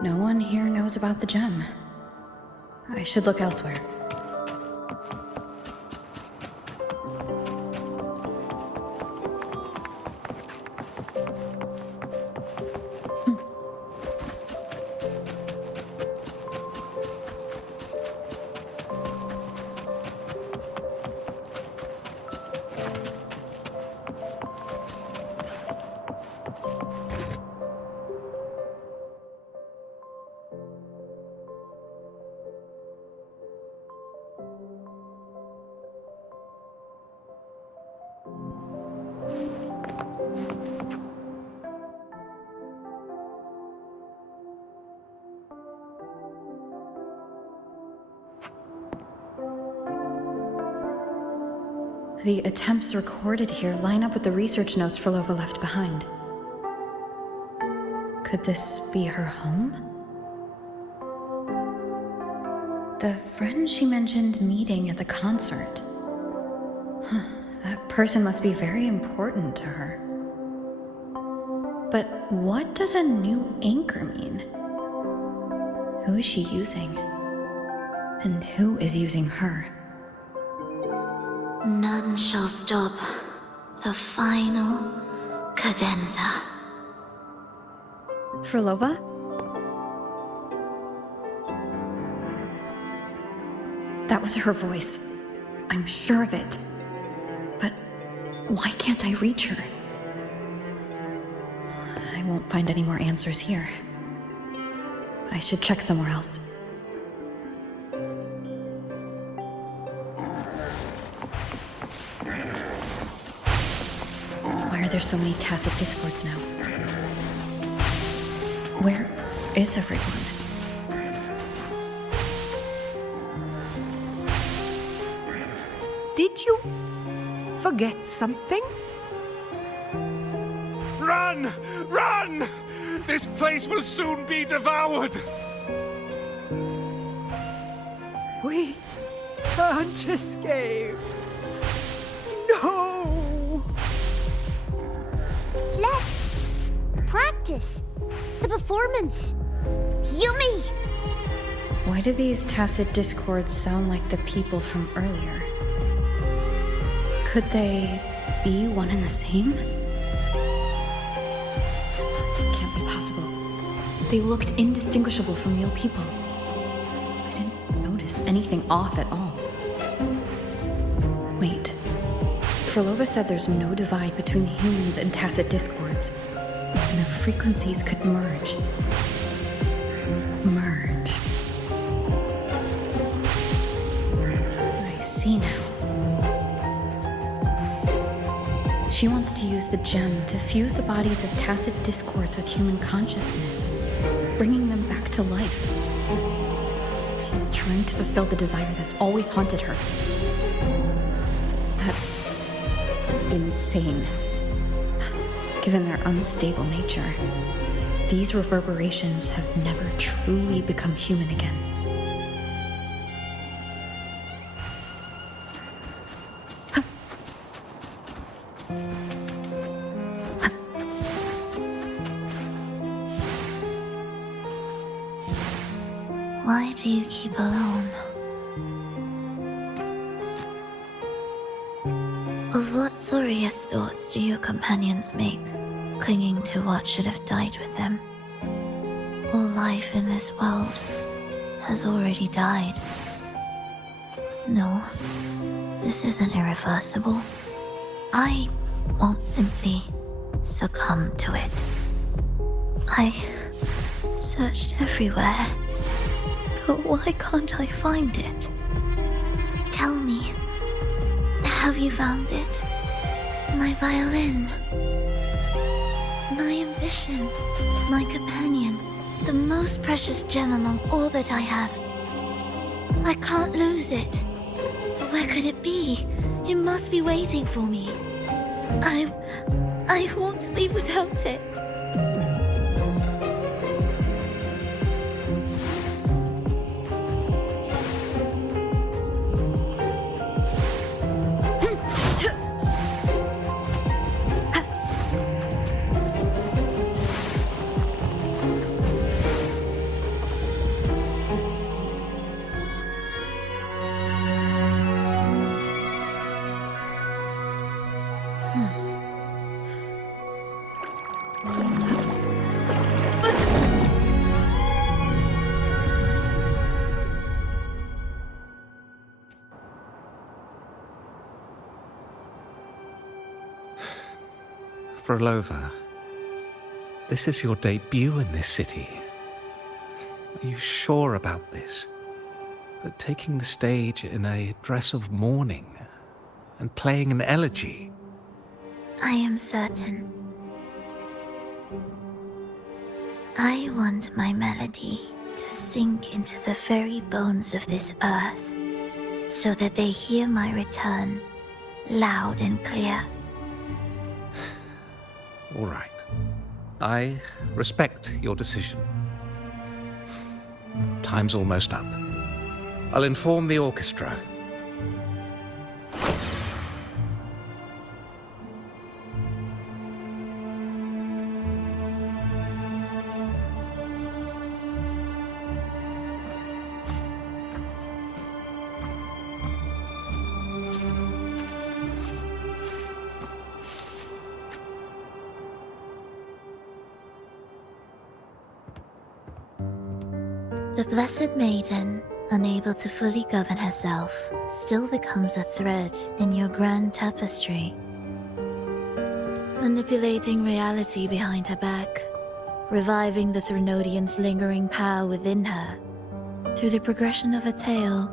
No one here knows about the gem. I should look elsewhere. The attempts recorded here line up with the research notes Phrolova left behind. Could this be her home? The friend she mentioned meeting at the concert. That person must be very important to her. But what does a new anchor mean? Who is she using? And who is using her? None shall stop the final cadenza. Phrolova? That was her voice. I'm sure of it. But why can't I reach her? I won't find any more answers here. I should check somewhere else. Why are there so many tacit discords now? Where is everyone? Did you forget something? Run! Run! This place will soon be devoured! We can't escape. No! Let's practice the performance. Yummy! Why do these tacit discords sound like the people from earlier? Could they be one and the same? Can't be possible. They looked indistinguishable from real people. I didn't notice anything off at all. Wait. Phrolova said there's no divide between humans and tacit discords, and their frequencies could merge. Merge. I see now. She wants to use the gem to fuse the bodies of tacit discords with human consciousness, bringing them back to life. She's trying to fulfill the desire that's always haunted her. That's insane. Given their unstable nature, these reverberations have never truly become human again. Why do you keep alone? Of what sorriest thoughts do your companions make, clinging to what should have died with them? All life in this world has already died. No, this isn't irreversible. I won't simply succumb to it. I searched everywhere, but why can't I find it? Tell me, have you found it? My violin. My ambition. My companion. The most precious gem among all that I have. I can't lose it. But where could it be? It must be waiting for me. I won't leave without it. Phrolova, this is your debut in this city. Are you sure about this? But taking the stage in a dress of mourning and playing an elegy? I am certain. I want my melody to sink into the very bones of this earth, so that they hear my return loud and clear. All right. I respect your decision. Time's almost up. I'll inform the orchestra. The Blessed Maiden, unable to fully govern herself, still becomes a thread in your grand tapestry. Manipulating reality behind her back, reviving the Threnodian's lingering power within her, through the progression of a tale.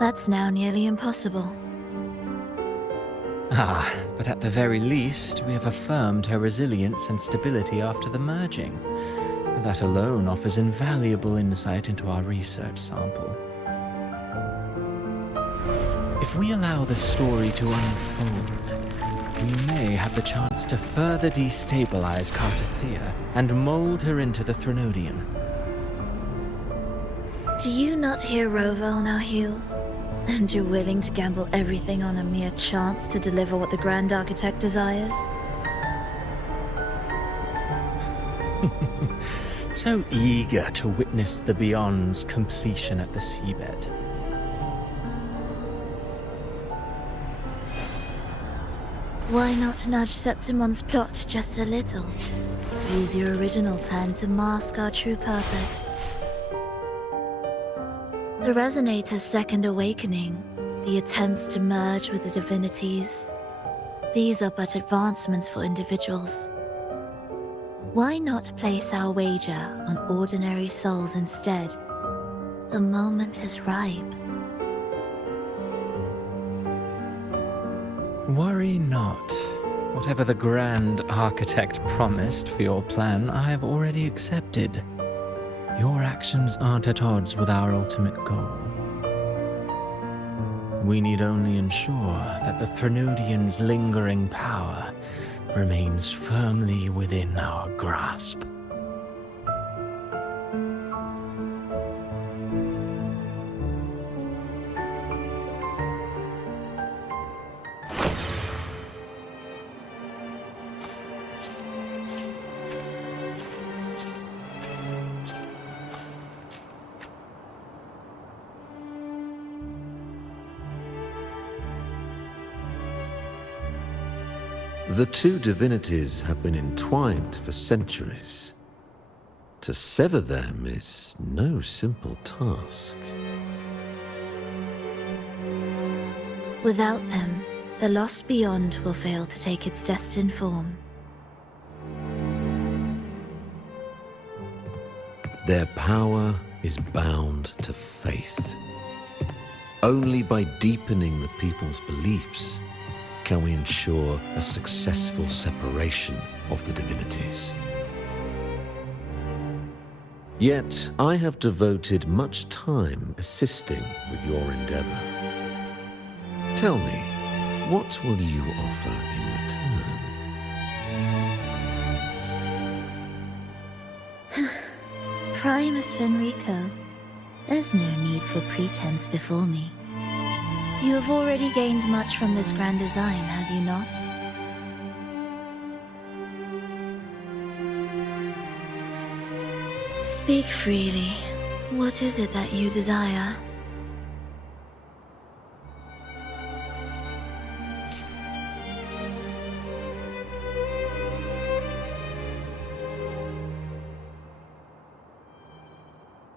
That's now nearly impossible. Ah, but at the very least, we have affirmed her resilience and stability after the merging. That alone offers invaluable insight into our research sample. If we allow the story to unfold, we may have the chance to further destabilize Cartathea and mold her into the Threnodian. Do you not hear Rova on our heels? And you're willing to gamble everything on a mere chance to deliver what the Grand Architect desires? So eager to witness the Beyond's completion at the seabed. Why not nudge Septimon's plot just a little? Use your original plan to mask our true purpose. The Resonator's second awakening, the attempts to merge with the divinities, these are but advancements for individuals. Why not place our wager on ordinary souls instead? The moment is ripe. Worry not. Whatever the Grand Architect promised for your plan, I have already accepted. Your actions aren't at odds with our ultimate goal. We need only ensure that the Threnodian's lingering power remains firmly within our grasp. The two divinities have been entwined for centuries. To sever them is no simple task. Without them, the lost beyond will fail to take its destined form. Their power is bound to faith. Only by deepening the people's beliefs can we ensure a successful separation of the divinities. Yet, I have devoted much time assisting with your endeavor. Tell me, what will you offer in return? Primus Fenrico, there's no need for pretense before me. You have already gained much from this grand design, have you not? Speak freely. What is it that you desire?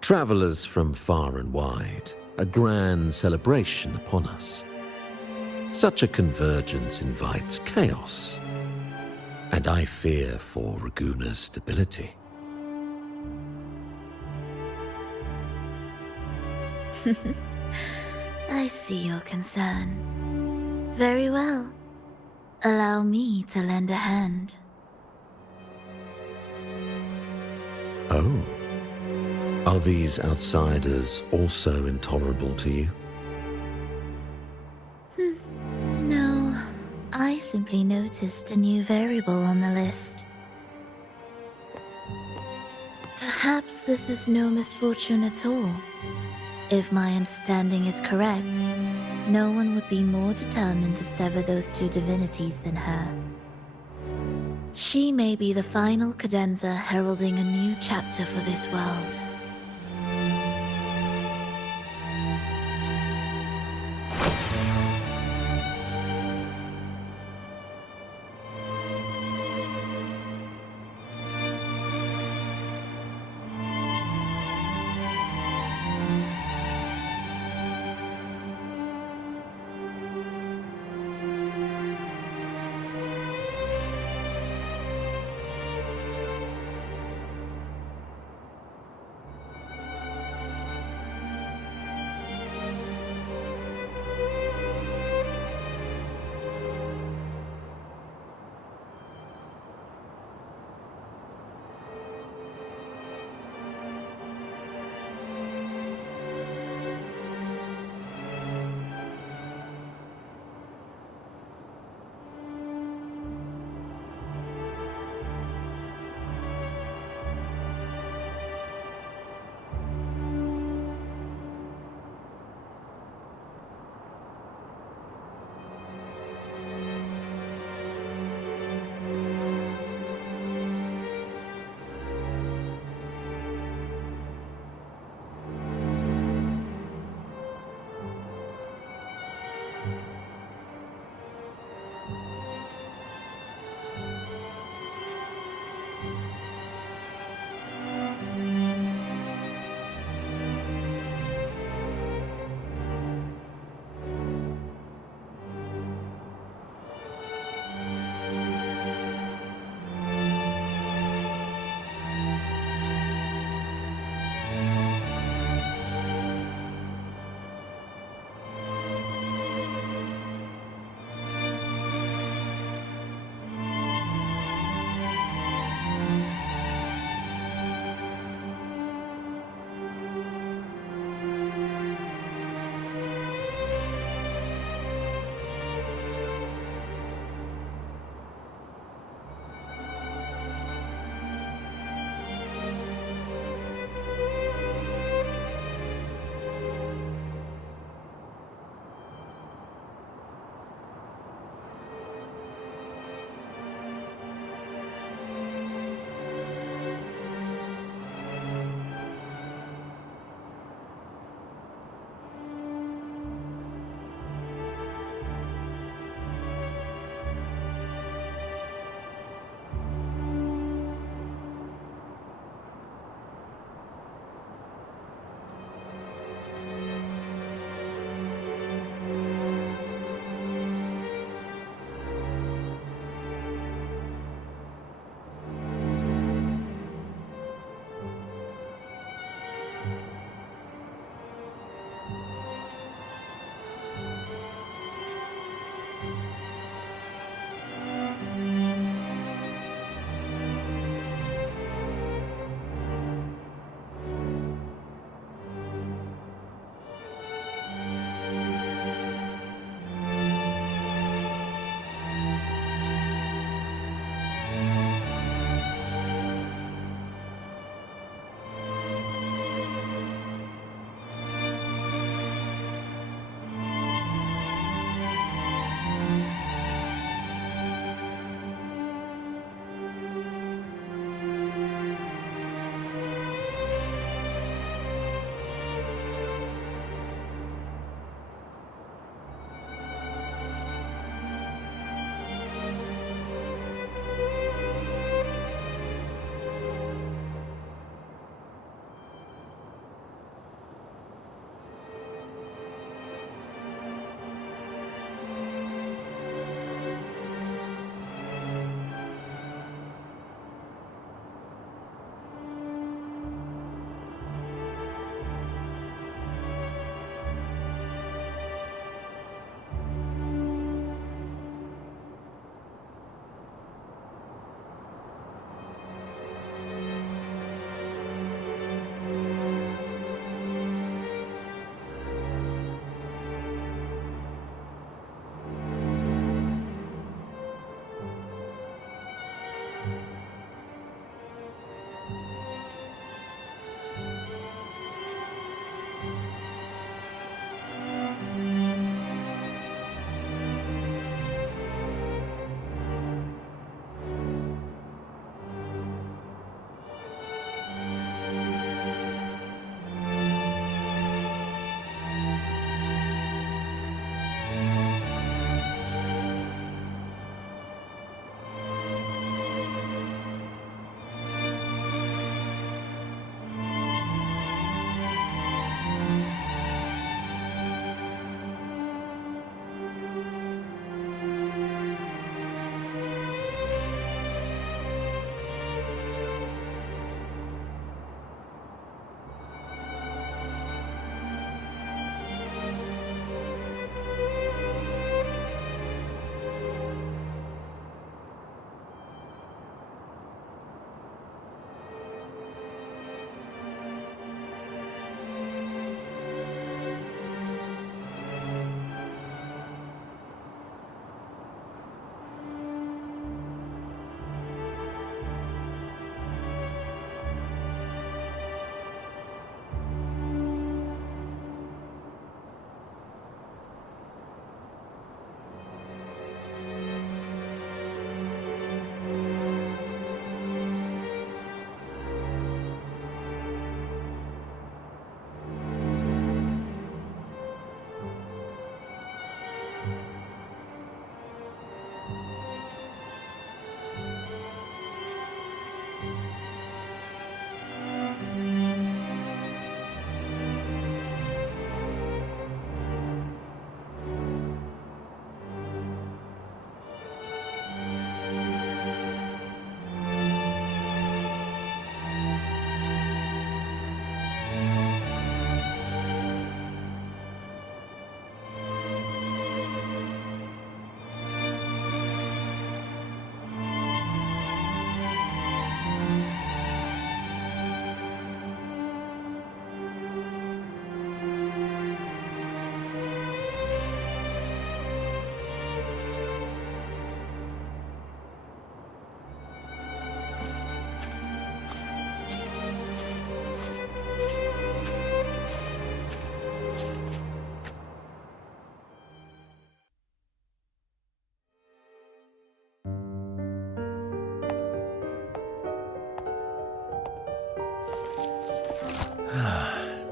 Travelers from far and wide, a grand celebration upon us. Such a convergence invites chaos, and I fear for Raguna's stability. I see your concern. Very well. Allow me to lend a hand. Oh. Are these outsiders also intolerable to you? I simply noticed a new variable on the list. Perhaps this is no misfortune at all. If my understanding is correct, no one would be more determined to sever those two divinities than her. She may be the final cadenza heralding a new chapter for this world.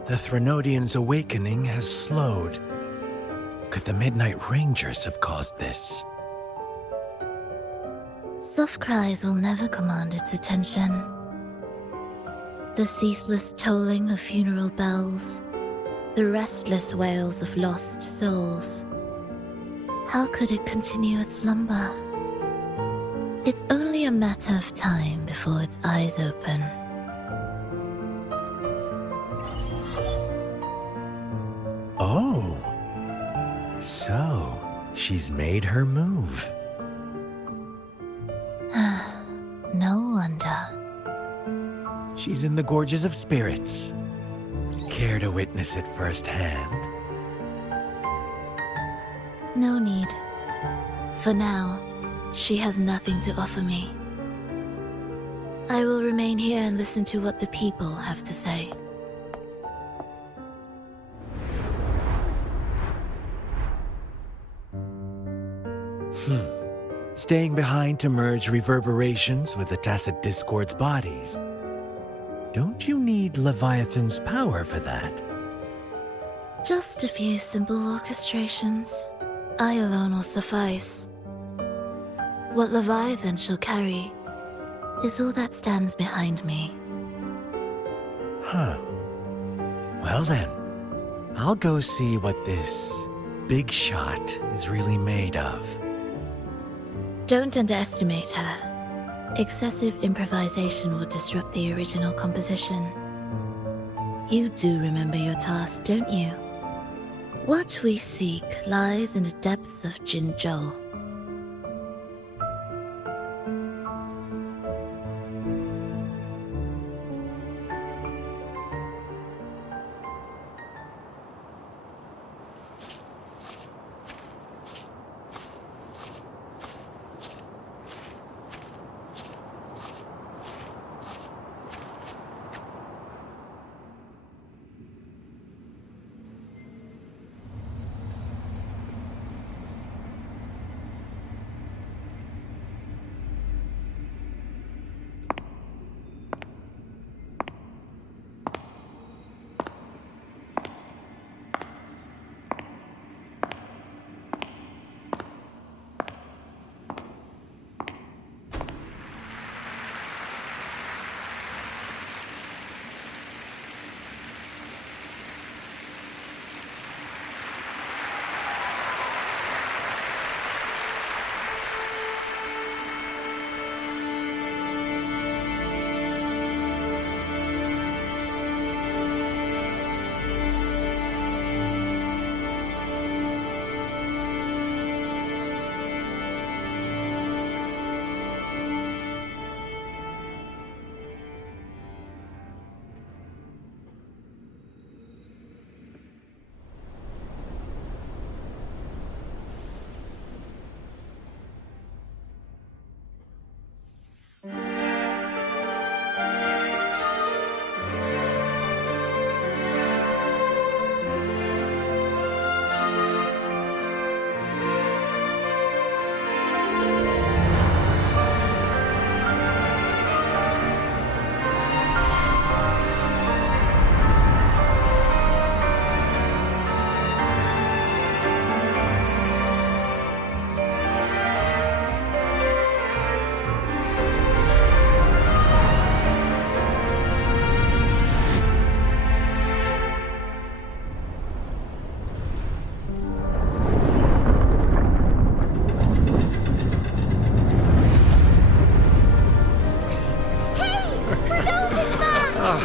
The Threnodian's awakening has slowed. Could the Midnight Rangers have caused this? Soft cries will never command its attention. The ceaseless tolling of funeral bells, the restless wails of lost souls. How could it continue its slumber? It's only a matter of time before its eyes open. Oh, so she's made her move. No wonder. She's in the Gorges of Spirits. Care to witness it firsthand? No need. For now, she has nothing to offer me. I will remain here and listen to what the people have to say. Staying behind to merge reverberations with the Tacit Discord's bodies. Don't you need Leviathan's power for that? Just a few simple orchestrations. I alone will suffice. What Leviathan shall carry is all that stands behind me. Huh. Well then, I'll go see what this big shot is really made of. Don't underestimate her. Excessive improvisation will disrupt the original composition. You do remember your task, don't you? What we seek lies in the depths of Jinzhou.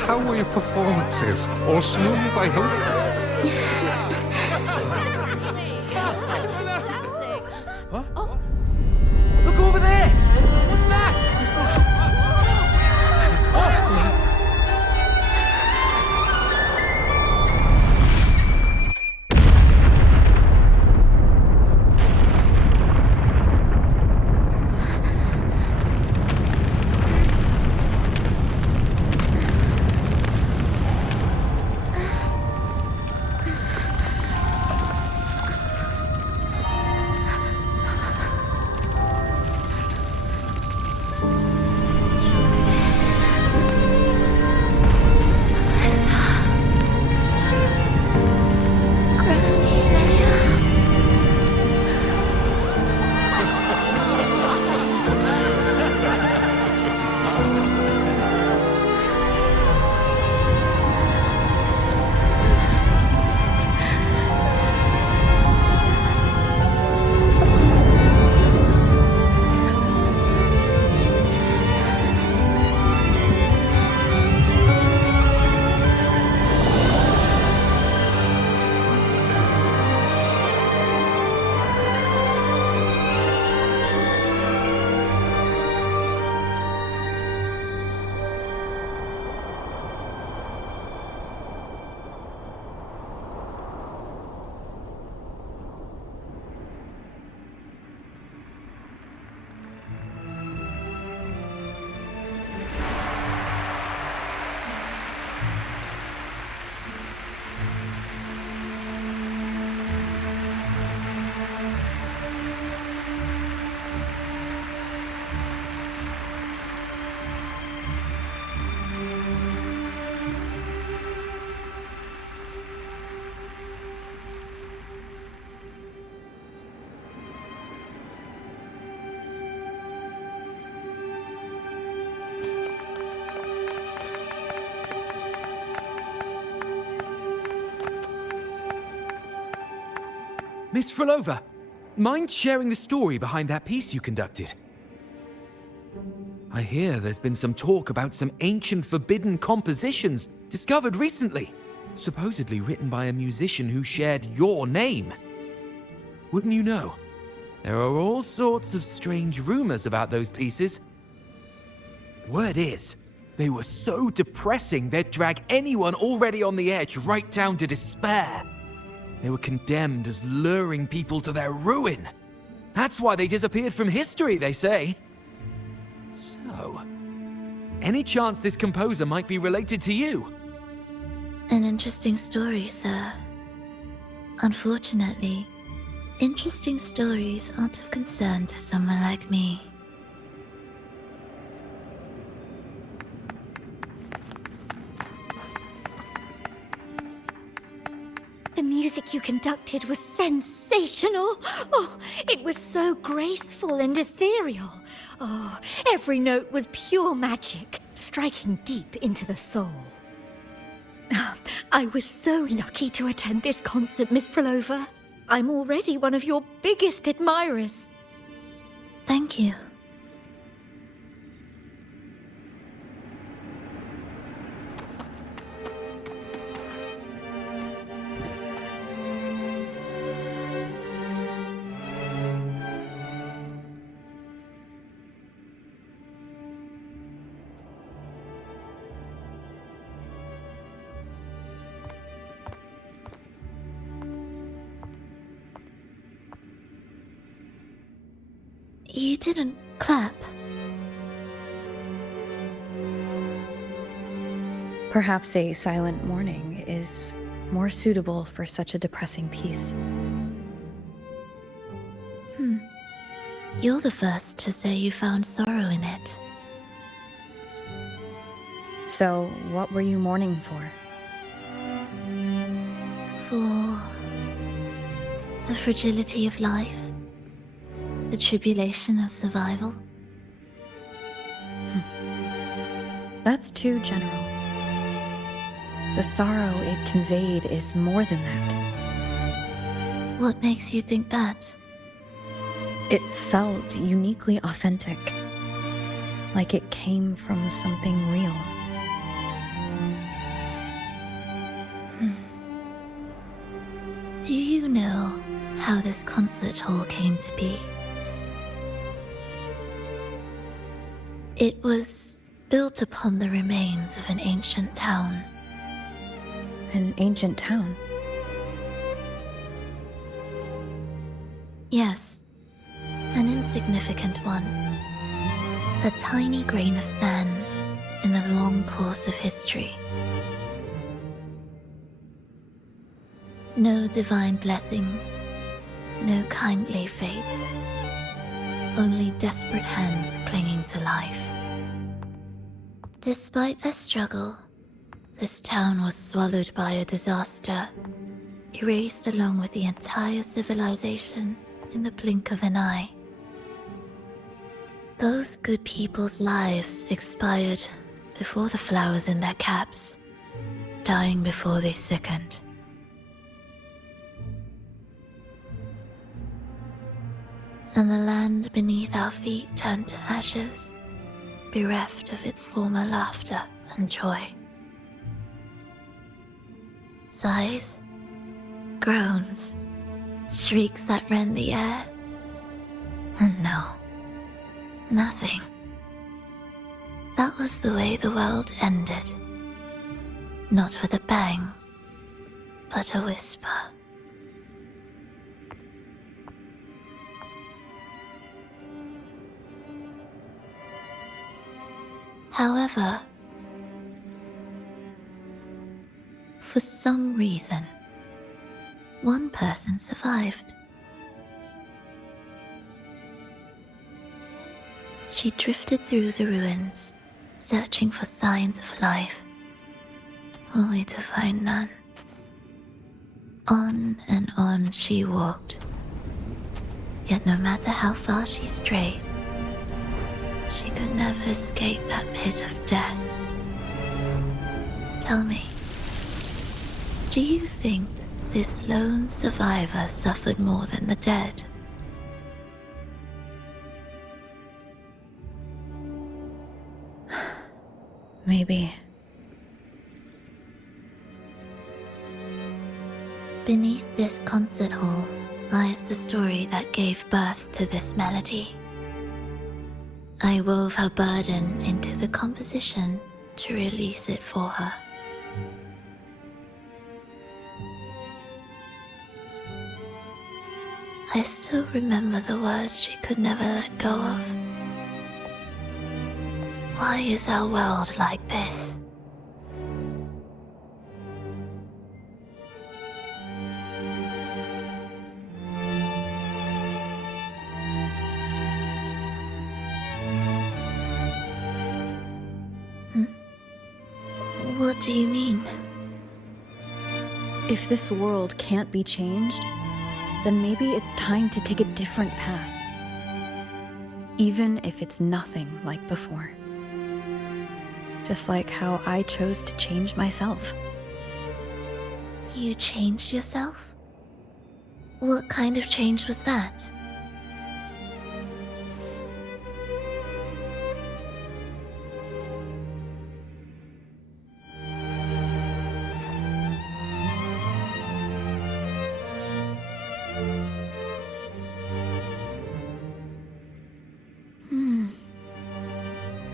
How were your performances? All smooth, I hope? What? Oh. Look over there! What's that? Miss Phrolova, mind sharing the story behind that piece you conducted? I hear there's been some talk about some ancient forbidden compositions discovered recently, supposedly written by a musician who shared your name. Wouldn't you know? There are all sorts of strange rumors about those pieces. Word is, they were so depressing they'd drag anyone already on the edge right down to despair. They were condemned as luring people to their ruin. That's why they disappeared from history, they say. So, any chance this composer might be related to you? An interesting story, sir. Unfortunately, interesting stories aren't of concern to someone like me. The music you conducted was sensational. Oh, it was so graceful and ethereal. Oh, every note was pure magic, striking deep into the soul. I was so lucky to attend this concert, Miss Phrolova. I'm already one of your biggest admirers. Thank you. You didn't clap. Perhaps a silent mourning is more suitable for such a depressing piece. You're the first to say you found sorrow in it. So, what were you mourning for? For the fragility of life, the tribulation of survival. That's too general. The sorrow it conveyed is more than that. What makes you think that? It felt uniquely authentic, like it came from something real. Do you know how this concert hall came to be? It was built upon the remains of an ancient town. An ancient town? Yes, an insignificant one. A tiny grain of sand in the long course of history. No divine blessings, no kindly fate. Only desperate hands clinging to life. Despite their struggle, this town was swallowed by a disaster, erased along with the entire civilization in the blink of an eye. Those good people's lives expired before the flowers in their caps, dying before they sickened. And the land beneath our feet turned to ashes, bereft of its former laughter and joy. Sighs, groans, shrieks that rend the air. And no, nothing. That was the way the world ended. Not with a bang, but a whisper. However, for some reason, one person survived. She drifted through the ruins, searching for signs of life, only to find none. On and on she walked, yet no matter how far she strayed, she could never escape that pit of death. Tell me, do you think this lone survivor suffered more than the dead. Maybe. Beneath this concert hall lies the story that gave birth to this melody. I wove her burden into the composition to release it for her. I still remember the words she could never let go of. Why is our world like this? What do you mean? If this world can't be changed, then maybe it's time to take a different path. Even if it's nothing like before. Just like how I chose to change myself. You changed yourself? What kind of change was that?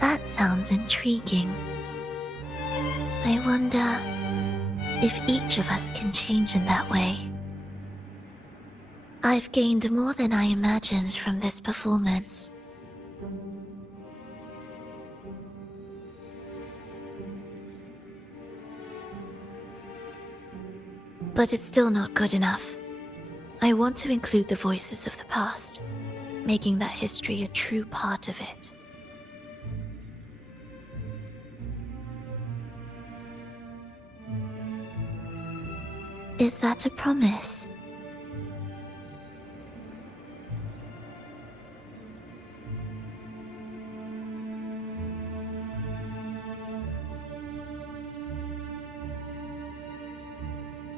That sounds intriguing. I wonder if each of us can change in that way. I've gained more than I imagined from this performance. But it's still not good enough. I want to include the voices of the past, making that history a true part of it. Is that a promise?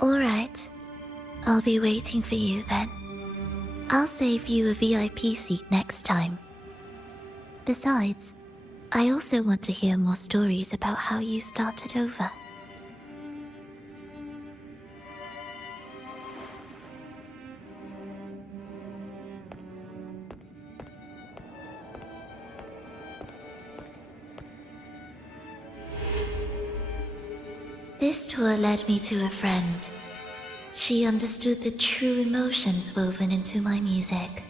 All right. I'll be waiting for you then. I'll save you a VIP seat next time. Besides, I also want to hear more stories about how you started over. This tour led me to a friend. She understood the true emotions woven into my music.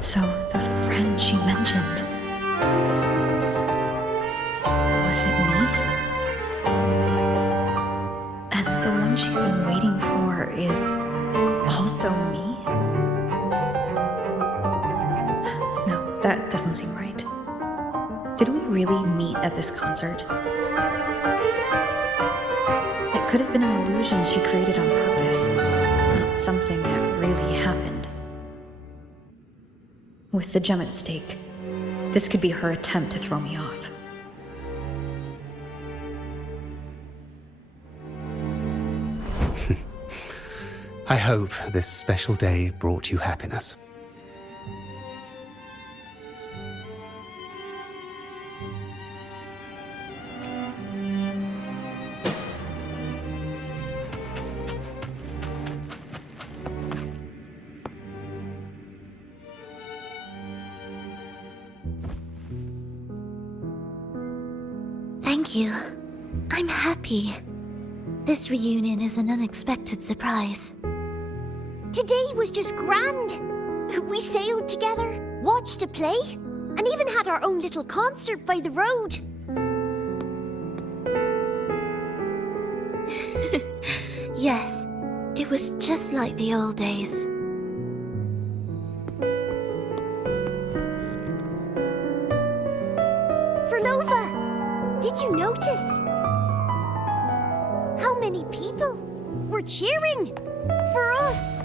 So, the friend she mentioned... was it me? And the one she's been waiting for is... also me? No, that doesn't seem right. Did we really meet at this concert? It could have been an illusion she created on purpose, not something that really happened. With the gem at stake, this could be her attempt to throw me off. I hope this special day brought you happiness. Thank you. I'm happy. This reunion is an unexpected surprise. Today was just grand. We sailed together, watched a play, and even had our own little concert by the road. Yes, it was just like the old days. Phrolova, did you notice? How many people were cheering for us?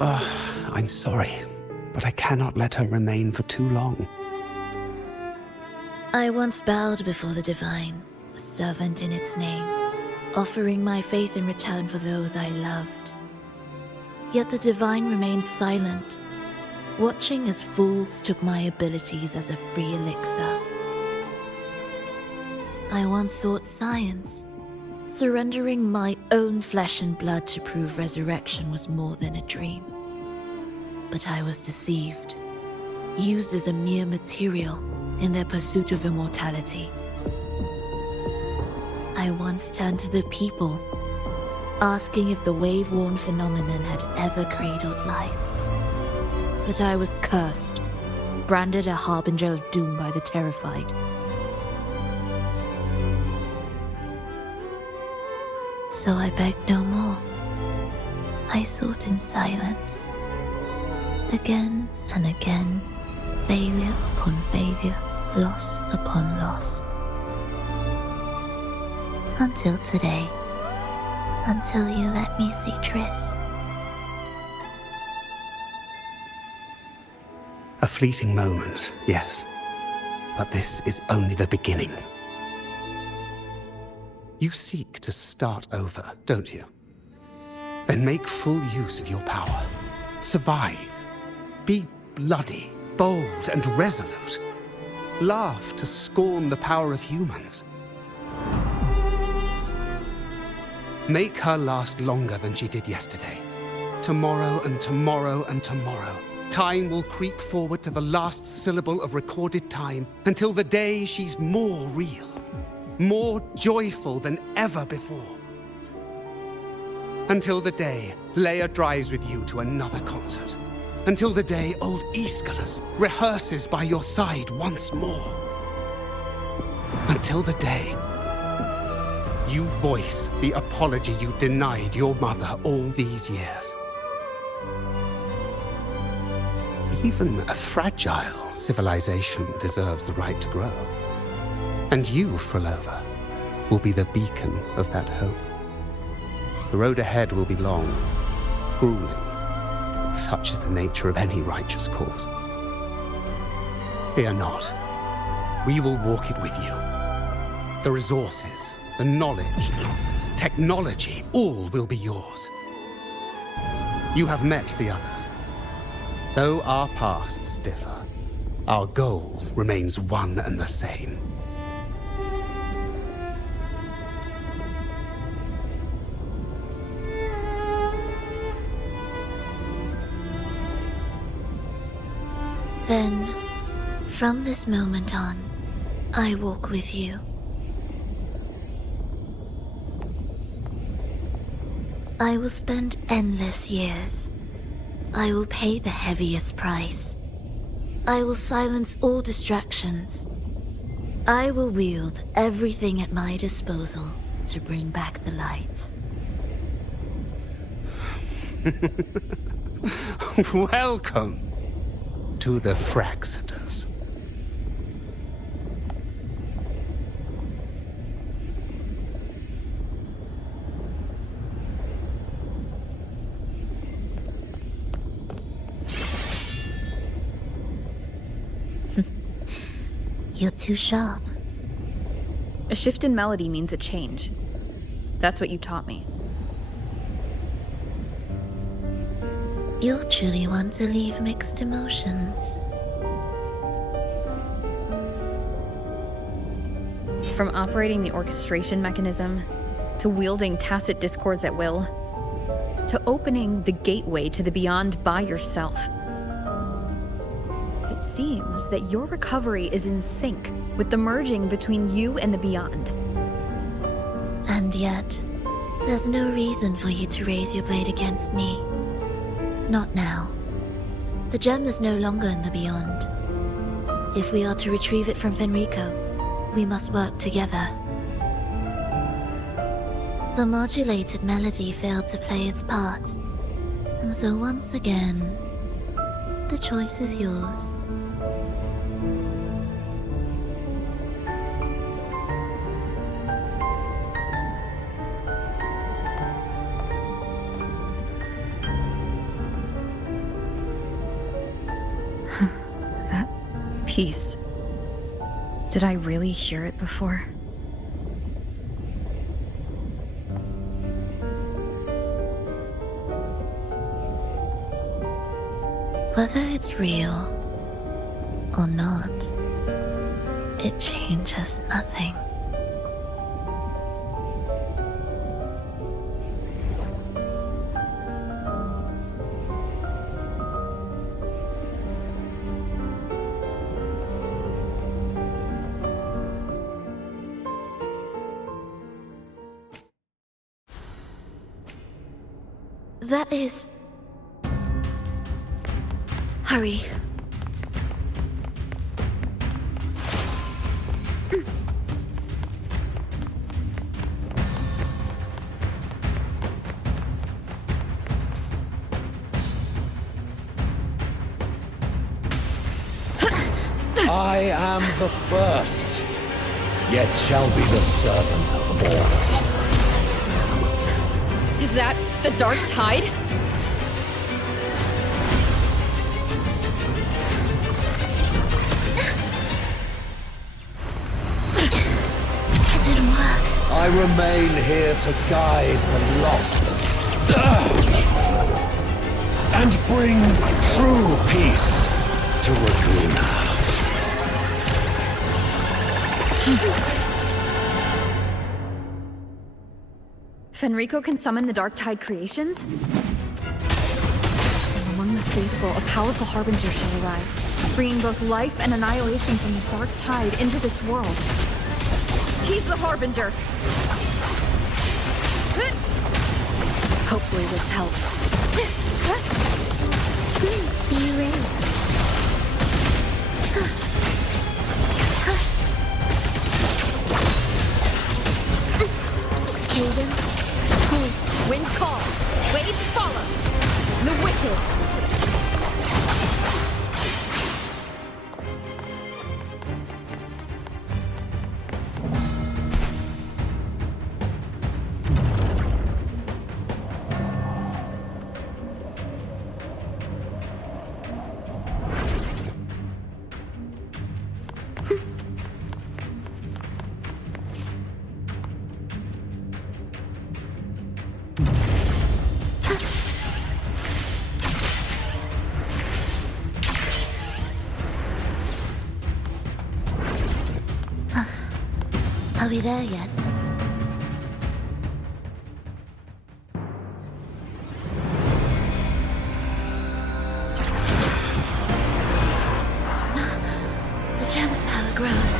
I'm sorry, but I cannot let her remain for too long. I once bowed before the Divine, a servant in its name, offering my faith in return for those I loved. Yet the Divine remained silent, watching as fools took my abilities as a free elixir. I once sought science, surrendering my own flesh and blood to prove resurrection was more than a dream. But I was deceived, used as a mere material in their pursuit of immortality. I once turned to the people, asking if the wave-worn phenomenon had ever cradled life. But I was cursed, branded a harbinger of doom by the terrified. So I begged no more. I sought in silence. Again and again, failure upon failure, loss upon loss. Until today. Until you let me see Triss. A fleeting moment, yes. But this is only the beginning. You seek to start over, don't you? Then make full use of your power. Survive. Be bloody, bold, and resolute. Laugh to scorn the power of humans. Make her last longer than she did yesterday. Tomorrow and tomorrow and tomorrow. Time will creep forward to the last syllable of recorded time until the day she's more real, more joyful than ever before. Until the day Leia drives with you to another concert. Until the day old Aeschylus rehearses by your side once more. Until the day you voice the apology you denied your mother all these years. Even a fragile civilization deserves the right to grow. And you, Phrolova, will be the beacon of that hope. The road ahead will be long, grueling. Such is the nature of any righteous cause. Fear not. We will walk it with you. The resources, the knowledge, technology, all will be yours. You have met the others. Though our pasts differ, our goal remains one and the same. Then, from this moment on, I walk with you. I will spend endless years. I will pay the heaviest price. I will silence all distractions. I will wield everything at my disposal to bring back the light. Welcome to the Fraxiters. You're too sharp. A shift in melody means a change. That's what you taught me. You'll truly want to leave mixed emotions. From operating the orchestration mechanism, to wielding tacit discords at will, to opening the gateway to the beyond by yourself. It seems that your recovery is in sync with the merging between you and the beyond. And yet, there's no reason for you to raise your blade against me. Not now. The gem is no longer in the beyond. If we are to retrieve it from Fenrico, we must work together. The modulated melody failed to play its part, and so once again, the choice is yours. Peace. Did I really hear it before? Whether it's real or not, it changes nothing. That is... Hurry. I am the first, yet shall be the servant of all. Is that the Dark Tide? It didn't work. I remain here to guide the lost and bring true peace to Ragusa. Fenrico can summon the Dark Tide creations? From among the faithful, a powerful harbinger shall arise, bringing both life and annihilation from the Dark Tide into this world. He's the harbinger! Hopefully this helps. Be erased. Cadence. Wind calls, waves follow. The wicked. Are we there yet? The gem's power grows.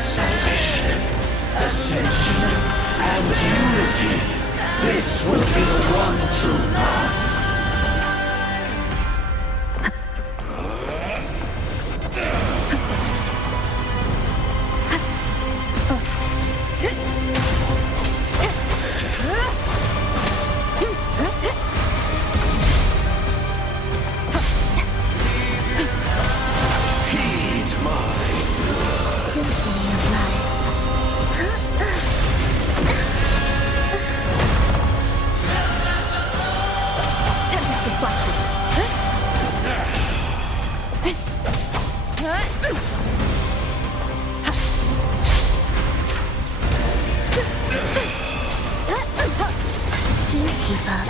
Salvation, ascension, and unity. This will be the one true path. Heed mine. Symphony of life. Tempest of flashes. Do keep up.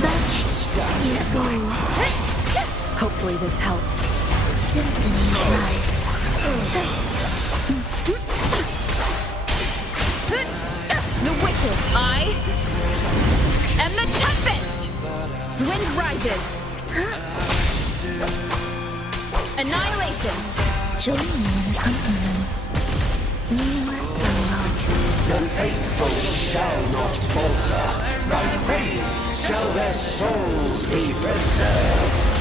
That's you fool. Hopefully this helps. Symphony of life. The wicked. I am the Tempest. Wind rises. Annihilation. Join me in the compliment. Meaningless prologue. The faithful shall not falter. By faith shall their souls be preserved.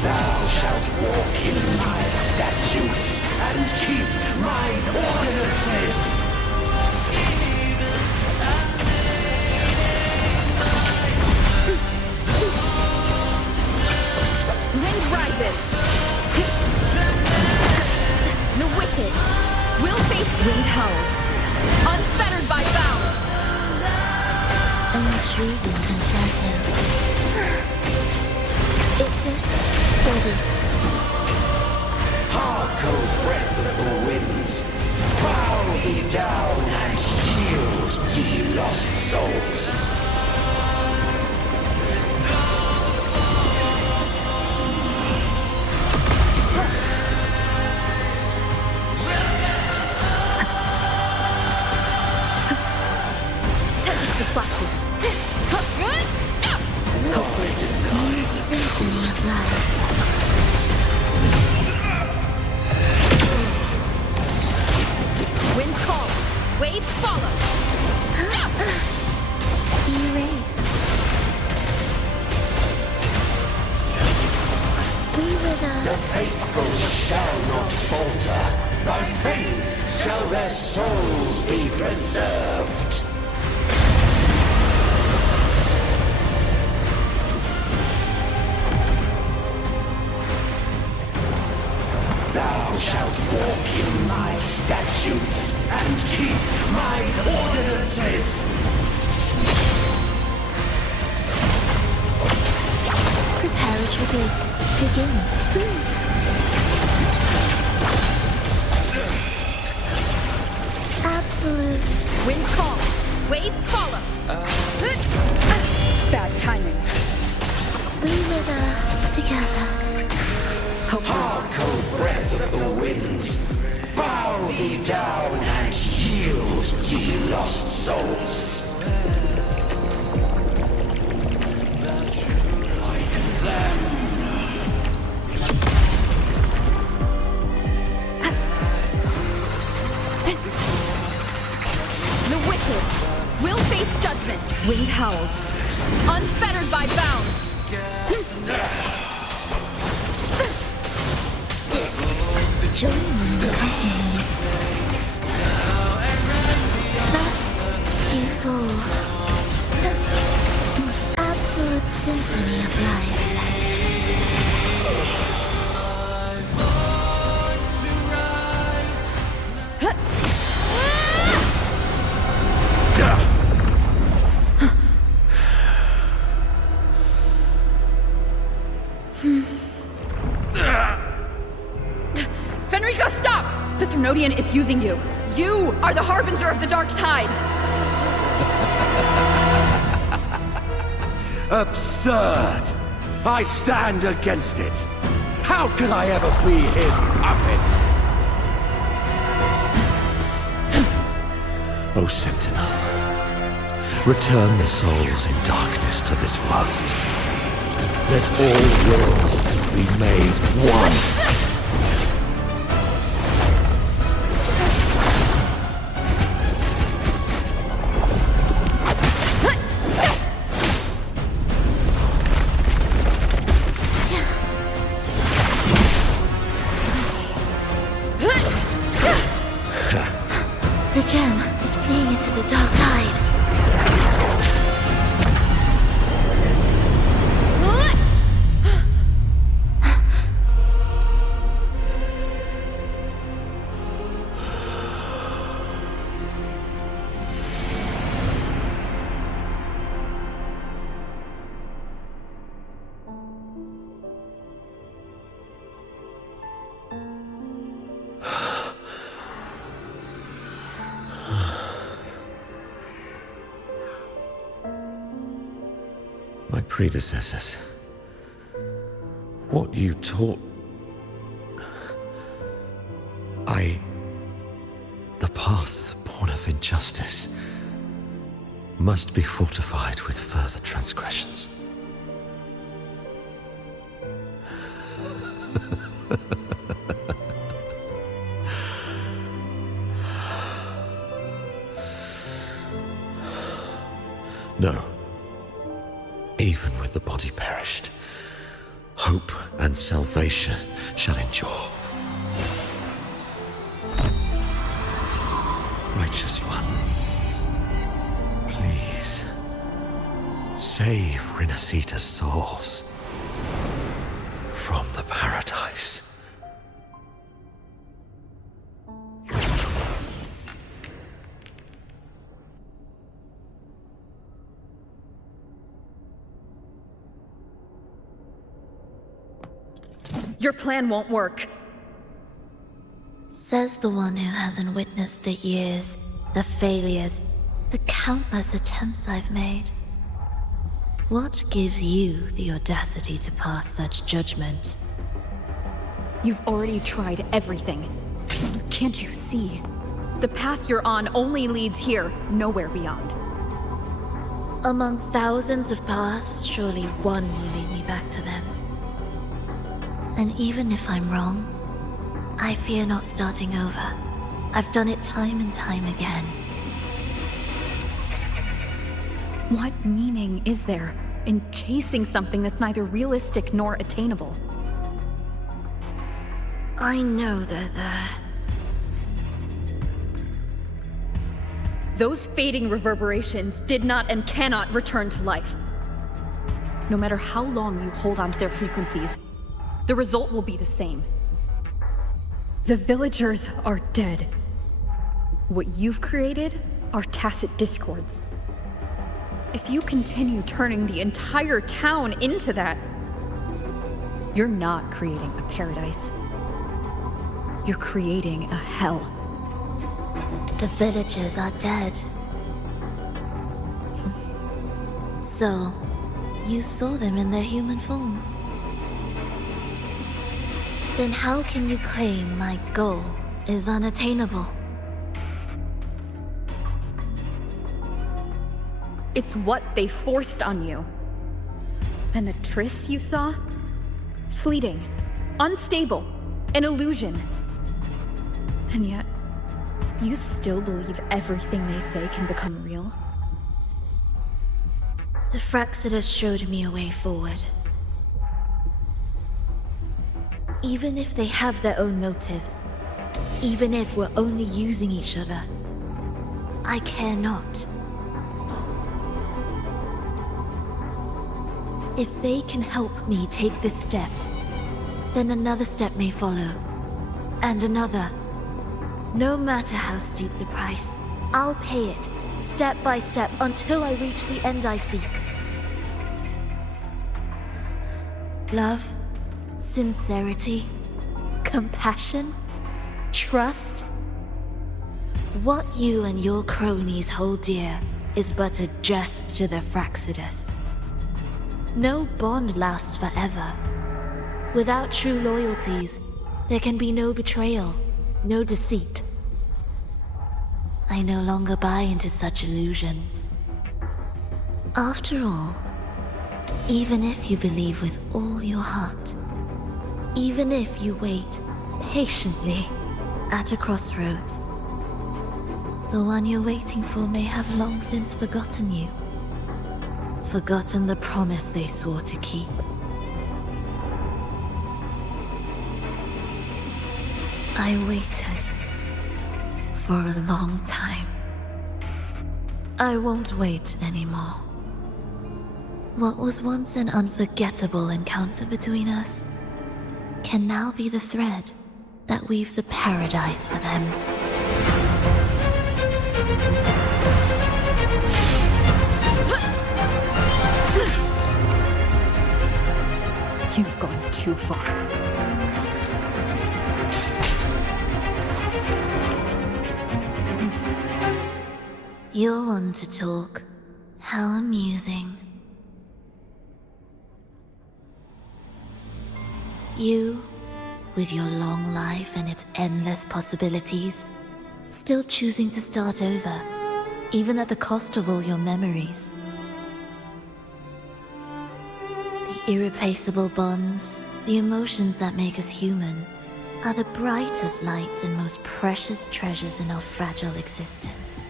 Thou shalt walk in my statutes and keep my ordinances. Wind rises. enchanted. It is ready. Hark, O breath of the winds, bow thee down and yield, ye lost souls. Tempest of Slashes. Symphony of life. Wind calls. Waves follow. Erase. We were The faithful shall not falter. By faith shall their souls be preserved. Thou shalt walk in my statutes and keep my ordinances. Prepare retreat. Begin. Absolute. Wind calls. Waves follow. Bad timing. We wither together. Hark, O breath of the winds, bow thee down and yield, ye lost souls. The wicked will face judgment. Wind howls. Unfettered by bounds. Join me in company. Thus you fall. Absolute symphony of life. Fenrico, stop! The Thrunodian is using you. You are the harbinger of the dark tide. Absurd! I stand against it! How could I ever be his puppet? O Sentinel, return the souls in darkness to this world. Let all worlds be made one. The gem is fleeing into the dark tide. My predecessors. What you taught... The path born of injustice must be fortified with further transgressions. No. Even with the body perished, hope and salvation shall endure. Righteous One, please save Rinasita's souls from the paradise. Your plan won't work. Says the one who hasn't witnessed the years, the failures, the countless attempts I've made. What gives you the audacity to pass such judgment? You've already tried everything. Can't you see? The path you're on only leads here, nowhere beyond. Among thousands of paths, surely one will lead me back to them. And even if I'm wrong, I fear not starting over. I've done it time and time again. What meaning is there in chasing something that's neither realistic nor attainable? I know they're there. Those fading reverberations did not and cannot return to life. No matter how long you hold on to their frequencies, the result will be the same. The villagers are dead. What you've created are tacit discords. If you continue turning the entire town into that, you're not creating a paradise. You're creating a hell. The villagers are dead. So, you saw them in their human form. Then how can you claim my goal is unattainable? It's what they forced on you. And the Triss you saw? Fleeting, unstable, an illusion. And yet, you still believe everything they say can become real? The Fractsidus showed me a way forward. Even if they have their own motives, even if we're only using each other, I care not. If they can help me take this step, then another step may follow, and another. No matter how steep the price, I'll pay it, step by step, until I reach the end I seek. Love, sincerity, compassion, trust. What you and your cronies hold dear is but a jest to the Fractsidus. No bond lasts forever. Without true loyalties, there can be no betrayal, no deceit. I no longer buy into such illusions. After all, even if you believe with all your heart, even if you wait patiently at a crossroads, the one you're waiting for may have long since forgotten you. Forgotten the promise they swore to keep. I waited for a long time. I won't wait anymore. What was once an unforgettable encounter between us can now be the thread that weaves a paradise for them. You've gone too far. You're one to talk. How amusing. You, with your long life and its endless possibilities, still choosing to start over, even at the cost of all your memories. The irreplaceable bonds, the emotions that make us human, are the brightest lights and most precious treasures in our fragile existence.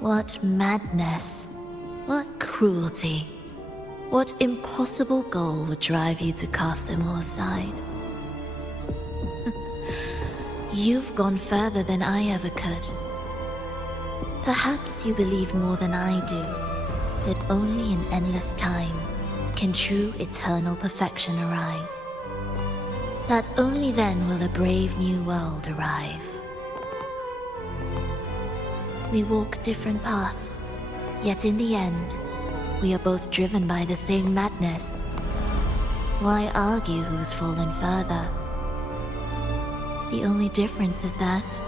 What madness, what cruelty, what impossible goal would drive you to cast them all aside? You've gone further than I ever could. Perhaps you believe more than I do, that only in endless time can true eternal perfection arise. That only then will a brave new world arrive. We walk different paths, yet in the end, we are both driven by the same madness. Why argue who's fallen further? The only difference is that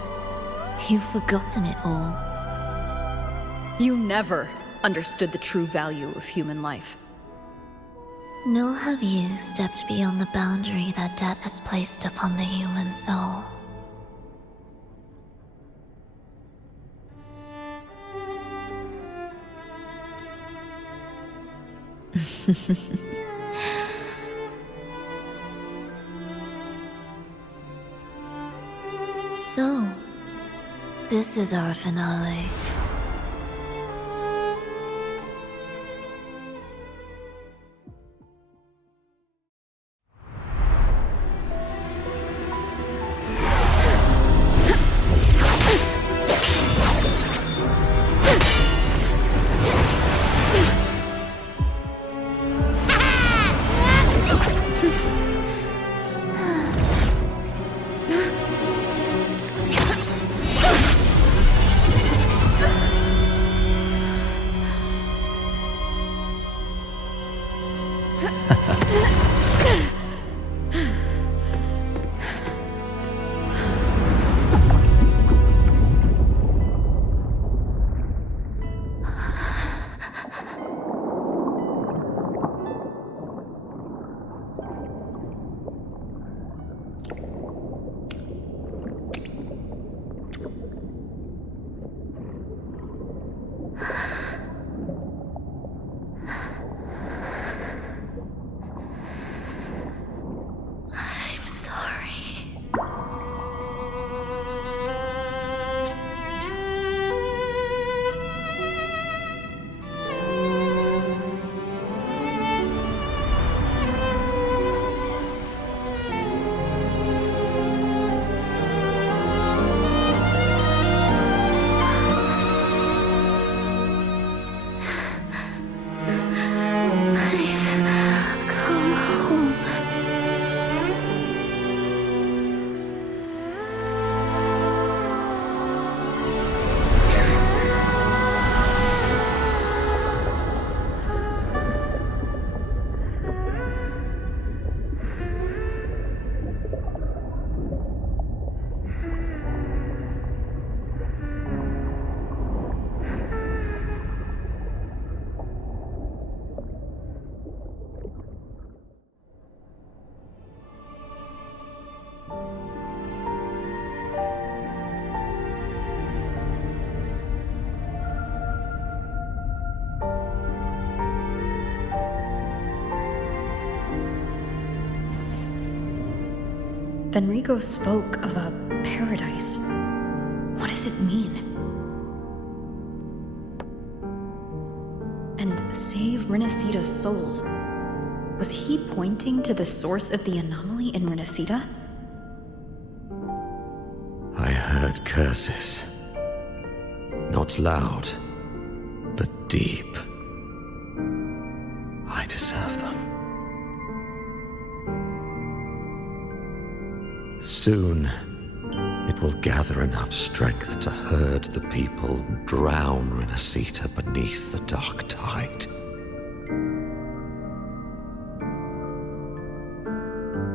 you've forgotten it all. You never understood the true value of human life. Nor have you stepped beyond the boundary that death has placed upon the human soul. So, this is our finale. Fenrico spoke of a paradise. What does it mean? And save Renacita's souls. Was he pointing to the source of the anomaly in Renacita? I heard curses. Not loud, but deep. I deserve them. Soon, it will gather enough strength to herd the people and drown Renacita beneath the dark tide.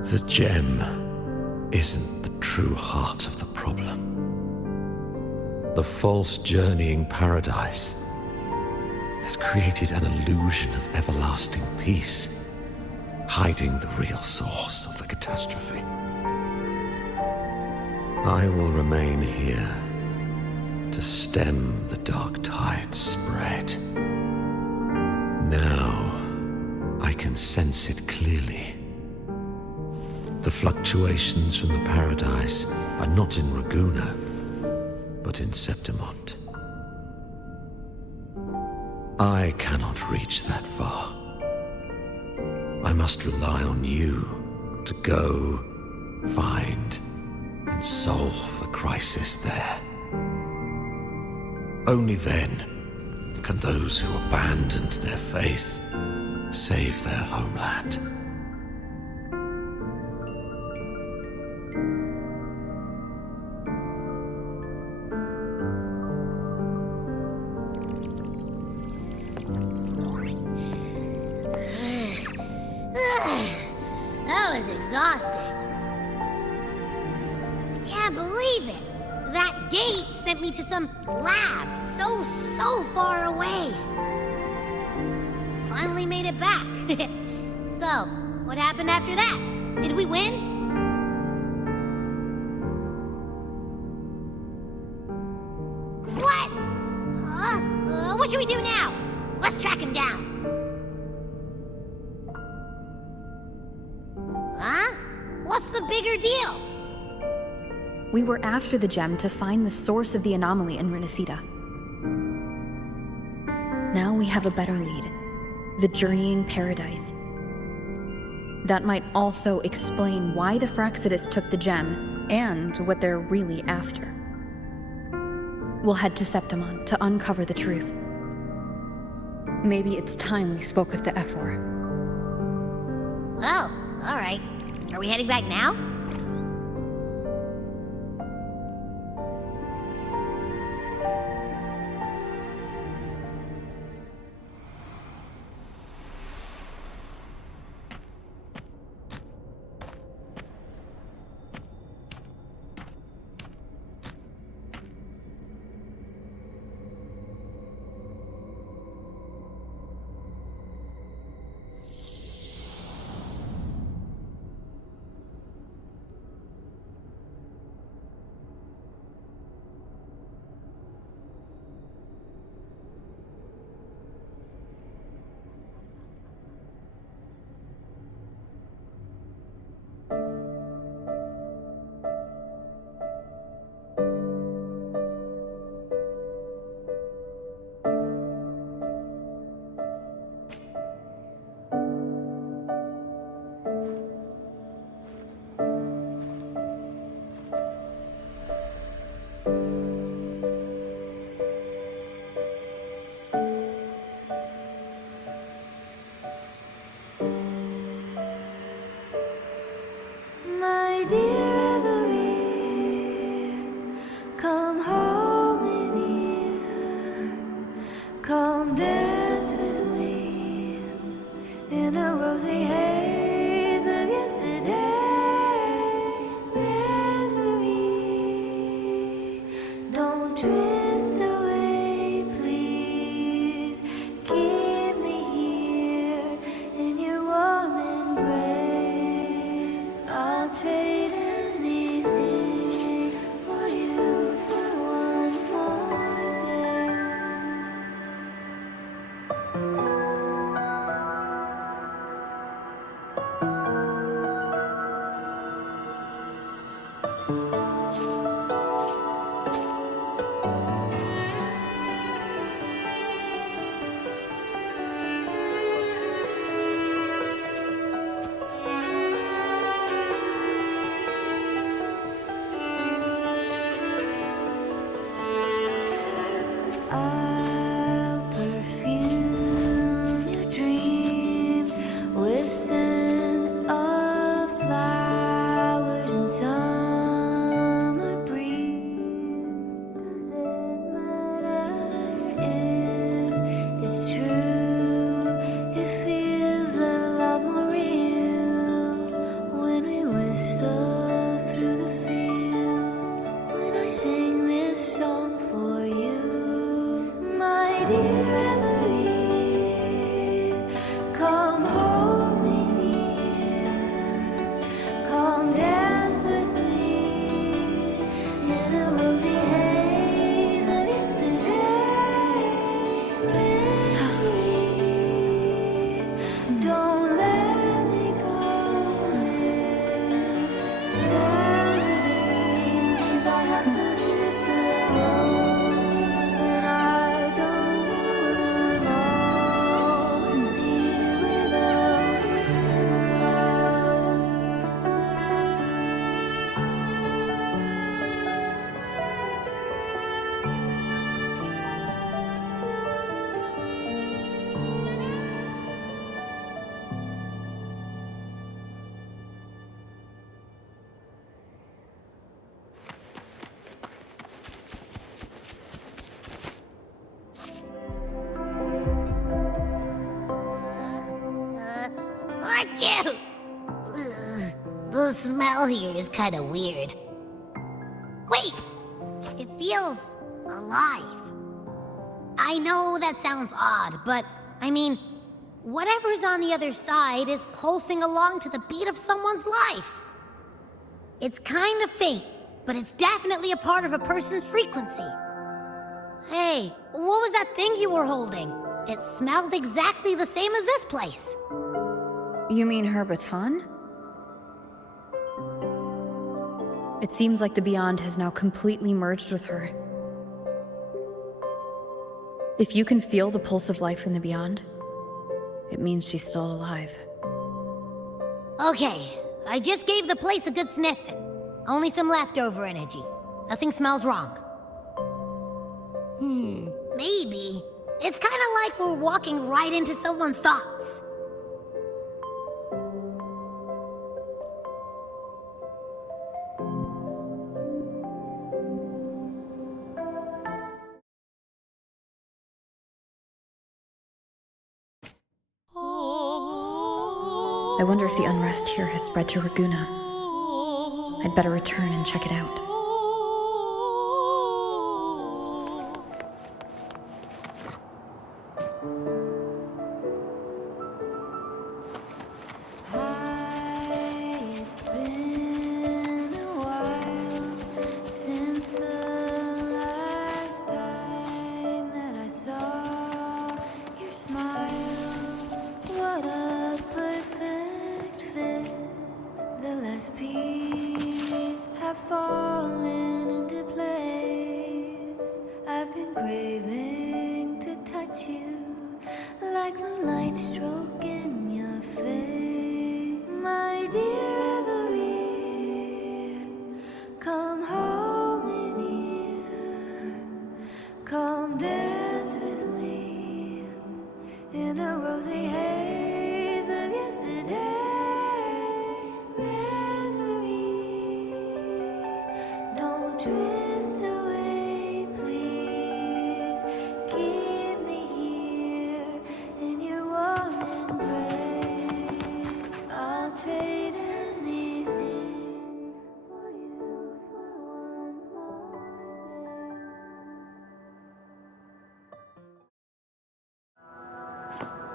The gem isn't the true heart of the problem. The false journeying paradise has created an illusion of everlasting peace, hiding the real source of the catastrophe. I will remain here to stem the dark tide's spread. Now, I can sense it clearly. The fluctuations from the paradise are not in Ragusa, but in Septimont. I cannot reach that far. I must rely on you to go, find, and solve the crisis there. Only then can those who abandoned their faith save their homeland. exhausted. I can't believe it! That gate sent me to some lab so far away. Finally made it back. So, what happened after that? Did we win? What? What should we do now? Let's track him down. Huh? What's the bigger deal? We were after the gem to find the source of the anomaly in Renacita. Now we have a better lead. The journeying paradise. That might also explain why the Fraxidus took the gem and what they're really after. We'll head to Septimon to uncover the truth. Maybe it's time we spoke with the Ephor. Oh, alright. Are we heading back now? The smell here is kind of weird. Wait! It feels alive. I know that sounds odd, but I mean, whatever's on the other side is pulsing along to the beat of someone's life. It's kind of faint, but it's definitely a part of a person's frequency. Hey, what was that thing you were holding? It smelled exactly the same as this place. You mean her baton? It seems like the Beyond has now completely merged with her. If you can feel the pulse of life in the Beyond, it means she's still alive. Okay, I just gave the place a good sniffing. Only some leftover energy. Nothing smells wrong. Maybe. It's kind of like we're walking right into someone's thoughts. I wonder if the unrest here has spread to Raguna. I'd better return and check it out. It's been a while since the last time that I saw your smile. What a perfect fit. The last piece have fallen into place. I've been craving to touch you like moonlight stroking your face. My dear Every, come home in here. Come dance with me in a rosy haze of yesterday. Don't drift away, please. Keep me here in your warm embrace. I'll trade anything for you for one more day.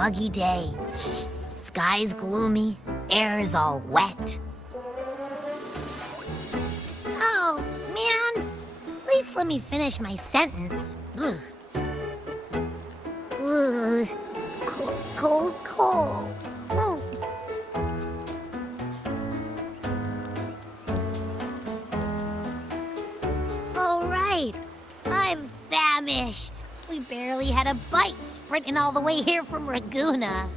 muggy day. Sky's gloomy, air's all wet. Oh, man. At least let me finish my sentence. Ugh. Ugh. Cold, cold, cold. Oh. Oh, right. I'm famished. We barely had a bite sprinting all the way here from Ragusa.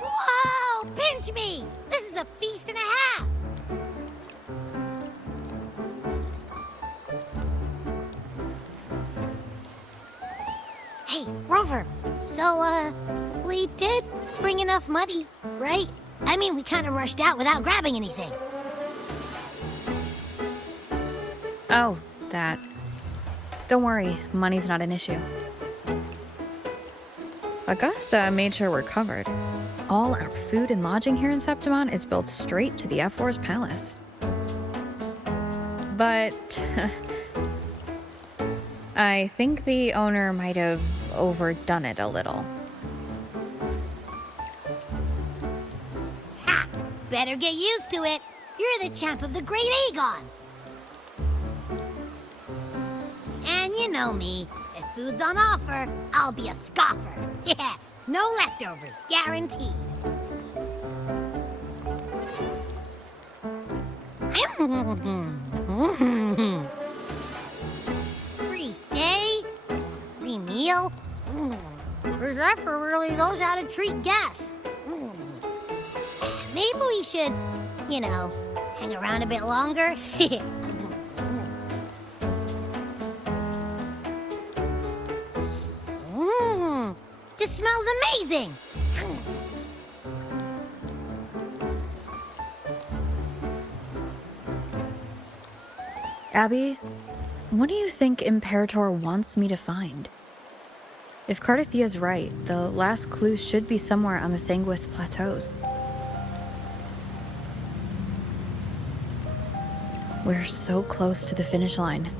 Whoa! Pinch me! This is a feast and a half! Hey, Rover. So, we did bring enough money, right? I mean, we kind of rushed out without grabbing anything. Oh, that. Don't worry, money's not an issue. Augusta made sure we're covered. All our food and lodging here in Septimon is billed straight to the F4's palace. But I think the owner might have overdone it a little. Ha! Better get used to it. You're the champ of the Great Aegon. And you know me. If food's on offer, I'll be a scoffer. Yeah, no leftovers, guaranteed. Free stay, free meal. This effort really knows how to treat guests. Maybe we should, you know, hang around a bit longer. This smells amazing! Abby, what do you think Imperator wants me to find? If Cardathia's right, the last clues should be somewhere on the Sanguis Plateaus. We're so close to the finish line.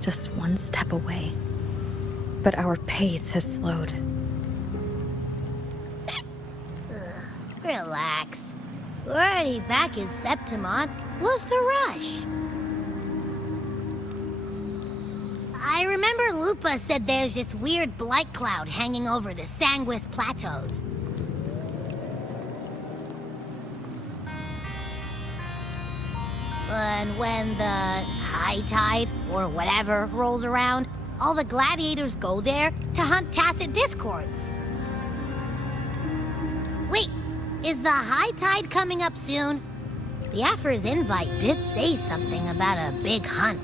Just one step away. But our pace has slowed. Relax. We're already back in Septimon. What's the rush? I remember Lupa said there's this weird blight cloud hanging over the Sanguis Plateaus. And when the high tide, or whatever, rolls around, all the gladiators go there to hunt tacit discords. Wait, is the high tide coming up soon? The Aphor's invite did say something about a big hunt.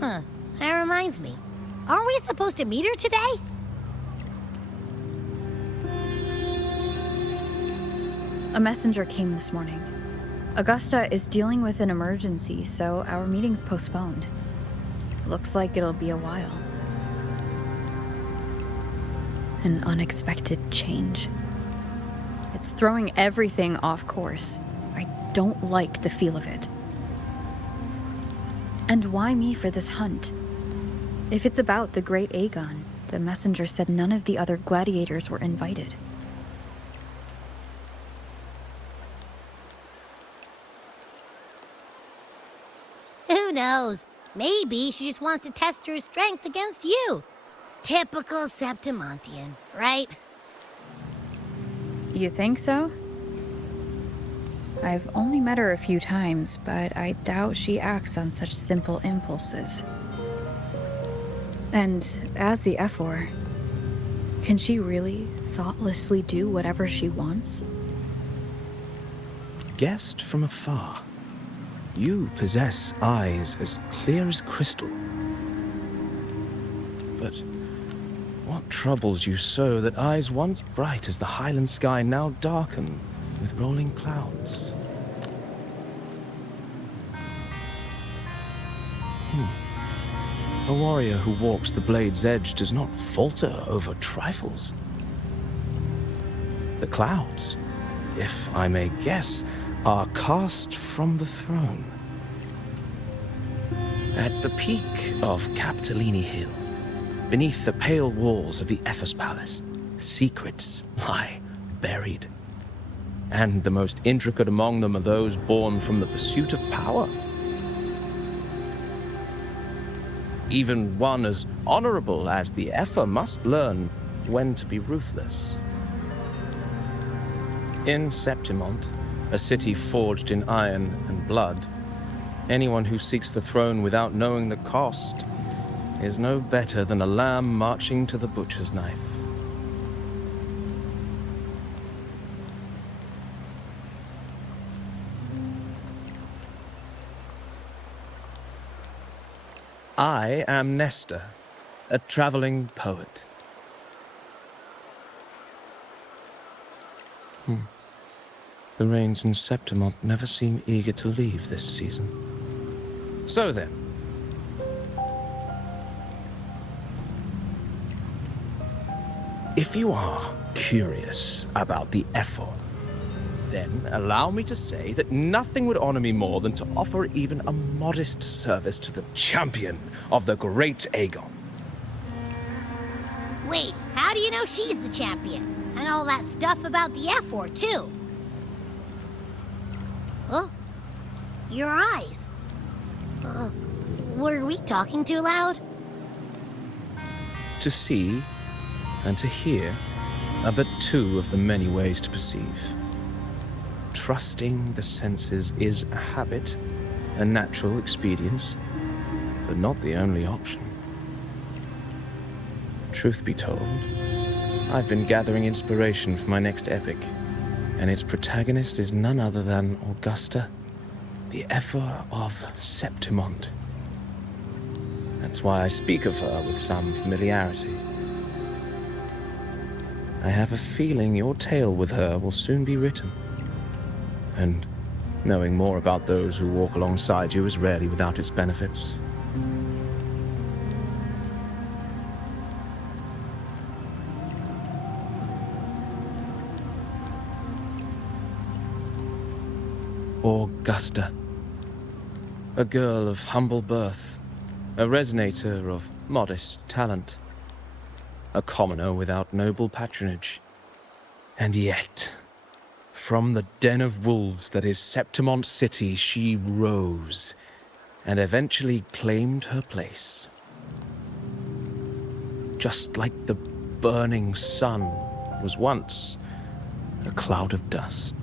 Huh, that reminds me. Aren't we supposed to meet her today? A messenger came this morning. Augusta is dealing with an emergency, so our meeting's postponed. Looks like it'll be a while. An unexpected change. It's throwing everything off course. I don't like the feel of it. And why me for this hunt? If it's about the Great Aegon, the messenger said none of the other gladiators were invited. Who knows? Maybe she just wants to test her strength against you. Typical Septimontian, right? You think so? I've only met her a few times, but I doubt she acts on such simple impulses. And as the F4, can she really thoughtlessly do whatever she wants? Guessed from afar, you possess eyes as clear as crystal. But what troubles you so that eyes once bright as the highland sky now darken with rolling clouds? A warrior who walks the blade's edge does not falter over trifles. The clouds, if I may guess, are cast from the throne. At the peak of Capitolini Hill, beneath the pale walls of the Ephes Palace, secrets lie buried. And the most intricate among them are those born from the pursuit of power. Even one as honorable as the Epher must learn when to be ruthless. In Septimont, a city forged in iron and blood, anyone who seeks the throne without knowing the cost is no better than a lamb marching to the butcher's knife. I am Nestor, a traveling poet. The rains in Septimont never seem eager to leave this season. So then, if you are curious about the Epher, then allow me to say that nothing would honor me more than to offer even a modest service to the champion of the great Aegon. Wait, how do you know she's the champion? And all that stuff about the F4, too? Oh, your eyes. Were we talking too loud? To see and to hear are but two of the many ways to perceive. Trusting the senses is a habit, a natural expedience, but not the only option. Truth be told, I've been gathering inspiration for my next epic, and its protagonist is none other than Augusta, the Epher of Septimont. That's why I speak of her with some familiarity. I have a feeling your tale with her will soon be written. And knowing more about those who walk alongside you is rarely without its benefits. Augusta, a girl of humble birth, a resonator of modest talent, a commoner without noble patronage, and yet, from the den of wolves that is Septimont City, she rose and eventually claimed her place. Just like the burning sun was once a cloud of dust.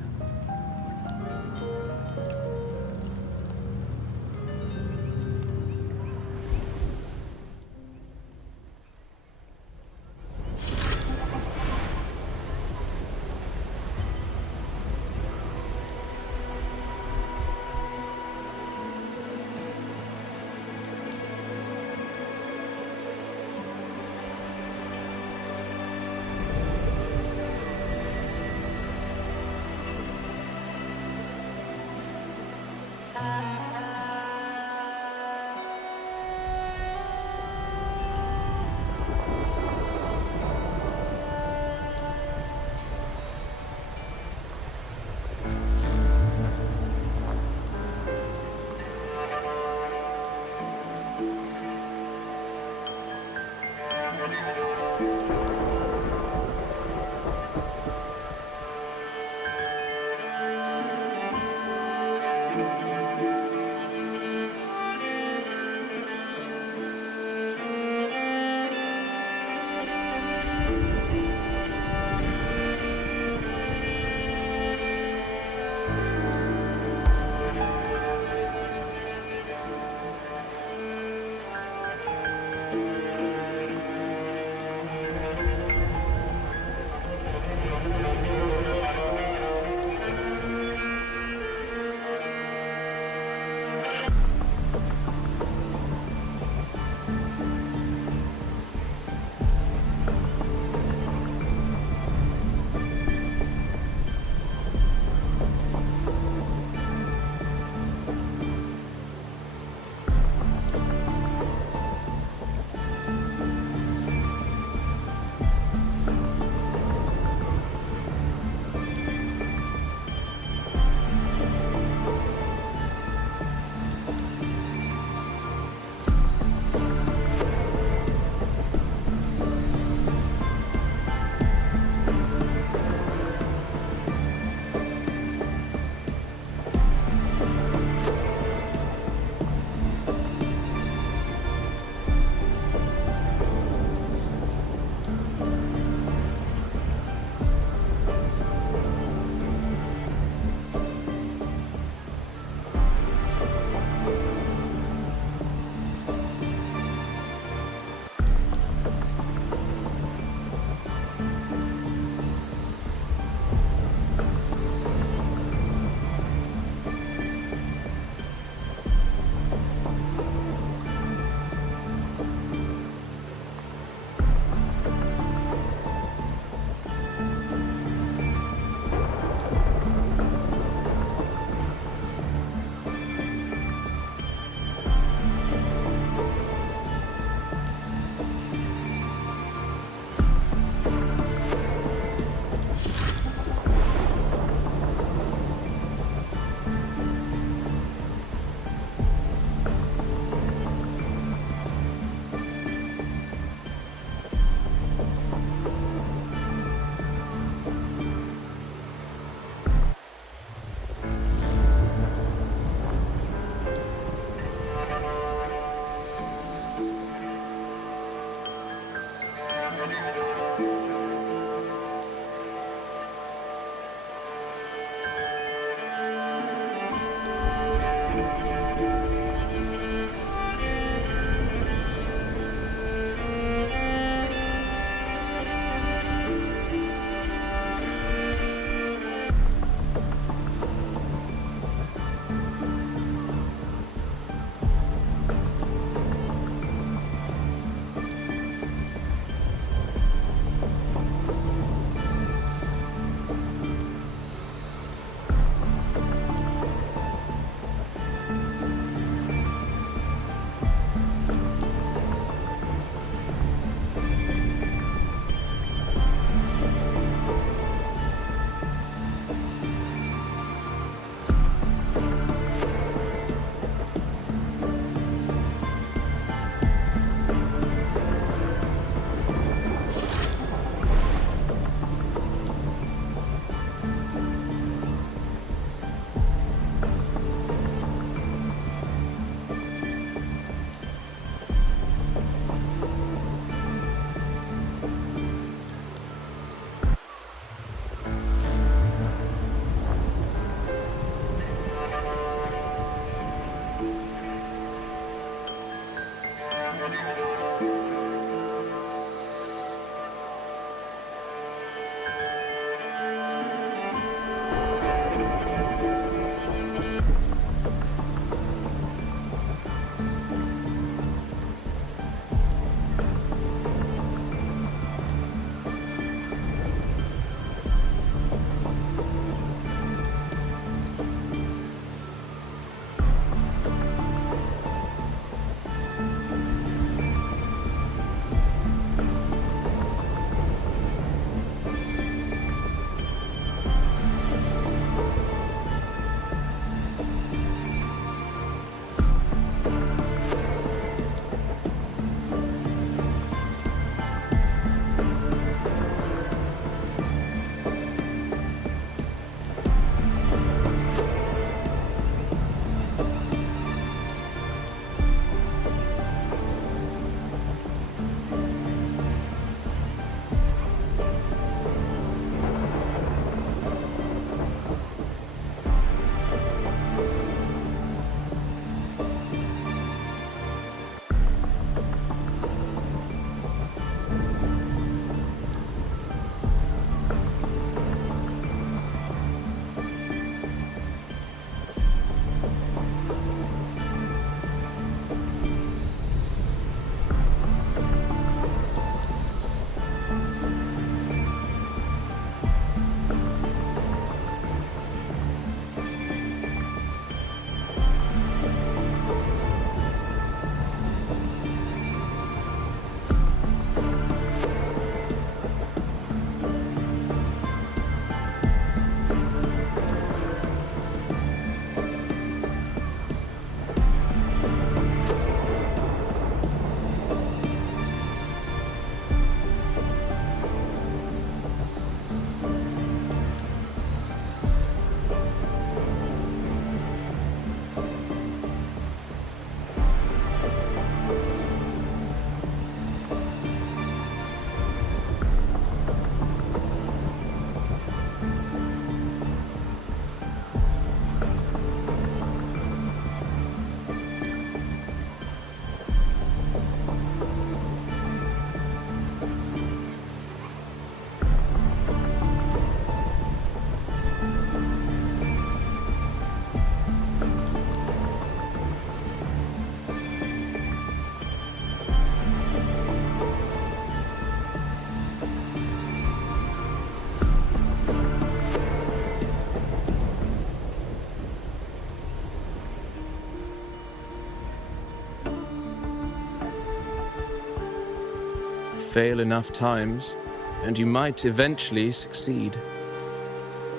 fail enough times, and you might eventually succeed.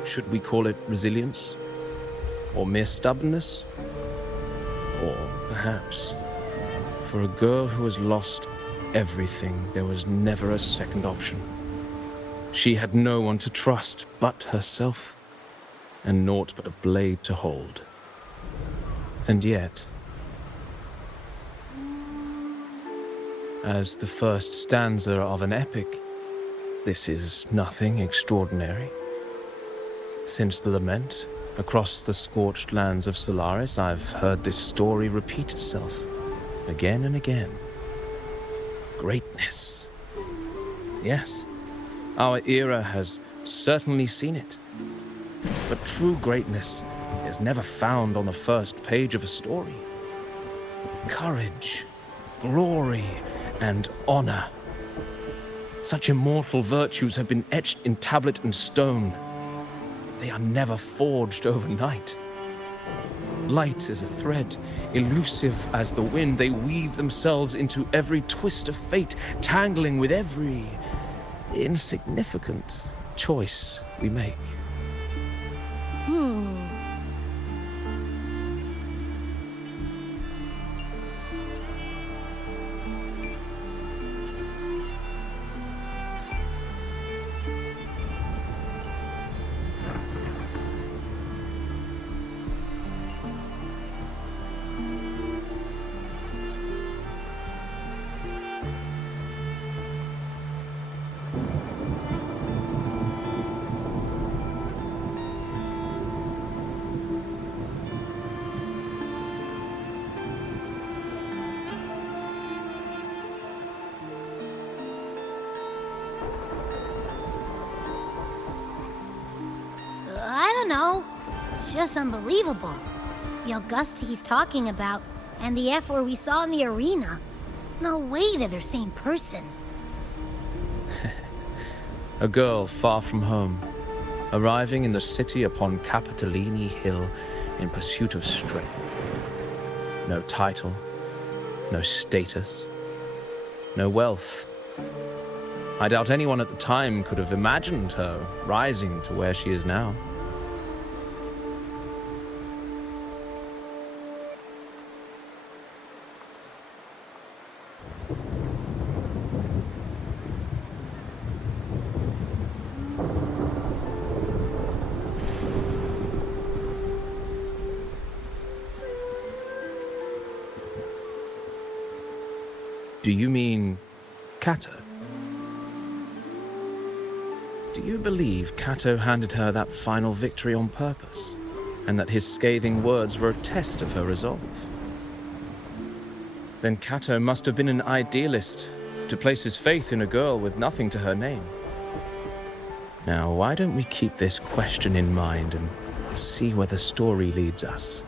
Should we call it resilience? Or mere stubbornness? Or perhaps, for a girl who has lost everything, there was never a second option. She had no one to trust but herself, and naught but a blade to hold. And yet, as the first stanza of an epic, this is nothing extraordinary. Since the lament, across the scorched lands of Solaris, I've heard this story repeat itself, again and again. Greatness. Yes, our era has certainly seen it. But true greatness is never found on the first page of a story. Courage, glory, and honor. Such immortal virtues have been etched in tablet and stone. They are never forged overnight. Light as a thread, elusive as the wind, they weave themselves into every twist of fate, tangling with every insignificant choice we make. I don't know. It's just unbelievable. The Augusta he's talking about, and the F-word we saw in the arena. No way they're the same person. A girl far from home, arriving in the city upon Capitolini Hill in pursuit of strength. No title, no status, no wealth. I doubt anyone at the time could have imagined her rising to where she is now. Do you mean Cato? Do you believe Cato handed her that final victory on purpose, and that his scathing words were a test of her resolve? Then Cato must have been an idealist to place his faith in a girl with nothing to her name. Now, why don't we keep this question in mind and see where the story leads us?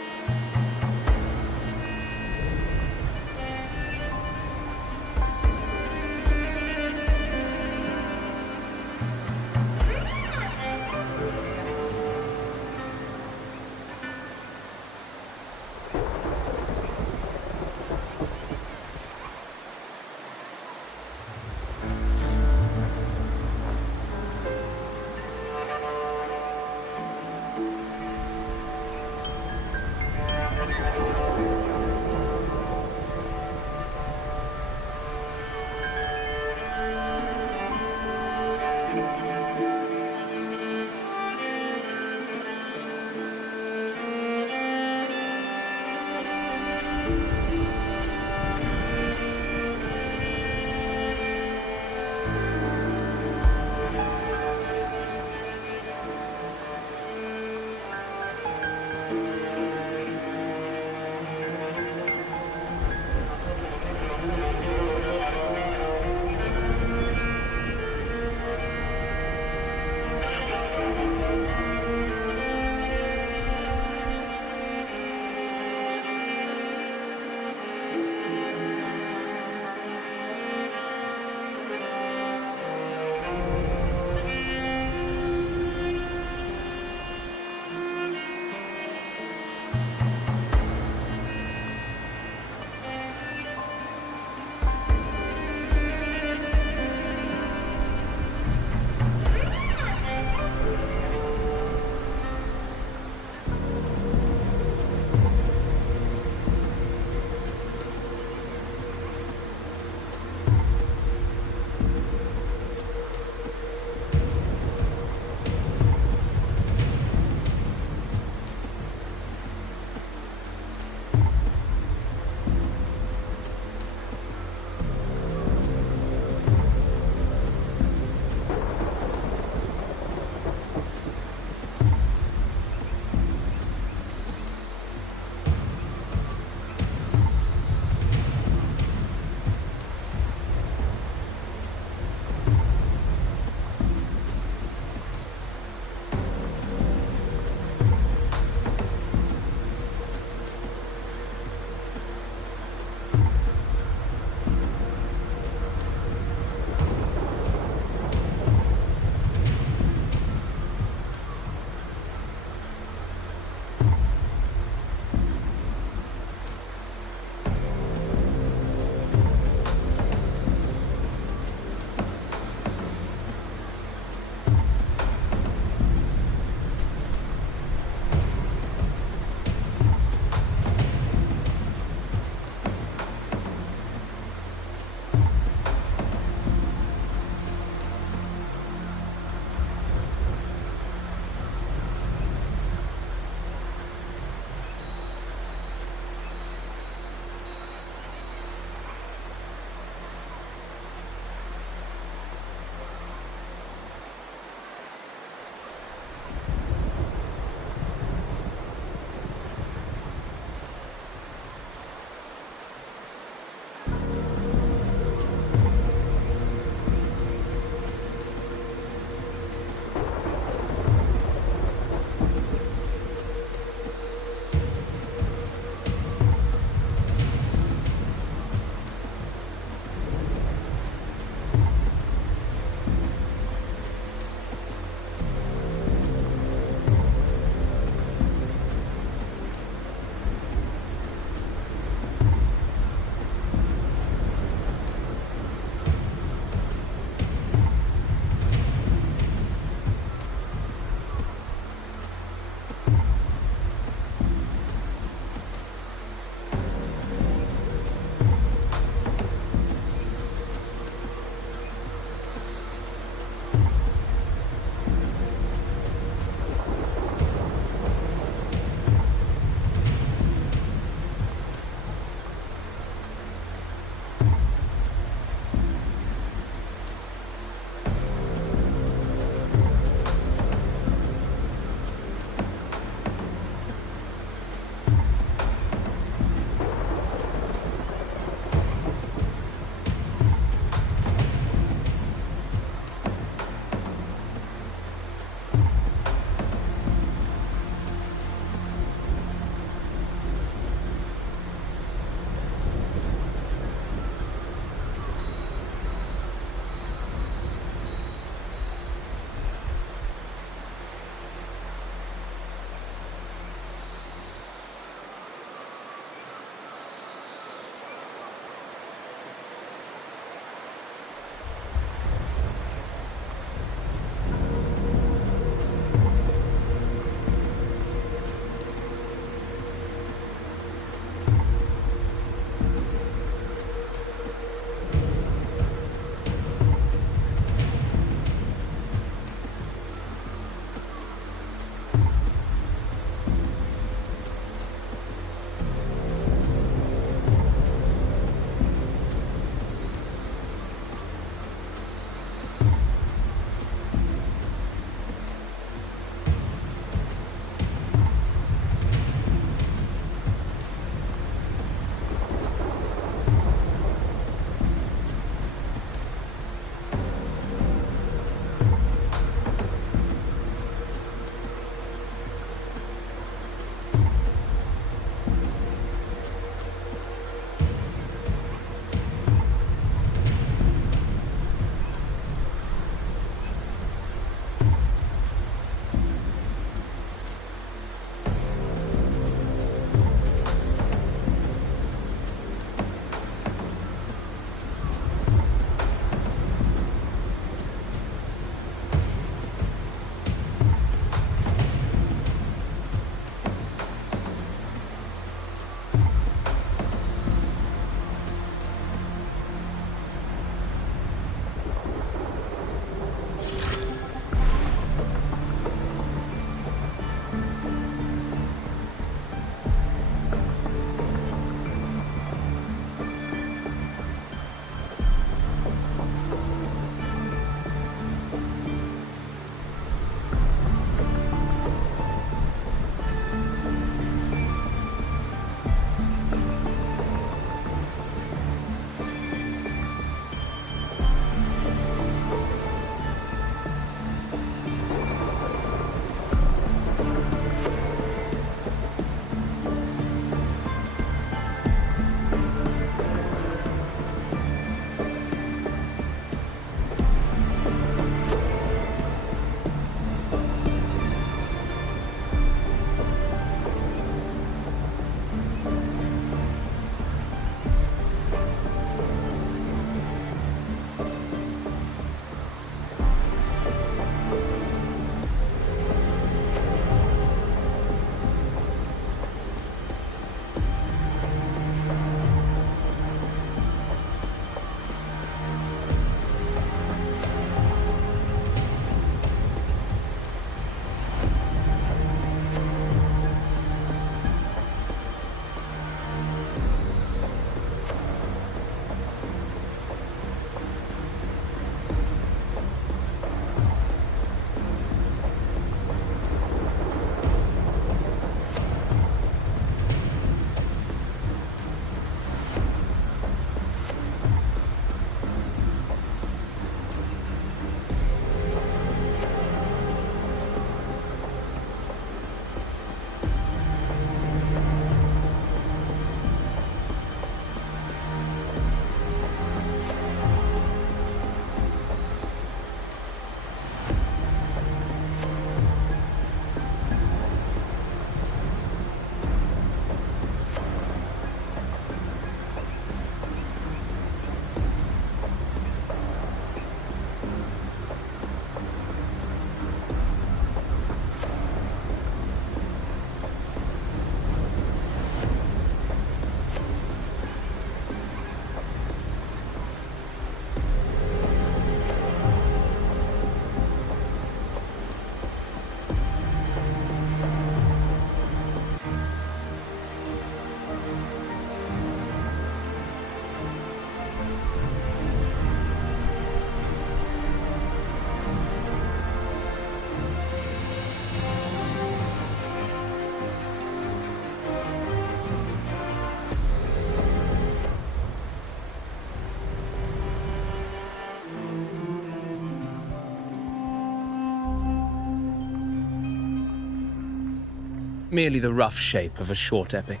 merely the rough shape of a short epic.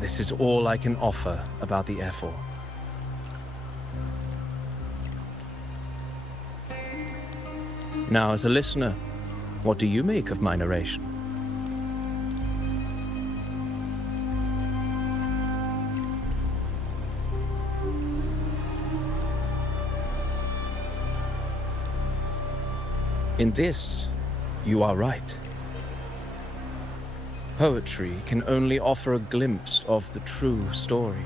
This is all I can offer about the F4. Now, as a listener, what do you make of my narration? In this, you are right. Poetry can only offer a glimpse of the true story.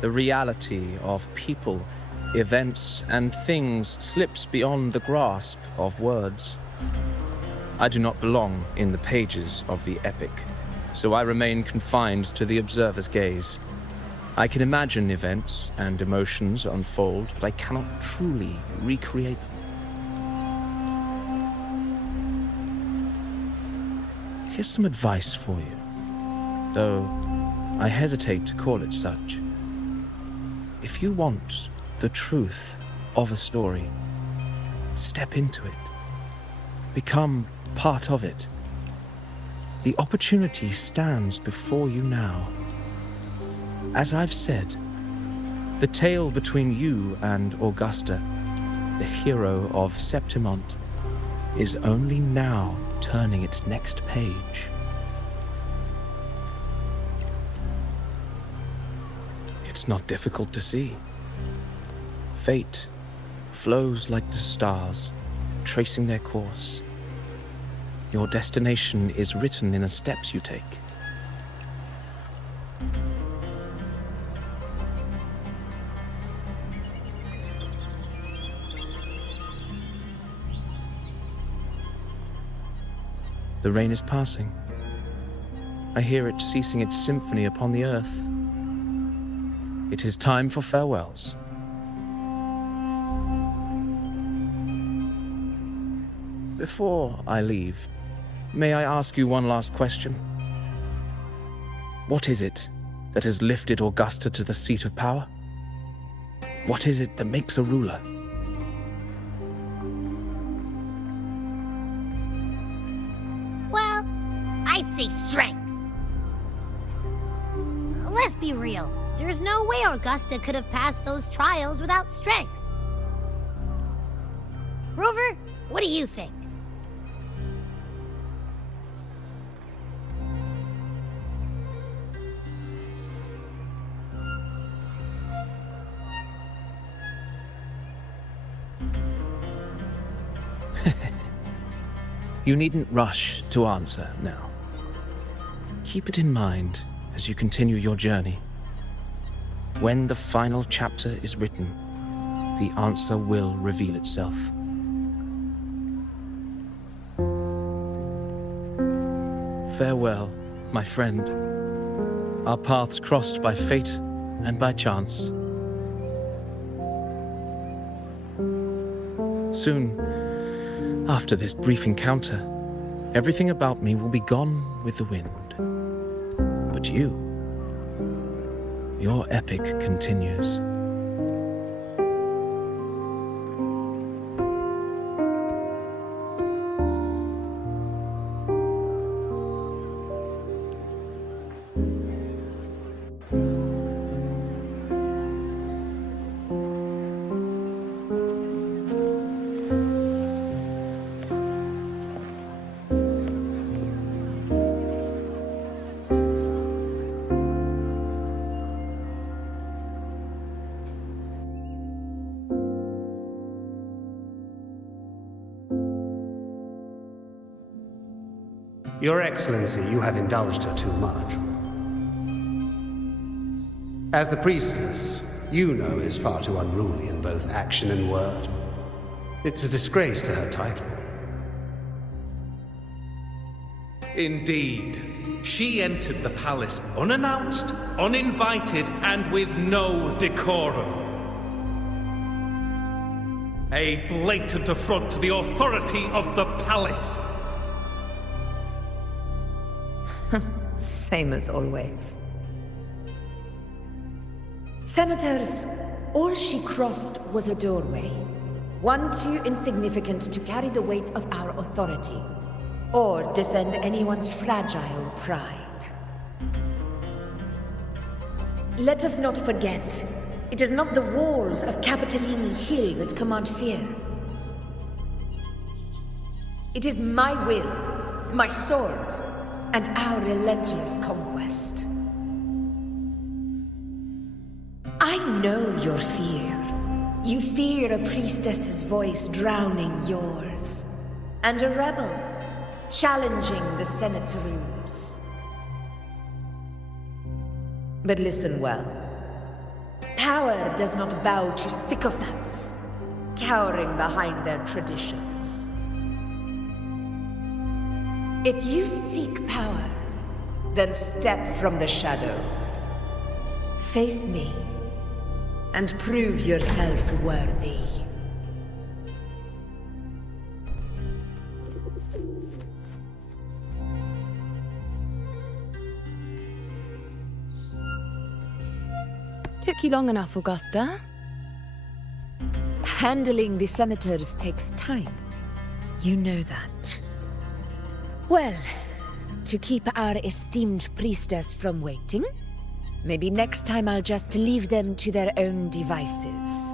The reality of people, events, and things slips beyond the grasp of words. I do not belong in the pages of the epic, so I remain confined to the observer's gaze. I can imagine events and emotions unfold, but I cannot truly recreate them. Here's some advice for you, though I hesitate to call it such. If you want the truth of a story, step into it. Become part of it. The opportunity stands before you now. As I've said, the tale between you and Augusta, the hero of Septimont, is only now turning its next page. It's not difficult to see. Fate flows like the stars, tracing their course. Your destination is written in the steps you take. The rain is passing. I hear it ceasing its symphony upon the earth. It is time for farewells. Before I leave, may I ask you one last question? What is it that has lifted Augusta to the seat of power? What is it that makes a ruler? Well, I'd say strength. Let's be real. There's no way Augusta could have passed those trials without strength. Rover, what do you think? You needn't rush to answer now. Keep it in mind as you continue your journey. When the final chapter is written, the answer will reveal itself. Farewell, my friend. Our paths crossed by fate and by chance. Soon, after this brief encounter, everything about me will be gone with the wind. But you, your epic continues. Your Excellency, you have indulged her too much. As the priestess, Iuno is far too unruly in both action and word. It's a disgrace to her title. Indeed. She entered the palace unannounced, uninvited, and with no decorum. A blatant affront to the authority of the palace. Same as always. Senators, all she crossed was a doorway. One too insignificant to carry the weight of our authority. or defend anyone's fragile pride. Let us not forget, it is not the walls of Capitolini Hill that command fear. It is my will, my sword, and our relentless conquest. I know your fear. You fear a priestess's voice drowning yours, and a rebel challenging the Senate's rules. But listen well. Power does not bow to sycophants, cowering behind their traditions. If you seek power, then step from the shadows. Face me, and prove yourself worthy. Took you long enough, Augusta. Handling the senators takes time. You know that. Well, to keep our esteemed priestess from waiting, maybe next time I'll just leave them to their own devices.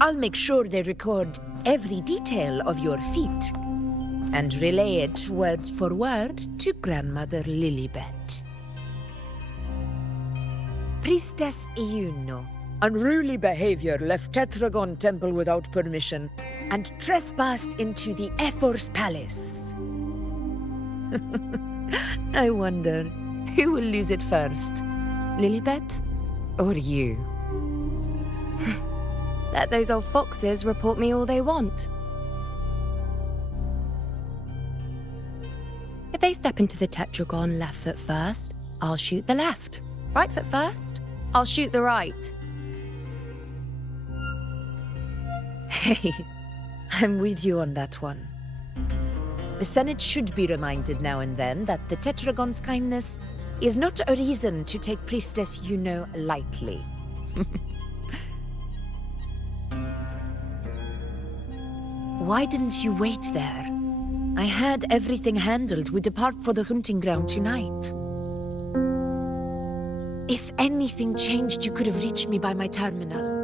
I'll make sure they record every detail of your feat and relay it word for word to Grandmother Lilibet. Priestess Iuno. Unruly behavior left Tetragon Temple without permission and trespassed into the Ephor's palace. I wonder, who will lose it first? Lilibet or you? Let those old foxes report me all they want. If they step into the Tetragon left foot first, I'll shoot the left. Right foot first, I'll shoot the right. Hey, I'm with you on that one. The Senate should be reminded now and then that the Tetragon's kindness is not a reason to take Priestess Iuno lightly. Why didn't you wait there? I had everything handled. We depart for the hunting ground tonight. If anything changed, you could have reached me by my terminal.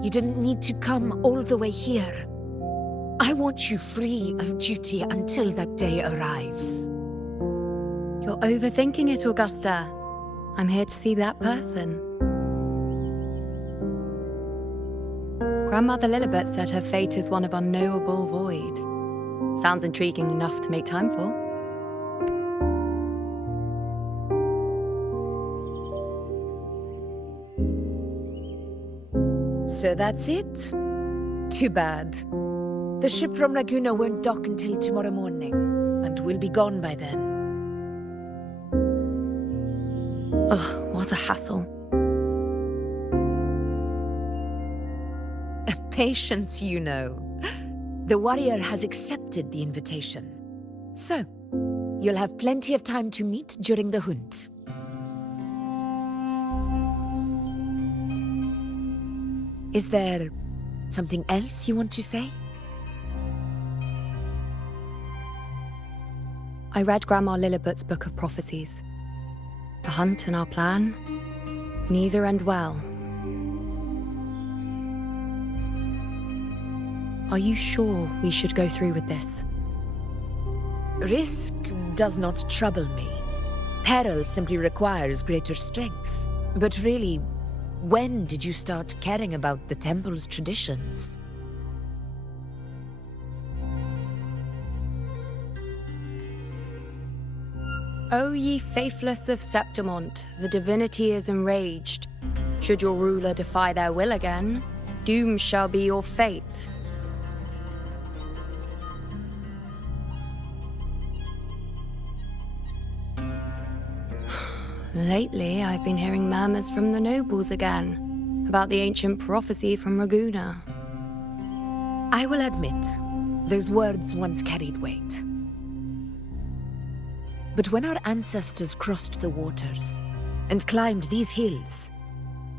You didn't need to come all the way here. I want you free of duty until that day arrives. You're overthinking it, Augusta. I'm here to see that person. Grandmother Lilibet said her fate is one of unknowable void. Sounds intriguing enough to make time for. So that's it? Too bad. The ship from Laguna won't dock until tomorrow morning, and we'll be gone by then. Ugh, what a hassle. Patience, you know. The warrior has accepted the invitation. So, you'll have plenty of time to meet during the hunt. Is there something else you want to say? I read Grandma Lilibet's Book of Prophecies. The hunt and our plan, neither end well. Are you sure we should go through with this? Risk does not trouble me. Peril simply requires greater strength. But really, when did you start caring about the temple's traditions? O ye faithless of Septimont, the divinity is enraged. Should your ruler defy their will again, doom shall be your fate. Lately, I've been hearing murmurs from the nobles again, about the ancient prophecy from Laguna. I will admit, those words once carried weight. But when our ancestors crossed the waters and climbed these hills,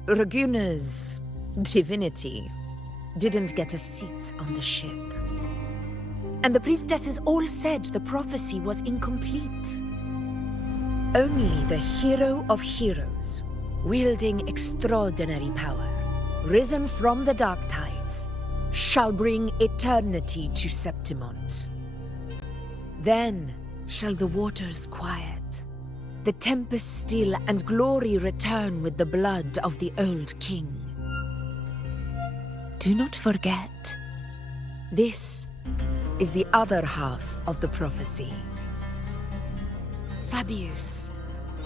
Laguna's divinity didn't get a seat on the ship. And the priestesses all said the prophecy was incomplete. Only the hero of heroes, wielding extraordinary power, risen from the dark tides, shall bring eternity to Septimont. Then shall the waters quiet, the tempest still, and glory return with the blood of the old king. Do not forget, this is the other half of the prophecy. Fabius,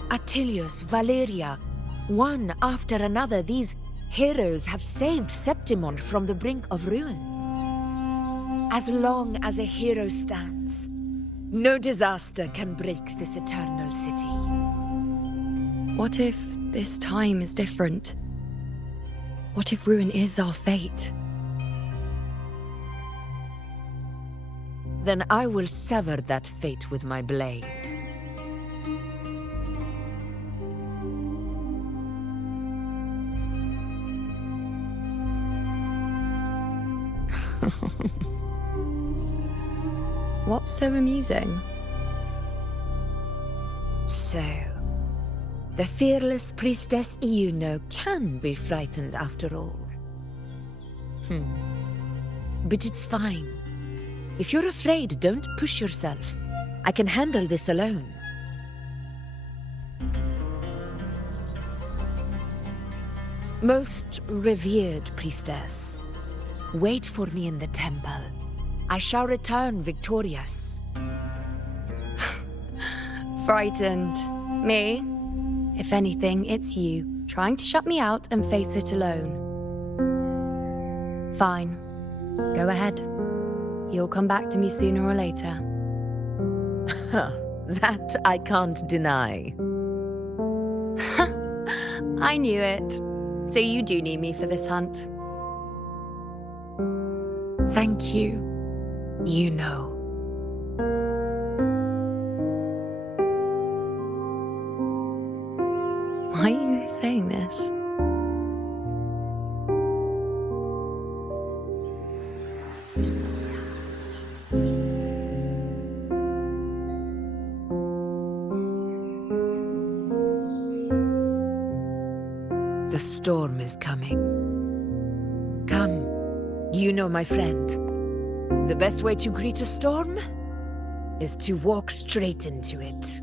Attilius, Valeria, one after another, these heroes have saved Septimont from the brink of ruin. As long as a hero stands, no disaster can break this eternal city. What if this time is different? What if ruin is our fate? Then I will sever that fate with my blade. What's so amusing? So, the fearless priestess Iuno can be frightened after all. But it's fine. If you're afraid, don't push yourself. I can handle this alone. Most revered priestess, wait for me in the temple. I shall return victorious. Frightened. Me? If anything, it's you, trying to shut me out and face it alone. Fine. Go ahead. You'll come back to me sooner or later. That I can't deny. I knew it. So you do need me for this hunt. Thank you. You know. Why are you saying this? The storm is coming. Come, you know, my friend. The best way to greet a storm is to walk straight into it.